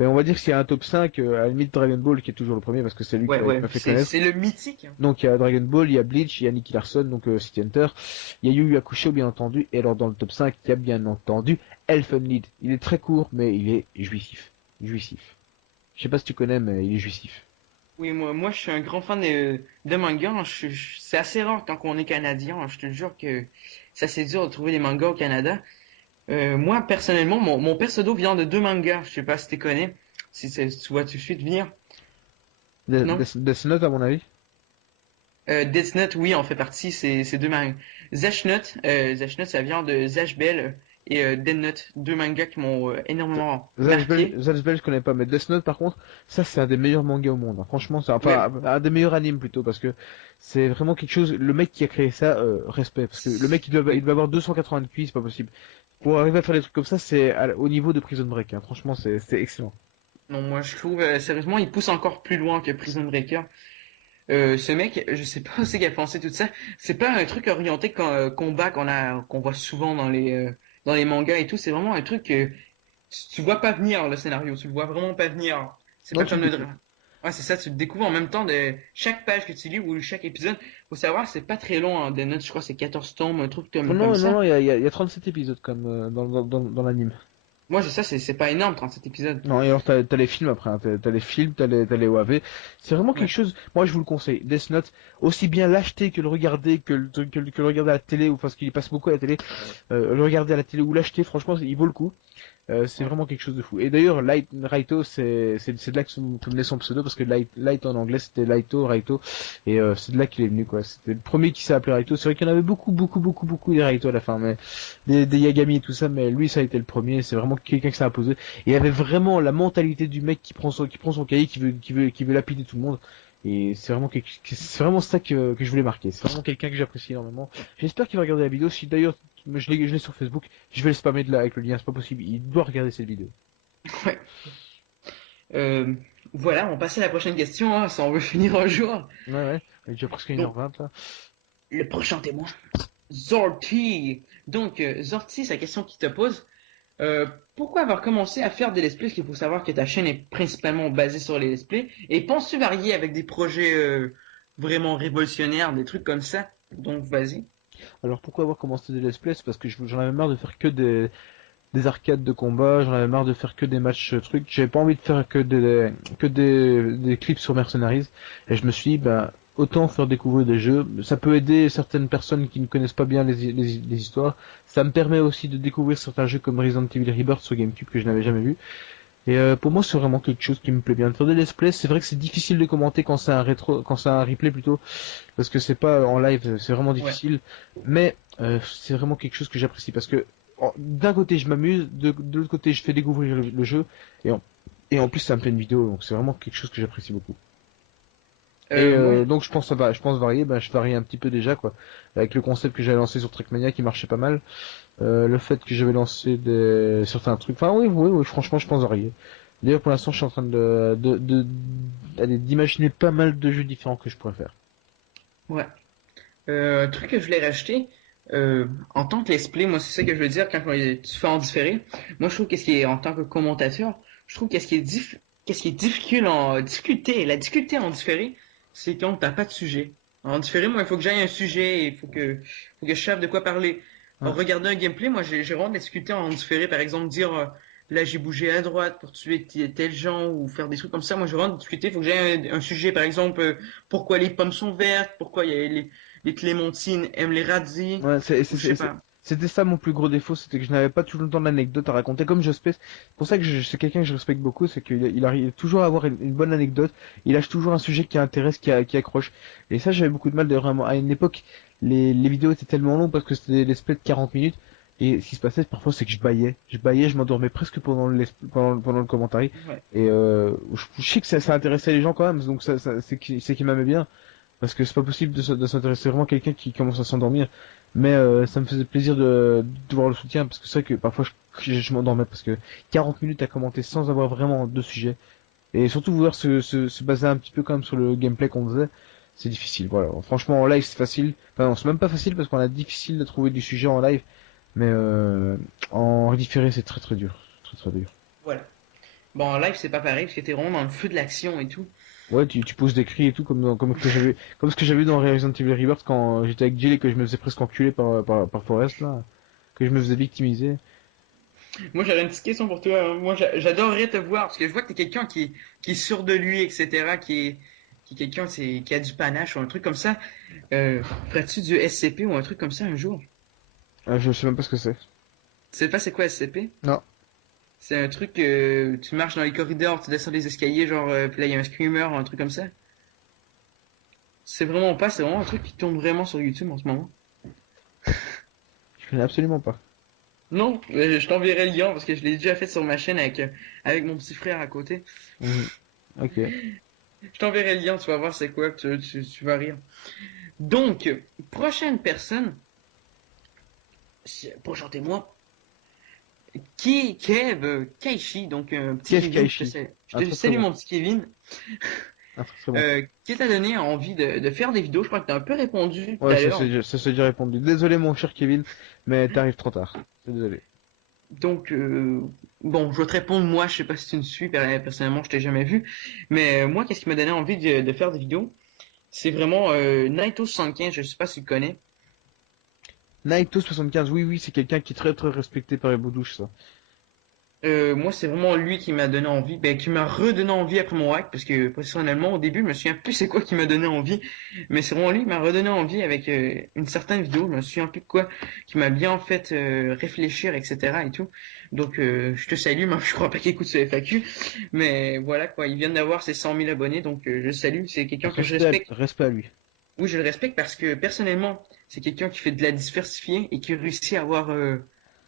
Mais on va dire qu'il y a un top 5, à la limite Dragon Ball qui est toujours le premier parce que c'est lui Ouais, qui ouais, m'a fait connaître. c'est le mythique. Donc il y a Dragon Ball, il y a Bleach, il y a Nicky Larson, donc City Hunter, il y a Yu Yu Hakusho bien entendu, et alors dans le top 5, il y a bien entendu Elfen Lied. Il est très court, mais il est jouissif. Jouissif. Je sais pas si tu connais, mais il est jouissif. Oui, moi, je suis un grand fan de manga. Hein. C'est assez rare quand on est canadien. Hein. Je te jure que c'est assez dur de trouver des mangas au Canada. Moi, personnellement, mon pseudo vient de deux mangas. Je sais pas si tu connais. Si tu vois tout de suite venir. Non? Death Note à mon avis. Death Note, oui, en fait partie. C'est deux mangas. Zesh Note, ça vient de Zash Bell et Death Note, deux mangas qui m'ont énormément Zatch Bell, marqué. Zatch Bell, je connais pas, mais Death Note, par contre, ça, c'est un des meilleurs mangas au monde, hein. Franchement, c'est Ouais, enfin un des meilleurs animes plutôt, parce que c'est vraiment quelque chose. Le mec qui a créé ça, respect, parce que le mec, oui. il doit avoir 280 de QI, c'est pas possible. Pour arriver à faire des trucs comme ça, c'est au niveau de Prison Break, hein. Franchement, c'est excellent. Non, moi je trouve, sérieusement, il pousse encore plus loin que Prison Breaker. Ce mec, je sais pas aussi qu'il a pensé tout ça. C'est pas un truc orienté combat qu'on voit souvent dans les mangas et tout. C'est vraiment un truc que tu vois pas venir le scénario. Tu le vois vraiment pas venir. C'est Non, pas tu le comme le découvres. drame. Ouais, c'est ça. Tu le découvres en même temps de chaque page que tu lis ou chaque épisode. Faut savoir, c'est pas très long. Hein, des notes, je crois, c'est 14 tomes, un truc Non, comme non, ça. non, il y a 37 épisodes comme dans l'anime. Moi, c'est ça. C'est pas énorme, 37 épisodes. Non, et alors t'as les films après, hein. T'as les films, t'as les OAV. C'est vraiment quelque Ouais. chose. Moi, je vous le conseille. Death Note, aussi bien l'acheter que le regarder, que le regarder à la télé ou parce qu'il passe beaucoup à la télé. Le regarder à la télé ou l'acheter, franchement, il vaut le coup. C'est Ouais. vraiment quelque chose de fou. Et d'ailleurs, Raito, c'est de là que venait son pseudo parce que Light en anglais c'était Raito, et c'est de là qu'il est venu quoi. C'était le premier qui s'est appelé Raito. C'est vrai qu'il y en avait beaucoup des Raito à la fin, mais des Yagami et tout ça, mais lui ça a été le premier. C'est vraiment quelqu'un qui s'est imposé. Et il y avait vraiment la mentalité du mec qui prend son cahier, qui veut lapider tout le monde. Et c'est vraiment ça que je voulais marquer. C'est vraiment quelqu'un que j'apprécie énormément. J'espère qu'il va regarder la vidéo. Si d'ailleurs je l'ai sur Facebook, je vais le spammer avec le lien, c'est pas possible. Il doit regarder cette vidéo. Ouais. Euh, voilà, on passe à la prochaine question, hein, si on veut finir un jour. Ouais, ouais. Il est déjà presque Donc, 1h20 là. le prochain témoin, Zorti. Donc, Zorti, sa question qu'il te pose, euh, pourquoi avoir commencé à faire des let's plays? Parce qu'il faut savoir que ta chaîne est principalement basée sur les let's plays. Et penses-tu varier avec des projets vraiment révolutionnaires, des trucs comme ça? Donc, vas-y. Alors pourquoi avoir commencé des let's play? C'est parce que j'en avais marre de faire que des arcades de combat, j'en avais marre de faire que des matchs trucs. J'avais pas envie de faire des clips sur Mercenaries. Et je me suis dit, bah, autant faire découvrir des jeux. Ça peut aider certaines personnes qui ne connaissent pas bien les histoires. Ça me permet aussi de découvrir certains jeux comme Resident Evil Rebirth sur GameCube que je n'avais jamais vu. Et pour moi, c'est vraiment quelque chose qui me plaît bien. De faire des let's play, c'est vrai que c'est difficile de commenter quand c'est un replay plutôt, parce que c'est pas en live, c'est vraiment Ouais. difficile. Mais c'est vraiment quelque chose que j'apprécie parce que d'un côté, je m'amuse, de l'autre côté, je fais découvrir le jeu, et et en plus, ça me fait une vidéo, donc c'est vraiment quelque chose que j'apprécie beaucoup. Et Moi, donc je pense varier, ben je varie un petit peu déjà quoi, avec le concept que j'avais lancé sur Trackmania qui marchait pas mal. Le fait que j'avais lancé certains trucs. Enfin, oui, franchement, je pense varier. D'ailleurs, pour l'instant, je suis en train d'imaginer pas mal de jeux différents que je pourrais faire. ouais. Un truc que je voulais racheter, en tant que let's play, moi c'est ça que je veux dire quand tu fais en différé. Moi je trouve qu'est-ce qui est en tant que commentateur, je trouve qu'est-ce qui est difficile en difficulté, la difficulté en différé, c'est quand t'as pas de sujet. En différé, moi il faut que j'aille un sujet, il faut que je sache de quoi parler. Ouais. Alors, regarder un gameplay, moi j'ai vraiment de la difficulté en différé, par exemple dire là j'ai bougé à droite pour tuer tel gens ou faire des trucs comme ça. Moi j'ai vraiment de difficulté, il faut que j'aie un sujet, par exemple pourquoi les pommes sont vertes, pourquoi il y a les clémentines aiment les radis, Ouais, ou je sais pas. c'était ça mon plus gros défaut, c'était que je n'avais pas tout le temps d'anecdotes à raconter comme Jospeh. C'est pour ça que c'est quelqu'un que je respecte beaucoup, c'est qu'il arrive toujours à avoir une bonne anecdote, il lâche toujours un sujet qui intéresse, qui accroche. Et ça, j'avais beaucoup de mal de vraiment. À une époque, les vidéos étaient tellement longues parce que c'était des splits de 40 minutes. Et ce qui se passait parfois, c'est que je baillais, je m'endormais presque pendant le commentaire. Et Ouais. je sais que ça intéressait les gens quand même, donc c'est qui m'aimait bien. Parce que c'est pas possible de s'intéresser vraiment à quelqu'un qui commence à s'endormir. Mais ça me faisait plaisir de voir le soutien, parce que c'est vrai que parfois je m'endormais, parce que 40 minutes à commenter sans avoir vraiment de sujet. Et surtout vouloir se baser un petit peu quand même sur le gameplay qu'on faisait, c'est difficile. Voilà. Franchement en live c'est facile. Enfin non, c'est même pas facile parce qu'on a difficile de trouver du sujet en live. Mais en différé c'est très très dur. Très dur. Voilà. Bon, en live, c'est pas pareil, parce que t'es vraiment dans le feu de l'action et tout. Ouais, tu poses des cris et tout comme ce que j'avais vu dans Resident Evil Rebirth quand j'étais avec Jill et que je me faisais presque enculer par Forrest là, que je me faisais victimiser. Moi, j'avais une petite question pour toi. Moi, j'adorerais te voir, parce que je vois que t'es quelqu'un qui est sûr de lui, etc., qui est quelqu'un qui a du panache ou un truc comme ça. Ferais-tu du SCP ou un truc comme ça un jour? Je sais même pas ce que c'est. Tu sais pas c'est quoi SCP? Non. C'est un truc tu marches dans les corridors, tu descends les escaliers, genre, puis là, il y a un screamer, un truc comme ça. C'est vraiment pas, c'est vraiment un truc qui tourne vraiment sur YouTube en ce moment. Je connais absolument pas. Non, je t'enverrai le lien parce que je l'ai déjà fait sur ma chaîne avec mon petit frère à côté. Mhm. Ok. Je t'enverrai le lien, tu vas voir c'est quoi, tu vas rire. Donc, prochaine personne, moi Kev Kaishi, donc petit Kev Kevin, Kaishi. je Un te très très salue bon. mon petit Kevin, Un très très bon. qui t'a donné envie de faire des vidéos. Je crois que t'as un peu répondu tout Ouais, à l'heure. ça s'est déjà répondu. Désolé mon cher Kevin, mais t'arrives trop tard. C'est désolé. Donc, bon, je vais te répondre, moi, je sais pas si tu me suis, personnellement, je t'ai jamais vu, mais moi, qu'est-ce qui m'a donné envie de faire des vidéos? C'est vraiment Naito75, je sais pas si tu le connais. Naito75, oui, oui, c'est quelqu'un qui est très très respecté par les Boudouches, ça. Moi, c'est vraiment lui qui m'a donné envie, ben, qui m'a redonné envie après mon hack, parce que personnellement, au début, je me souviens plus c'est quoi qui m'a donné envie, mais c'est vraiment lui qui m'a redonné envie avec une certaine vidéo, je me souviens plus de quoi, qui m'a bien fait réfléchir, etc. et tout. Donc, je te salue, même je crois pas qu'il écoute ce FAQ, mais voilà quoi, il vient d'avoir ses 100 000 abonnés, donc je salue, c'est quelqu'un que je respecte. Respect à lui. Oui, je le respecte parce que personnellement, c'est quelqu'un qui fait de la diversifiée et qui réussit à avoir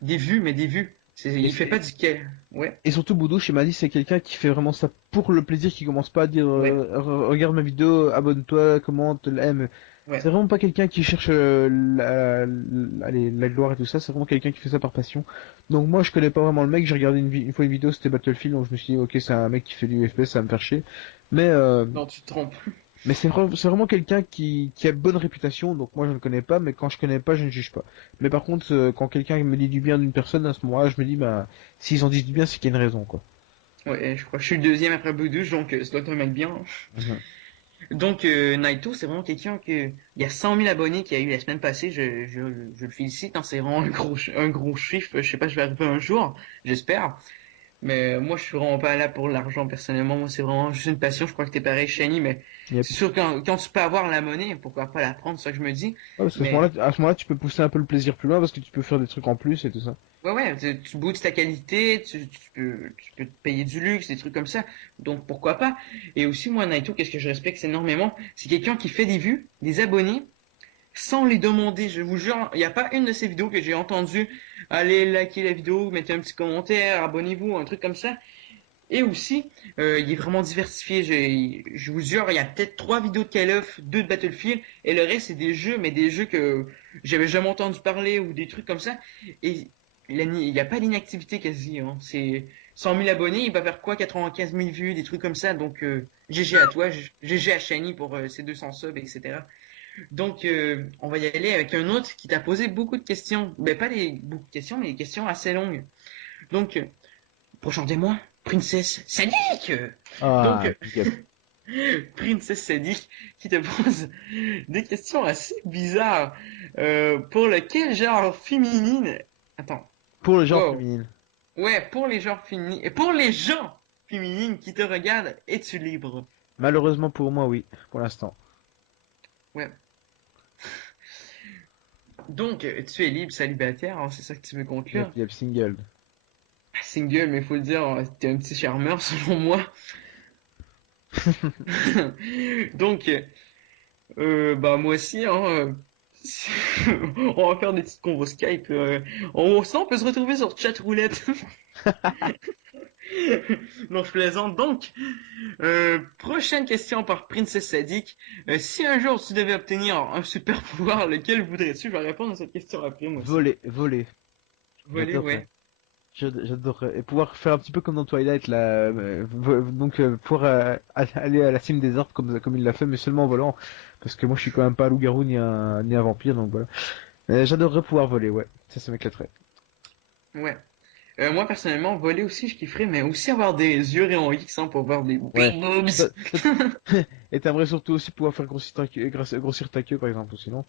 des vues, mais des vues. Et, Il fait pas du quai. Ouais, et surtout, Boudouche, il m'a dit c'est quelqu'un qui fait vraiment ça pour le plaisir, qui commence pas à dire ouais, regarde ma vidéo, abonne-toi, commente, aime. ouais. C'est vraiment pas quelqu'un qui cherche la gloire et tout ça, c'est vraiment quelqu'un qui fait ça par passion. Donc moi je connais pas vraiment le mec, j'ai regardé une fois une vidéo, c'était Battlefield, donc je me suis dit ok c'est un mec qui fait du FPS, ça va me faire chier. Mais Non, tu te trompes. Mais c'est vraiment quelqu'un qui a bonne réputation, donc moi je ne le connais pas, mais quand je connais pas, je ne juge pas. Mais par contre, quand quelqu'un me dit du bien d'une personne, à ce moment-là, je me dis, bah, s'ils en disent du bien, c'est qu'il y a une raison, quoi. Ouais, je crois que je suis le deuxième après Boudouche, donc ça doit être un mec bien. Mhm. Donc Naito, c'est vraiment quelqu'un que il y a 100 000 abonnés qu'il y a eu la semaine passée. Je le félicite, hein, c'est vraiment un gros chiffre. Je sais pas, je vais arriver un jour, j'espère. Mais moi, je suis vraiment pas là pour l'argent personnellement. Moi, c'est vraiment juste une passion. Je crois que t'es pareil, Shani, mais Yep. c'est sûr que quand tu peux avoir la monnaie, pourquoi pas la prendre, c'est ça que je me dis. Ouais, parce qu'à Mais ce moment-là, tu peux pousser un peu le plaisir plus loin parce que tu peux faire des trucs en plus et tout ça. ouais, tu boosts ta qualité, tu peux te payer du luxe, des trucs comme ça. Donc pourquoi pas. Et aussi, moi, Naito, qu'est-ce que je respecte énormément, c'est quelqu'un qui fait des vues, des abonnés, sans les demander. Je vous jure, il n'y a pas une de ces vidéos que j'ai entendu. Allez liker la vidéo, mettez un petit commentaire, abonnez-vous, un truc comme ça. Et aussi, il est vraiment diversifié. Je vous jure, il y a peut-être 3 vidéos de Call of, 2 de Battlefield, et le reste c'est des jeux, mais des jeux que j'avais jamais entendu parler ou des trucs comme ça. Et il n'y a pas d'inactivité quasi. Hein. C'est 100 000 abonnés, il va faire quoi? 95 000 vues, des trucs comme ça. Donc GG à toi, GG à Shani pour ses 200 subs, etc. Donc on va y aller avec un autre qui t'a posé beaucoup de questions. Ben pas beaucoup de questions, mais des questions assez longues. Donc prochain témoin, Princesse Sadique. Donc, Ah, big up. Princesse Sadique qui te pose des questions assez bizarres. Pour lequel genre féminine? Attends. Pour le genre Wow. féminin. Ouais, pour les genres féminines. Et pour les gens féminines qui te regardent, es-tu libre? Malheureusement pour moi, oui, pour l'instant. Ouais. Donc, tu es libre, célibataire, hein, c'est ça que tu veux conclure? Yep, single. Single, mais faut le dire, t'es un petit charmeur selon moi. Donc, bah moi aussi, hein, on va faire des petites convos Skype. Sinon, on peut se retrouver sur chat roulette. Non, je plaisante. Donc, prochaine question par Princess Sadik. Si un jour tu devais obtenir un super pouvoir, lequel voudrais-tu? Je vais répondre à cette question après, moi aussi. Voler, voler. Voler, J'adorerais. ouais. J'adorerais. Et pouvoir faire un petit peu comme dans Twilight, là. Donc, pouvoir aller à la cime des arbres comme il l'a fait, mais seulement en volant. Parce que moi, je suis quand même pas un loup-garou ni un vampire, donc voilà. J'adorerais pouvoir voler, ouais. Ça m'éclaterait. Ouais. Moi, personnellement, voler aussi, je kifferais, mais aussi avoir des yeux rayons X hein, pour voir des Ouais. big boobs. Et t'aimerais surtout aussi pouvoir faire grossir ta queue, par exemple, aussi, non?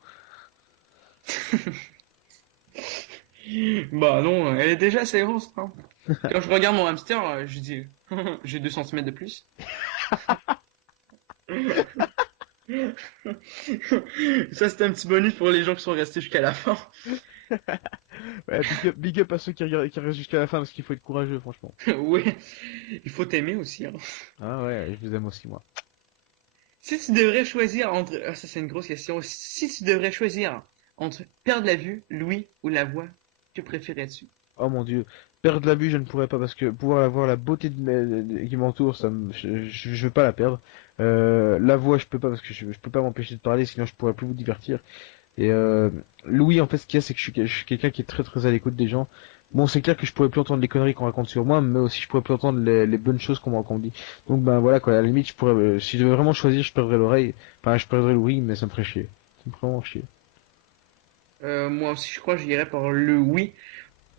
Bah non, elle est déjà assez grosse. Hein. Quand je regarde mon hamster, je dis, j'ai 2 centimètres de plus. Ça, c'était un petit bonus pour les gens qui sont restés jusqu'à la fin. Ouais, big up à ceux qui restent jusqu'à la fin, parce qu'il faut être courageux, franchement. Ouais, il faut t'aimer aussi. Hein. Ah ouais, je vous aime aussi, moi. Si tu devrais choisir entre... Ah, ça, c'est une grosse question. Si tu devrais choisir entre perdre la vue, l'ouïe ou la voix, que préférais-tu? Oh mon Dieu, perdre la vue, je ne pourrais pas parce que pouvoir avoir la beauté qui m'entoure, je veux pas la perdre. La voix, je peux pas parce que je peux pas m'empêcher de parler, sinon je pourrais plus vous divertir. Et Louis, en fait, ce qu'il y a, c'est que je suis quelqu'un qui est très très à l'écoute des gens. Bon, c'est clair que je pourrais plus entendre les conneries qu'on raconte sur moi, mais aussi je pourrais plus entendre les bonnes choses qu'on me dit. Donc ben voilà quoi, à la limite, je pourrais, si je devais vraiment choisir, je perdrais l'oreille. Enfin, je perdrais Louis, mais ça me ferait chier. Ça me ferait vraiment chier. Moi aussi, je crois que j'irais par le oui.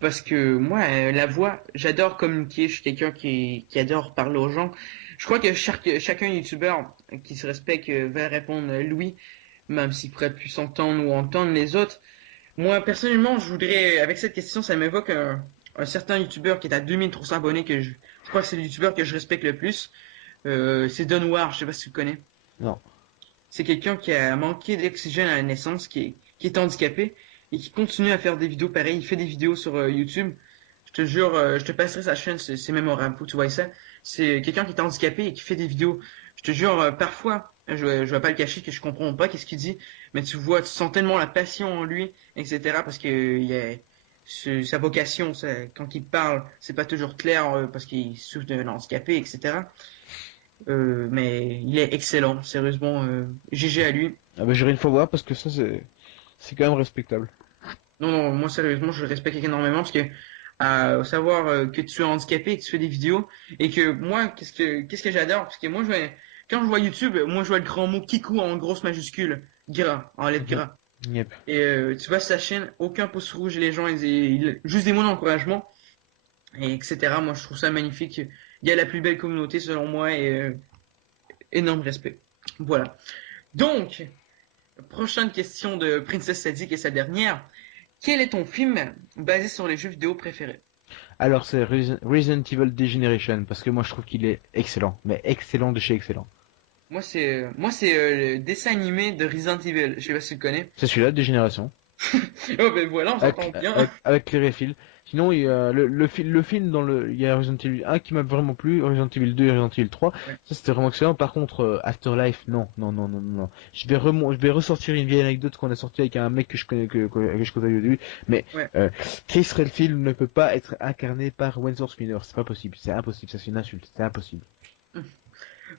Parce que moi, la voix, j'adore communiquer. Je suis quelqu'un qui adore parler aux gens. Je crois que chacun youtubeur qui se respecte va répondre Louis, même s'il pourrait plus s'entendre ou entendre les autres. Moi, personnellement, je voudrais, avec cette question, ça m'évoque un certain youtubeur qui est à 2300 abonnés je crois que c'est le youtubeur que je respecte le plus. C'est Don War, je sais pas si tu le connais. Non. C'est quelqu'un qui a manqué d'oxygène à la naissance, qui est handicapé et qui continue à faire des vidéos pareilles. Il fait des vidéos sur YouTube. Je te jure, je te passerai sa chaîne, c'est mémorable, faut que tu vois ça. C'est quelqu'un qui est handicapé et qui fait des vidéos. Je te jure, parfois, je vais pas le cacher que je comprends pas qu'est-ce qu'il dit, mais tu vois, tu sens tellement la passion en lui, etc. Parce que sa vocation, quand il parle, c'est pas toujours clair parce qu'il souffre d'un handicapé, etc. Mais il est excellent, sérieusement. GG à lui. Ah ben j'irai une fois voir parce que ça c'est quand même respectable. Non, non, moi sérieusement, je le respecte énormément parce que savoir que tu es handicapé, que tu fais des vidéos et que moi, qu'est-ce que j'adore parce que quand je vois YouTube, moi je vois le grand mot Kikou en grosse majuscule, gras, en lettres Mhm. gras. Yep. Et tu vois sa chaîne, aucun pouce rouge, les gens, juste des mots d'encouragement, et etc. Moi, je trouve ça magnifique. Il y a la plus belle communauté selon moi et énorme respect. Voilà. Donc, prochaine question de Princess Sadik et sa dernière. Quel est ton film basé sur les jeux vidéo préférés? Alors c'est Resident Evil Degeneration parce que moi je trouve qu'il est excellent, mais excellent de chez excellent. Moi c'est le dessin animé de Resident Evil. Je sais pas si tu le connais. C'est celui-là, Dégénération. Oh ben voilà, on s'entend Avec, bien. avec Cléréphile. Sinon, il y a le film il y a Resident Evil 1 qui m'a vraiment plu, Resident Evil 2 et Resident Evil 3. Ouais. Ça, c'était vraiment excellent. Par contre, Afterlife, non, non, non, non, non, non. Je vais ressortir une vieille anecdote qu'on a sortie avec un mec que je connais, que je connais au début. Mais, Ouais. Chris Redfield ne peut pas être incarné par Wentworth Miller. C'est pas possible. C'est impossible. Ça, c'est une insulte. C'est impossible.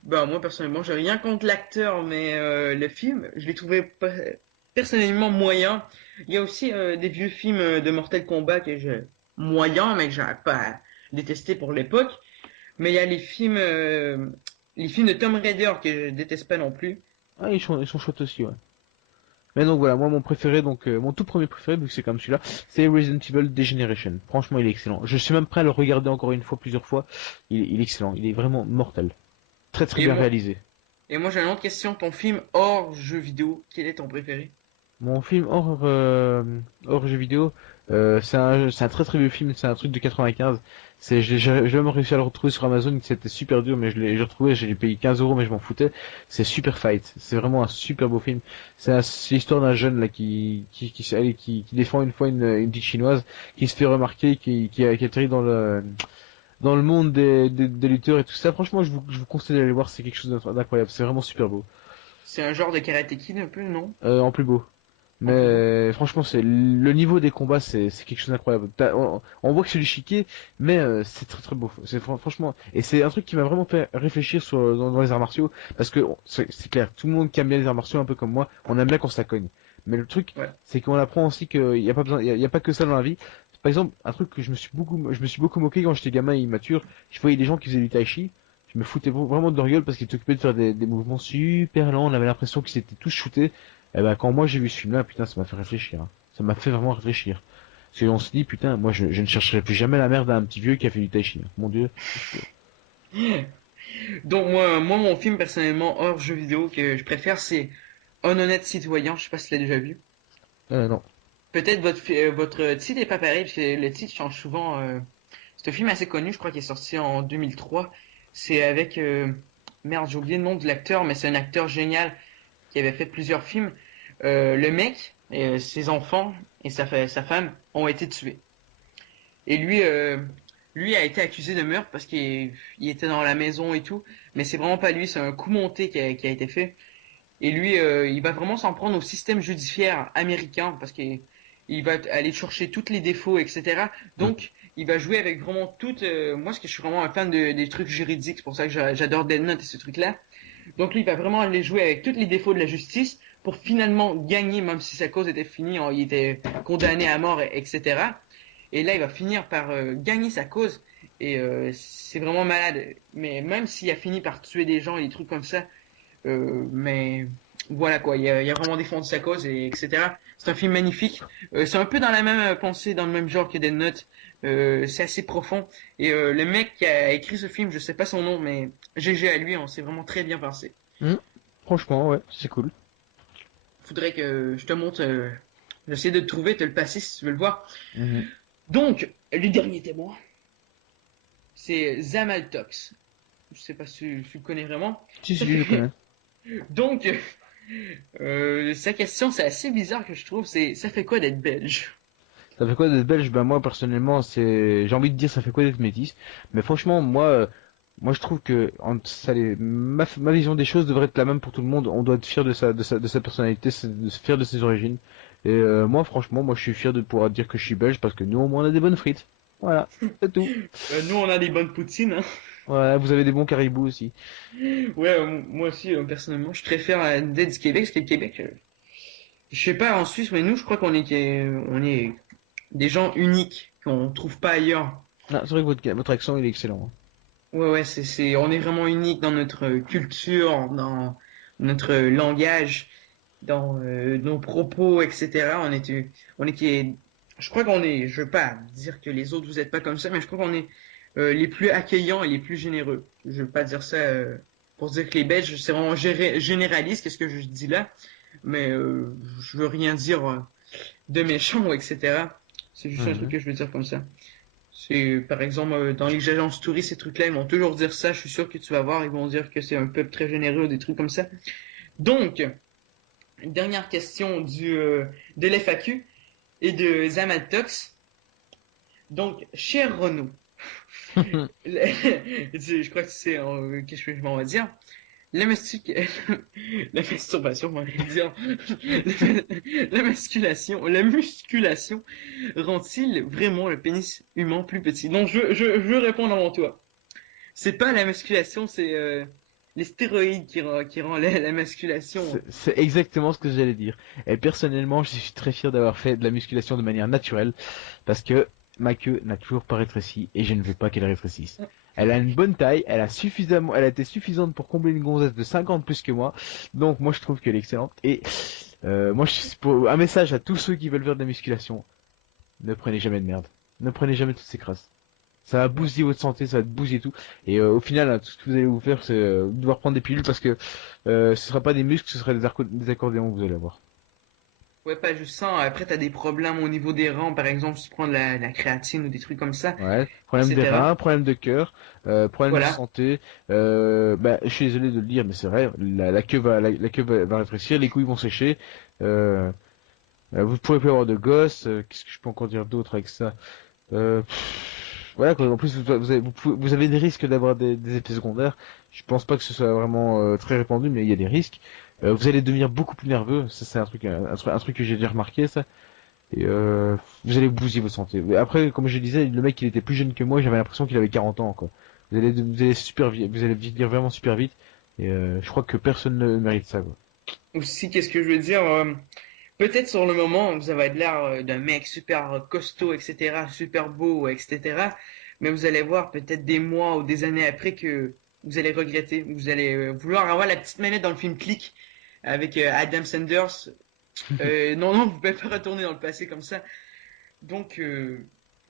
Bah moi personnellement, j'ai rien contre l'acteur, mais le film, je l'ai trouvé personnellement moyen. Il y a aussi des vieux films de Mortal Kombat que j'ai moyen, mais que j'avais pas détesté pour l'époque. Mais il y a les films de Tomb Raider que je déteste pas non plus. Ah, ils sont chouettes aussi, ouais. Mais donc voilà, moi mon préféré, mon tout premier préféré, vu que c'est comme celui-là, c'est Resident Evil Degeneration. Franchement, il est excellent. Je suis même prêt à le regarder encore une fois, plusieurs fois. Il est excellent, il est vraiment mortel. Très très Et bien moi, réalisé. et moi j'ai une autre question. Ton film hors jeu vidéo, quel est ton préféré? Mon film hors jeu vidéo, c'est un très très vieux film, c'est un truc de 95. J'ai même réussi à le retrouver sur Amazon, c'était super dur, mais j'ai retrouvé, j'ai payé 15 €, mais je m'en foutais. C'est Super Fight, c'est vraiment un super beau film. C'est l'histoire d'un jeune là qui défend une fois une petite chinoise, qui se fait remarquer, qui atterrit dans le monde des lutteurs et tout ça. Franchement, je vous conseille d'aller le voir, c'est quelque chose d'incroyable, c'est vraiment super beau. C'est un genre de Karate Kid un peu, non? En plus beau. Mais En plus beau. franchement, c'est le niveau des combats, c'est quelque chose d'incroyable. On voit que c'est du chiquet, mais c'est très très beau. Franchement, et c'est un truc qui m'a vraiment fait réfléchir dans les arts martiaux, parce que c'est clair, tout le monde qui aime bien les arts martiaux, un peu comme moi, on aime bien quand ça cogne. Mais le truc, Ouais. c'est qu'on apprend aussi qu'il y a pas besoin, il y a pas que ça dans la vie. Par exemple, un truc que je me suis beaucoup moqué quand j'étais gamin et immature, je voyais des gens qui faisaient du tai chi. Je me foutais vraiment de leur gueule parce qu'ils s'occupaient de faire des mouvements super lents. On avait l'impression qu'ils étaient tous shootés. Eh ben, quand moi j'ai vu ce film-là, putain, ça m'a fait réfléchir, hein. Ça m'a fait vraiment réfléchir. Parce qu'on se dit, putain, moi je ne chercherai plus jamais la merde d'un petit vieux qui a fait du tai chi, hein. Mon dieu. Donc moi mon film personnellement hors jeu vidéo que je préfère c'est Un honnête citoyen. Je sais pas si tu l'as déjà vu. Non. Peut-être votre titre est pas pareil parce que le titre change souvent. C'est un film assez connu, je crois qu'il est sorti en 2003. C'est avec merde, j'ai oublié le nom de l'acteur, mais c'est un acteur génial qui avait fait plusieurs films. Le mec, ses enfants et sa femme ont été tués. Et lui a été accusé de meurtre parce qu'il était dans la maison et tout. Mais c'est vraiment pas lui, c'est un coup monté qui a été fait. Et lui, il va vraiment s'en prendre au système judiciaire américain parce qu'il il va aller chercher tous les défauts, etc. Donc, il va jouer avec vraiment toutes. Moi, parce que je suis vraiment un fan des trucs juridiques, c'est pour ça que j'adore Death Note et ce truc-là. Donc, lui, il va vraiment aller jouer avec tous les défauts de la justice pour finalement gagner, même si sa cause était finie, il était condamné à mort, etc. Et là, il va finir par gagner sa cause. Et c'est vraiment malade. Mais même s'il a fini par tuer des gens et des trucs comme ça, mais voilà quoi, il a vraiment défendu sa cause et etc. C'est un film magnifique. C'est un peu dans la même pensée, dans le même genre que Death Note. C'est assez profond. Et le mec qui a écrit ce film, je sais pas son nom, mais GG à lui, on s'est vraiment très bien pensé. Hmm. Franchement, ouais, c'est cool. Faudrait que je te montre. J'essaie de te trouver, te le passer si tu veux le voir. Mhm. Donc, le dernier témoin, c'est Zamaltox. Je sais pas si tu le connais vraiment. Si, si, je connais. Donc, sa question, c'est assez bizarre que je trouve. C'est, ça fait quoi d'être belge? Ça fait quoi d'être belge? Ben moi personnellement, j'ai envie de dire ça fait quoi d'être métis. Mais franchement, moi je trouve que ma vision des choses devrait être la même pour tout le monde. On doit être fier de sa personnalité, de se fier de ses origines. Et moi franchement, moi je suis fier de pouvoir dire que je suis belge parce que nous au moins on a des bonnes frites. Voilà, c'est tout. Nous, on a des bonnes poutines, hein. Ouais, vous avez des bons caribous aussi. Ouais, moi aussi, personnellement, je suis très fier d'être du Québec, parce que le Québec, je sais pas en Suisse, mais nous, je crois on est des gens uniques qu'on trouve pas ailleurs. Ah, c'est vrai que votre accent il est excellent. Ouais, ouais, on est vraiment unique dans notre culture, dans notre langage, dans nos propos, etc. Je crois qu'on est, je veux pas dire que les autres vous êtes pas comme ça, mais je crois qu'on est les plus accueillants et les plus généreux. Je veux pas dire ça pour dire que les Belges, c'est vraiment généraliste, qu'est-ce que je dis là, mais je veux rien dire de méchant, etc. C'est juste un truc Mhm. que je veux dire comme ça. C'est, par exemple, dans les agences touristes, ces trucs-là, ils vont toujours dire ça. Je suis sûr que tu vas voir, ils vont dire que c'est un peuple très généreux, des trucs comme ça. Donc, une dernière question de l'FAQ et de Zamaltox. Donc, cher Renaud, je crois que c'est qu'est-ce que je m'en vais dire. La, mastic- la masturbation, on va dire. La musculation rend-il vraiment le pénis humain plus petit? Donc, je veux répondre avant toi. C'est pas la musculation, c'est les stéroïdes qui rend la musculation. C'est exactement ce que j'allais dire. Et personnellement, je suis très fier d'avoir fait de la musculation de manière naturelle, parce que ma queue n'a toujours pas rétréci et je ne veux pas qu'elle rétrécisse. Elle a une bonne taille, elle a été suffisante pour combler une gonzesse de 50 plus que moi, donc moi je trouve qu'elle est excellente. Et moi, pour un message à tous ceux qui veulent faire de la musculation, ne prenez jamais de merde, ne prenez jamais toutes ces crasses. Ça va bousiller votre santé, ça va te bousiller tout. Et au final, hein, tout ce que vous allez vous faire, c'est devoir prendre des pilules parce que ce sera pas des muscles, ce sera des accordéons que vous allez avoir. Ouais, pas juste ça. Après, t'as des problèmes au niveau des reins, par exemple, si tu prends de la créatine ou des trucs comme ça, Ouais, problème des etc. reins, problème de cœur, problème de Voilà. santé. Bah, je suis désolé de le dire, mais c'est vrai, la queue va rétrécir, les couilles vont sécher. Euh, vous pourrez plus avoir de gosses. Qu'est-ce que je peux encore dire d'autre avec ça? Voilà quoi. En plus, vous avez des risques d'avoir des effets secondaires. Je pense pas que ce soit vraiment très répandu, mais il y a des risques. Vous allez devenir beaucoup plus nerveux. Ça, c'est un truc que j'ai déjà remarqué, ça. Et vous allez bousiller votre santé. Mais après, comme je disais, le mec, il était plus jeune que moi. J'avais l'impression qu'il avait 40 ans, quoi. Vous allez vieillir vraiment super vite. Et je crois que personne ne mérite ça, quoi. Aussi, qu'est-ce que je veux dire? Peut-être sur le moment, vous avez l'air d'un mec super costaud, etc., super beau, etc. Mais vous allez voir peut-être des mois ou des années après que vous allez regretter. Vous allez vouloir avoir la petite manette dans le film Click avec Adam Sanders. Non, non, vous pouvez pas retourner dans le passé comme ça. Donc, je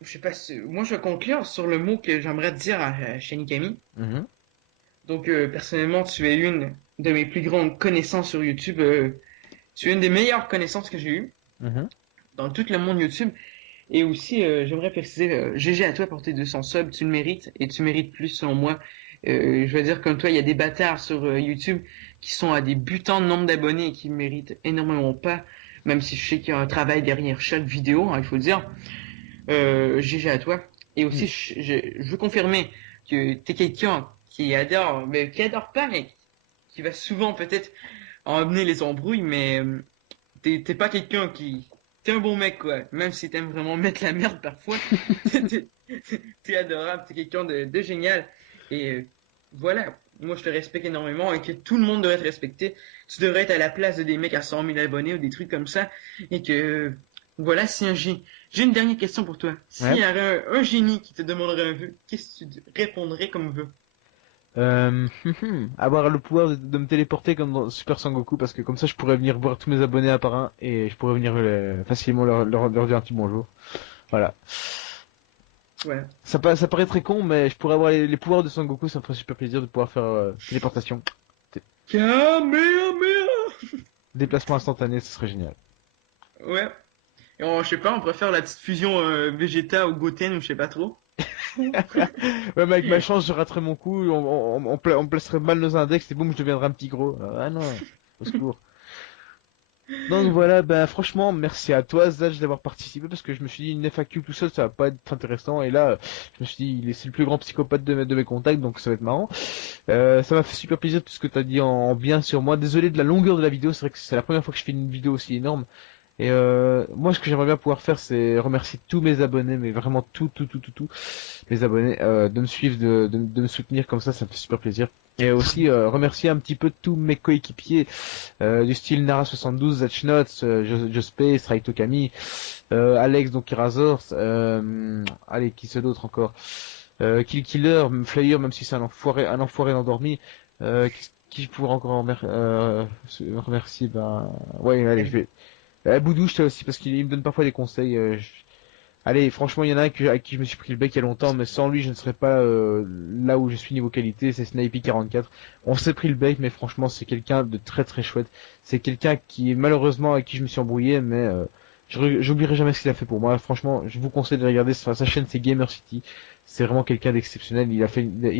sais pas, moi je vais conclure sur le mot que j'aimerais te dire à Shanikami. Mhm, Donc, personnellement, tu es une de mes plus grandes connaissances sur YouTube. Tu es une des meilleures connaissances que j'ai eues mhm. dans tout le monde YouTube. Et aussi, j'aimerais préciser, GG à toi pour tes 200 subs, tu le mérites et tu mérites plus selon moi. Je veux dire, comme toi, il y a des bâtards sur YouTube qui sont à des butants de nombre d'abonnés et qui méritent énormément pas, même si je sais qu'il y a un travail derrière chaque vidéo, hein, il faut le dire. GG à toi. Et aussi, je veux confirmer que t'es quelqu'un qui adore, mais qui adore pas, mais qui va souvent peut-être emmener les embrouilles, mais t'es pas quelqu'un t'es un bon mec, quoi. Même si t'aimes vraiment mettre la merde parfois, t'es t'es adorable, t'es quelqu'un de génial. Et voilà, moi je te respecte énormément et que tout le monde devrait te respecter. Tu devrais être à la place de des mecs à 100 000 abonnés ou des trucs comme ça. Et que, voilà, si un génie. J'ai une dernière question pour toi. S'il Ouais. y avait un génie qui te demanderait un vœu, qu'est-ce que tu répondrais comme vœu? Avoir le pouvoir de me téléporter comme dans Super Sangoku parce que comme ça je pourrais venir voir tous mes abonnés un par un et je pourrais venir facilement leur dire un petit bonjour. Voilà. Ouais. Ça paraît très con mais je pourrais avoir les pouvoirs de Sangoku, ça me ferait super plaisir de pouvoir faire téléportation. Kamehameha! Déplacement instantané, ce serait génial. Ouais. Et je sais pas, on pourrait faire la petite fusion Vegeta ou Goten ou je sais pas trop. Ouais, mais avec ma chance, je raterais mon coup, on placerait mal nos index et boum, je deviendrais un petit gros. Ah non, au secours. Donc voilà, ben franchement, merci à toi, Zach, d'avoir participé parce que je me suis dit une FAQ tout seul, ça va pas être intéressant. Et là, je me suis dit, c'est le plus grand psychopathe de mes contacts, donc ça va être marrant. Ça m'a fait super plaisir tout ce que t'as dit en bien sur moi. Désolé de la longueur de la vidéo, c'est vrai que c'est la première fois que je fais une vidéo aussi énorme. Et moi, ce que j'aimerais bien pouvoir faire, c'est remercier tous mes abonnés, mais vraiment tout mes abonnés, de me suivre, de me soutenir comme ça me fait super plaisir. Et aussi remercier un petit peu tous mes coéquipiers du style Nara72, Zatchnots, Jospace, Raito Kami, Alex donc Razor, allez qui c'est d'autre encore, Kill Killer, Flyer même si c'est un enfoiré endormi, qui je pourrais encore remercier, ben ouais allez je vais Boudou, je t'ai aussi parce qu'il me donne parfois des conseils. Allez, franchement, il y en a un avec qui je me suis pris le bec il y a longtemps, mais sans lui, je ne serais pas là où je suis niveau qualité. C'est Snipey44. On s'est pris le bec, mais franchement, c'est quelqu'un de très très chouette. C'est quelqu'un qui, malheureusement, avec qui je me suis embrouillé, mais j'oublierai jamais ce qu'il a fait pour moi. Franchement, je vous conseille de regarder sa chaîne, c'est Gamer City. C'est vraiment quelqu'un d'exceptionnel. Il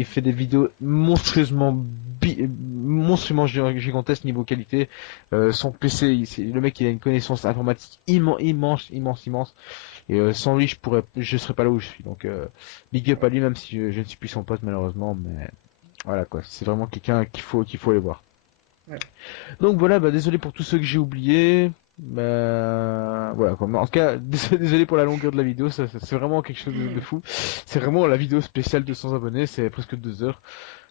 fait des vidéos monstrueusement gigantesques niveau qualité. Son PC, le mec, il a une connaissance informatique immense. Et sans lui, je serais pas là où je suis. Donc, big up à lui, même si je ne suis plus son pote malheureusement. Mais voilà quoi, c'est vraiment quelqu'un qu'il faut aller voir. Ouais. Donc voilà, bah désolé pour tous ceux que j'ai oubliés. Bah voilà quoi. Mais en tout cas, désolé pour la longueur de la vidéo. C'est vraiment quelque chose de fou. C'est vraiment la vidéo spéciale de 100 abonnés. C'est presque 2 heures.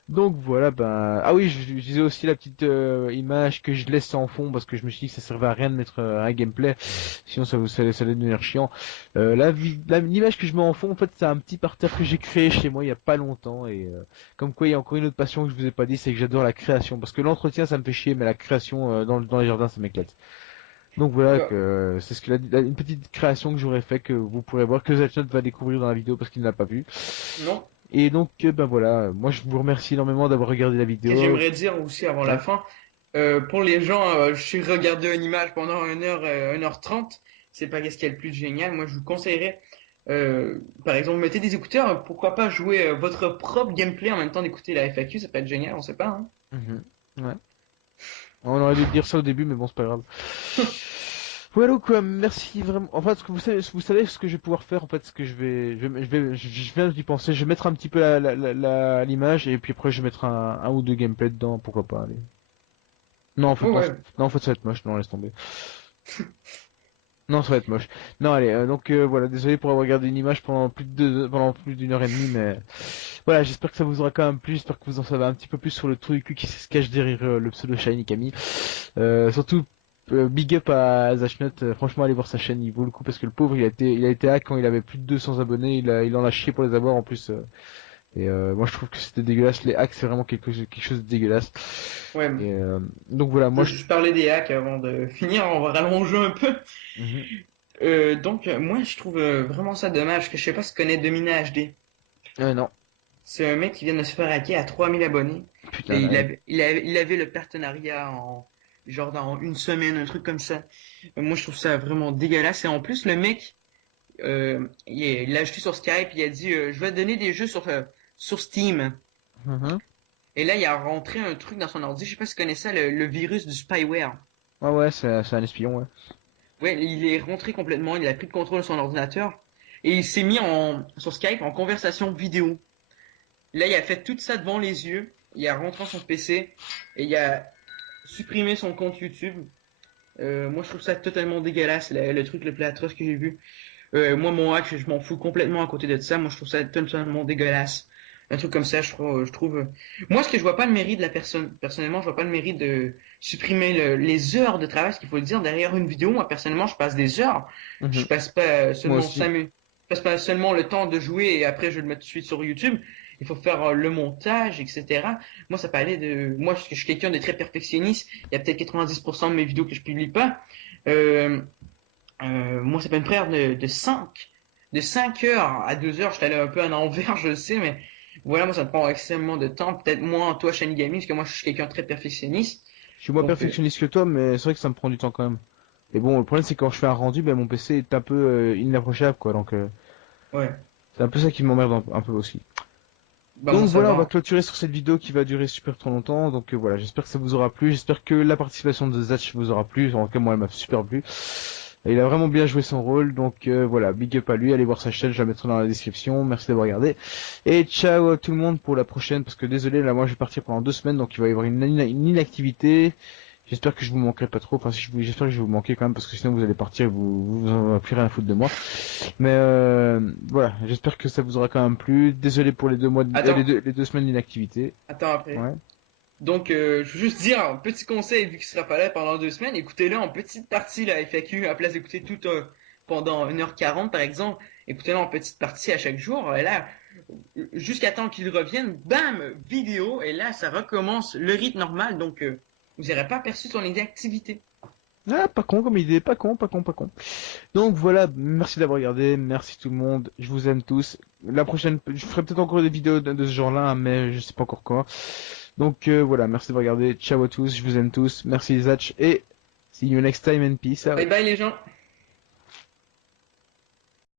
Donc voilà, ben ah oui, je disais aussi la petite image que je laisse en fond parce que je me suis dit que ça servait à rien de mettre un gameplay, sinon ça allait devenir chiant. L'image que je mets en fond, en fait, c'est un petit parterre que j'ai créé chez moi il y a pas longtemps et comme quoi il y a encore une autre passion que je vous ai pas dit, c'est que j'adore la création parce que l'entretien ça me fait chier, mais la création dans les jardins ça m'éclate. Donc voilà D'accord. que c'est ce que une petite création que j'aurais fait que vous pourrez voir que Zachnot va découvrir dans la vidéo parce qu'il ne l'a pas vu. Non. Et donc, ben voilà, moi je vous remercie énormément d'avoir regardé la Et vidéo. j'aimerais dire aussi avant la Ouais. fin, pour les gens, je suis regardé une image pendant 1 heure, 1h30. C'est pas ce qu'il y a le plus de génial. Moi, je vous conseillerais, par exemple, mettez des écouteurs. Pourquoi pas jouer votre propre gameplay en même temps d'écouter la FAQ. Ça peut être génial, on sait pas, hein. Mhm. Ouais. On aurait dû dire ça au début, mais bon, c'est pas grave. Voilà quoi, merci vraiment. Enfin, ce que vous savez ce que je vais pouvoir faire, en fait, ce que je viens d'y penser. Je vais mettre un petit peu l'image et puis après je vais mettre un ou deux gameplays dedans, pourquoi pas, allez. Non, en Ouais, fait, non, ouais. non, en fait, ça va être moche, non, laisse tomber. Non, ça va être moche. Non, allez, donc voilà, désolé pour avoir regardé une image pendant plus d'une heure et demie, mais voilà, j'espère que ça vous aura quand même plu, j'espère que vous en savez un petit peu plus sur le trou du cul qui se cache derrière le pseudo Shiny Camille. Surtout, big up à Zashnut, franchement, allez voir sa chaîne, il vaut le coup parce que le pauvre, il a été hack quand il avait plus de 200 abonnés, il en a chié pour les avoir en plus. Et moi, je trouve que c'était dégueulasse, les hacks, c'est vraiment quelque chose de dégueulasse. Ouais. Et donc voilà, Je moi, veux juste parler des hacks avant de finir. On va rallonger un peu. Mhm. Donc, moi, je trouve vraiment ça dommage que je sais pas si tu connais Domina HD. Non, C'est un mec qui vient de se faire hacker à 3000 abonnés. Et putain, ouais. il avait le partenariat genre dans 1 semaine, un truc comme ça. Moi, je trouve ça vraiment dégueulasse. Et en plus, le mec, il l'a ajouté sur Skype, il a dit, je vais te donner des jeux sur Steam. Mhm. Et là, il a rentré un truc dans son ordi. Je sais pas si tu connais ça, le virus du spyware. Ouais, ouais, c'est un espion, ouais. Ouais, il est rentré complètement, il a pris le contrôle de son ordinateur. Et il s'est mis sur Skype en conversation vidéo. Là, il a fait tout ça devant les yeux. Il a rentré son PC et il a supprimé son compte YouTube. Moi, je trouve ça totalement dégueulasse, le truc le plus atroce que j'ai vu. Moi, mon hack, je m'en fous complètement à côté de ça. Moi, je trouve ça totalement dégueulasse. Un truc comme ça, je trouve. Moi, ce que je vois pas le mérite de la personne, personnellement, je vois pas le mérite de supprimer les heures de travail, ce qu'il faut le dire derrière une vidéo. Moi, personnellement, je passe des heures. Je Mhm. passe pas Moi seulement aussi. 5 minutes. Je passe pas seulement le temps de jouer et après je le mets tout de suite sur YouTube. Il faut faire le montage, etc. Moi, ça peut aller de. Moi, parce que je suis quelqu'un de très perfectionniste. Il y a peut-être 90% de mes vidéos que je publie pas. Euh, moi, ça peut me prendre de cinq heures à 2 heures. Je suis allé un peu en envers, je le sais, mais voilà, moi, ça me prend extrêmement de temps. Peut-être moins toi, Shiny Gaming, parce que moi, je suis quelqu'un de très perfectionniste. Je suis moins Donc, perfectionniste que toi, mais c'est vrai que ça me prend du temps quand même. Et bon, le problème c'est que quand je fais un rendu, ben mon PC est un peu inapprochable, quoi. Donc ouais. c'est un peu ça qui m'emmerde un peu aussi. Bah, moi, Donc ça voilà, on va va. clôturer sur cette vidéo qui va durer super trop longtemps. Donc voilà, j'espère que ça vous aura plu. J'espère que la participation de Zatch vous aura plu. En tout cas, moi, elle m'a super plu. Et il a vraiment bien joué son rôle. Donc voilà, big up à lui. Allez voir sa chaîne, je la mettrai dans la description. Merci d'avoir regardé. Et ciao à tout le monde pour la prochaine. Parce que désolé, là, moi, je vais partir pendant 2 semaines. Donc il va y avoir une inactivité. J'espère que je vous manquerai pas trop. Enfin, si j'espère que je vais vous manquer quand même. Parce que sinon, vous allez partir et vous en avez plus rien à foutre de moi. Mais voilà, j'espère que ça vous aura quand même plu. Désolé pour les 2 mois, Attends, les 2 semaines d'inactivité. attends après. Ouais. Donc, je veux juste dire un petit conseil, vu qu'il sera pas là pendant 2 semaines, écoutez-le en petite partie, la FAQ, à place d'écouter tout pendant 1h40, par exemple. Écoutez-le en petite partie à chaque jour. Et là, jusqu'à temps qu'il revienne, bam, vidéo. Et là, ça recommence le rythme normal. Donc, vous n'aurez pas perçu son inactivité. Ah, pas con comme idée, pas con, pas con, pas con. Donc voilà, merci d'avoir regardé, merci tout le monde, je vous aime tous. La prochaine, je ferai peut-être encore des vidéos de ce genre-là, hein, mais je sais pas encore quoi. Donc voilà, merci d'avoir regardé, ciao à tous, je vous aime tous, merci Zach, et see you next time and peace Bye out. bye les gens.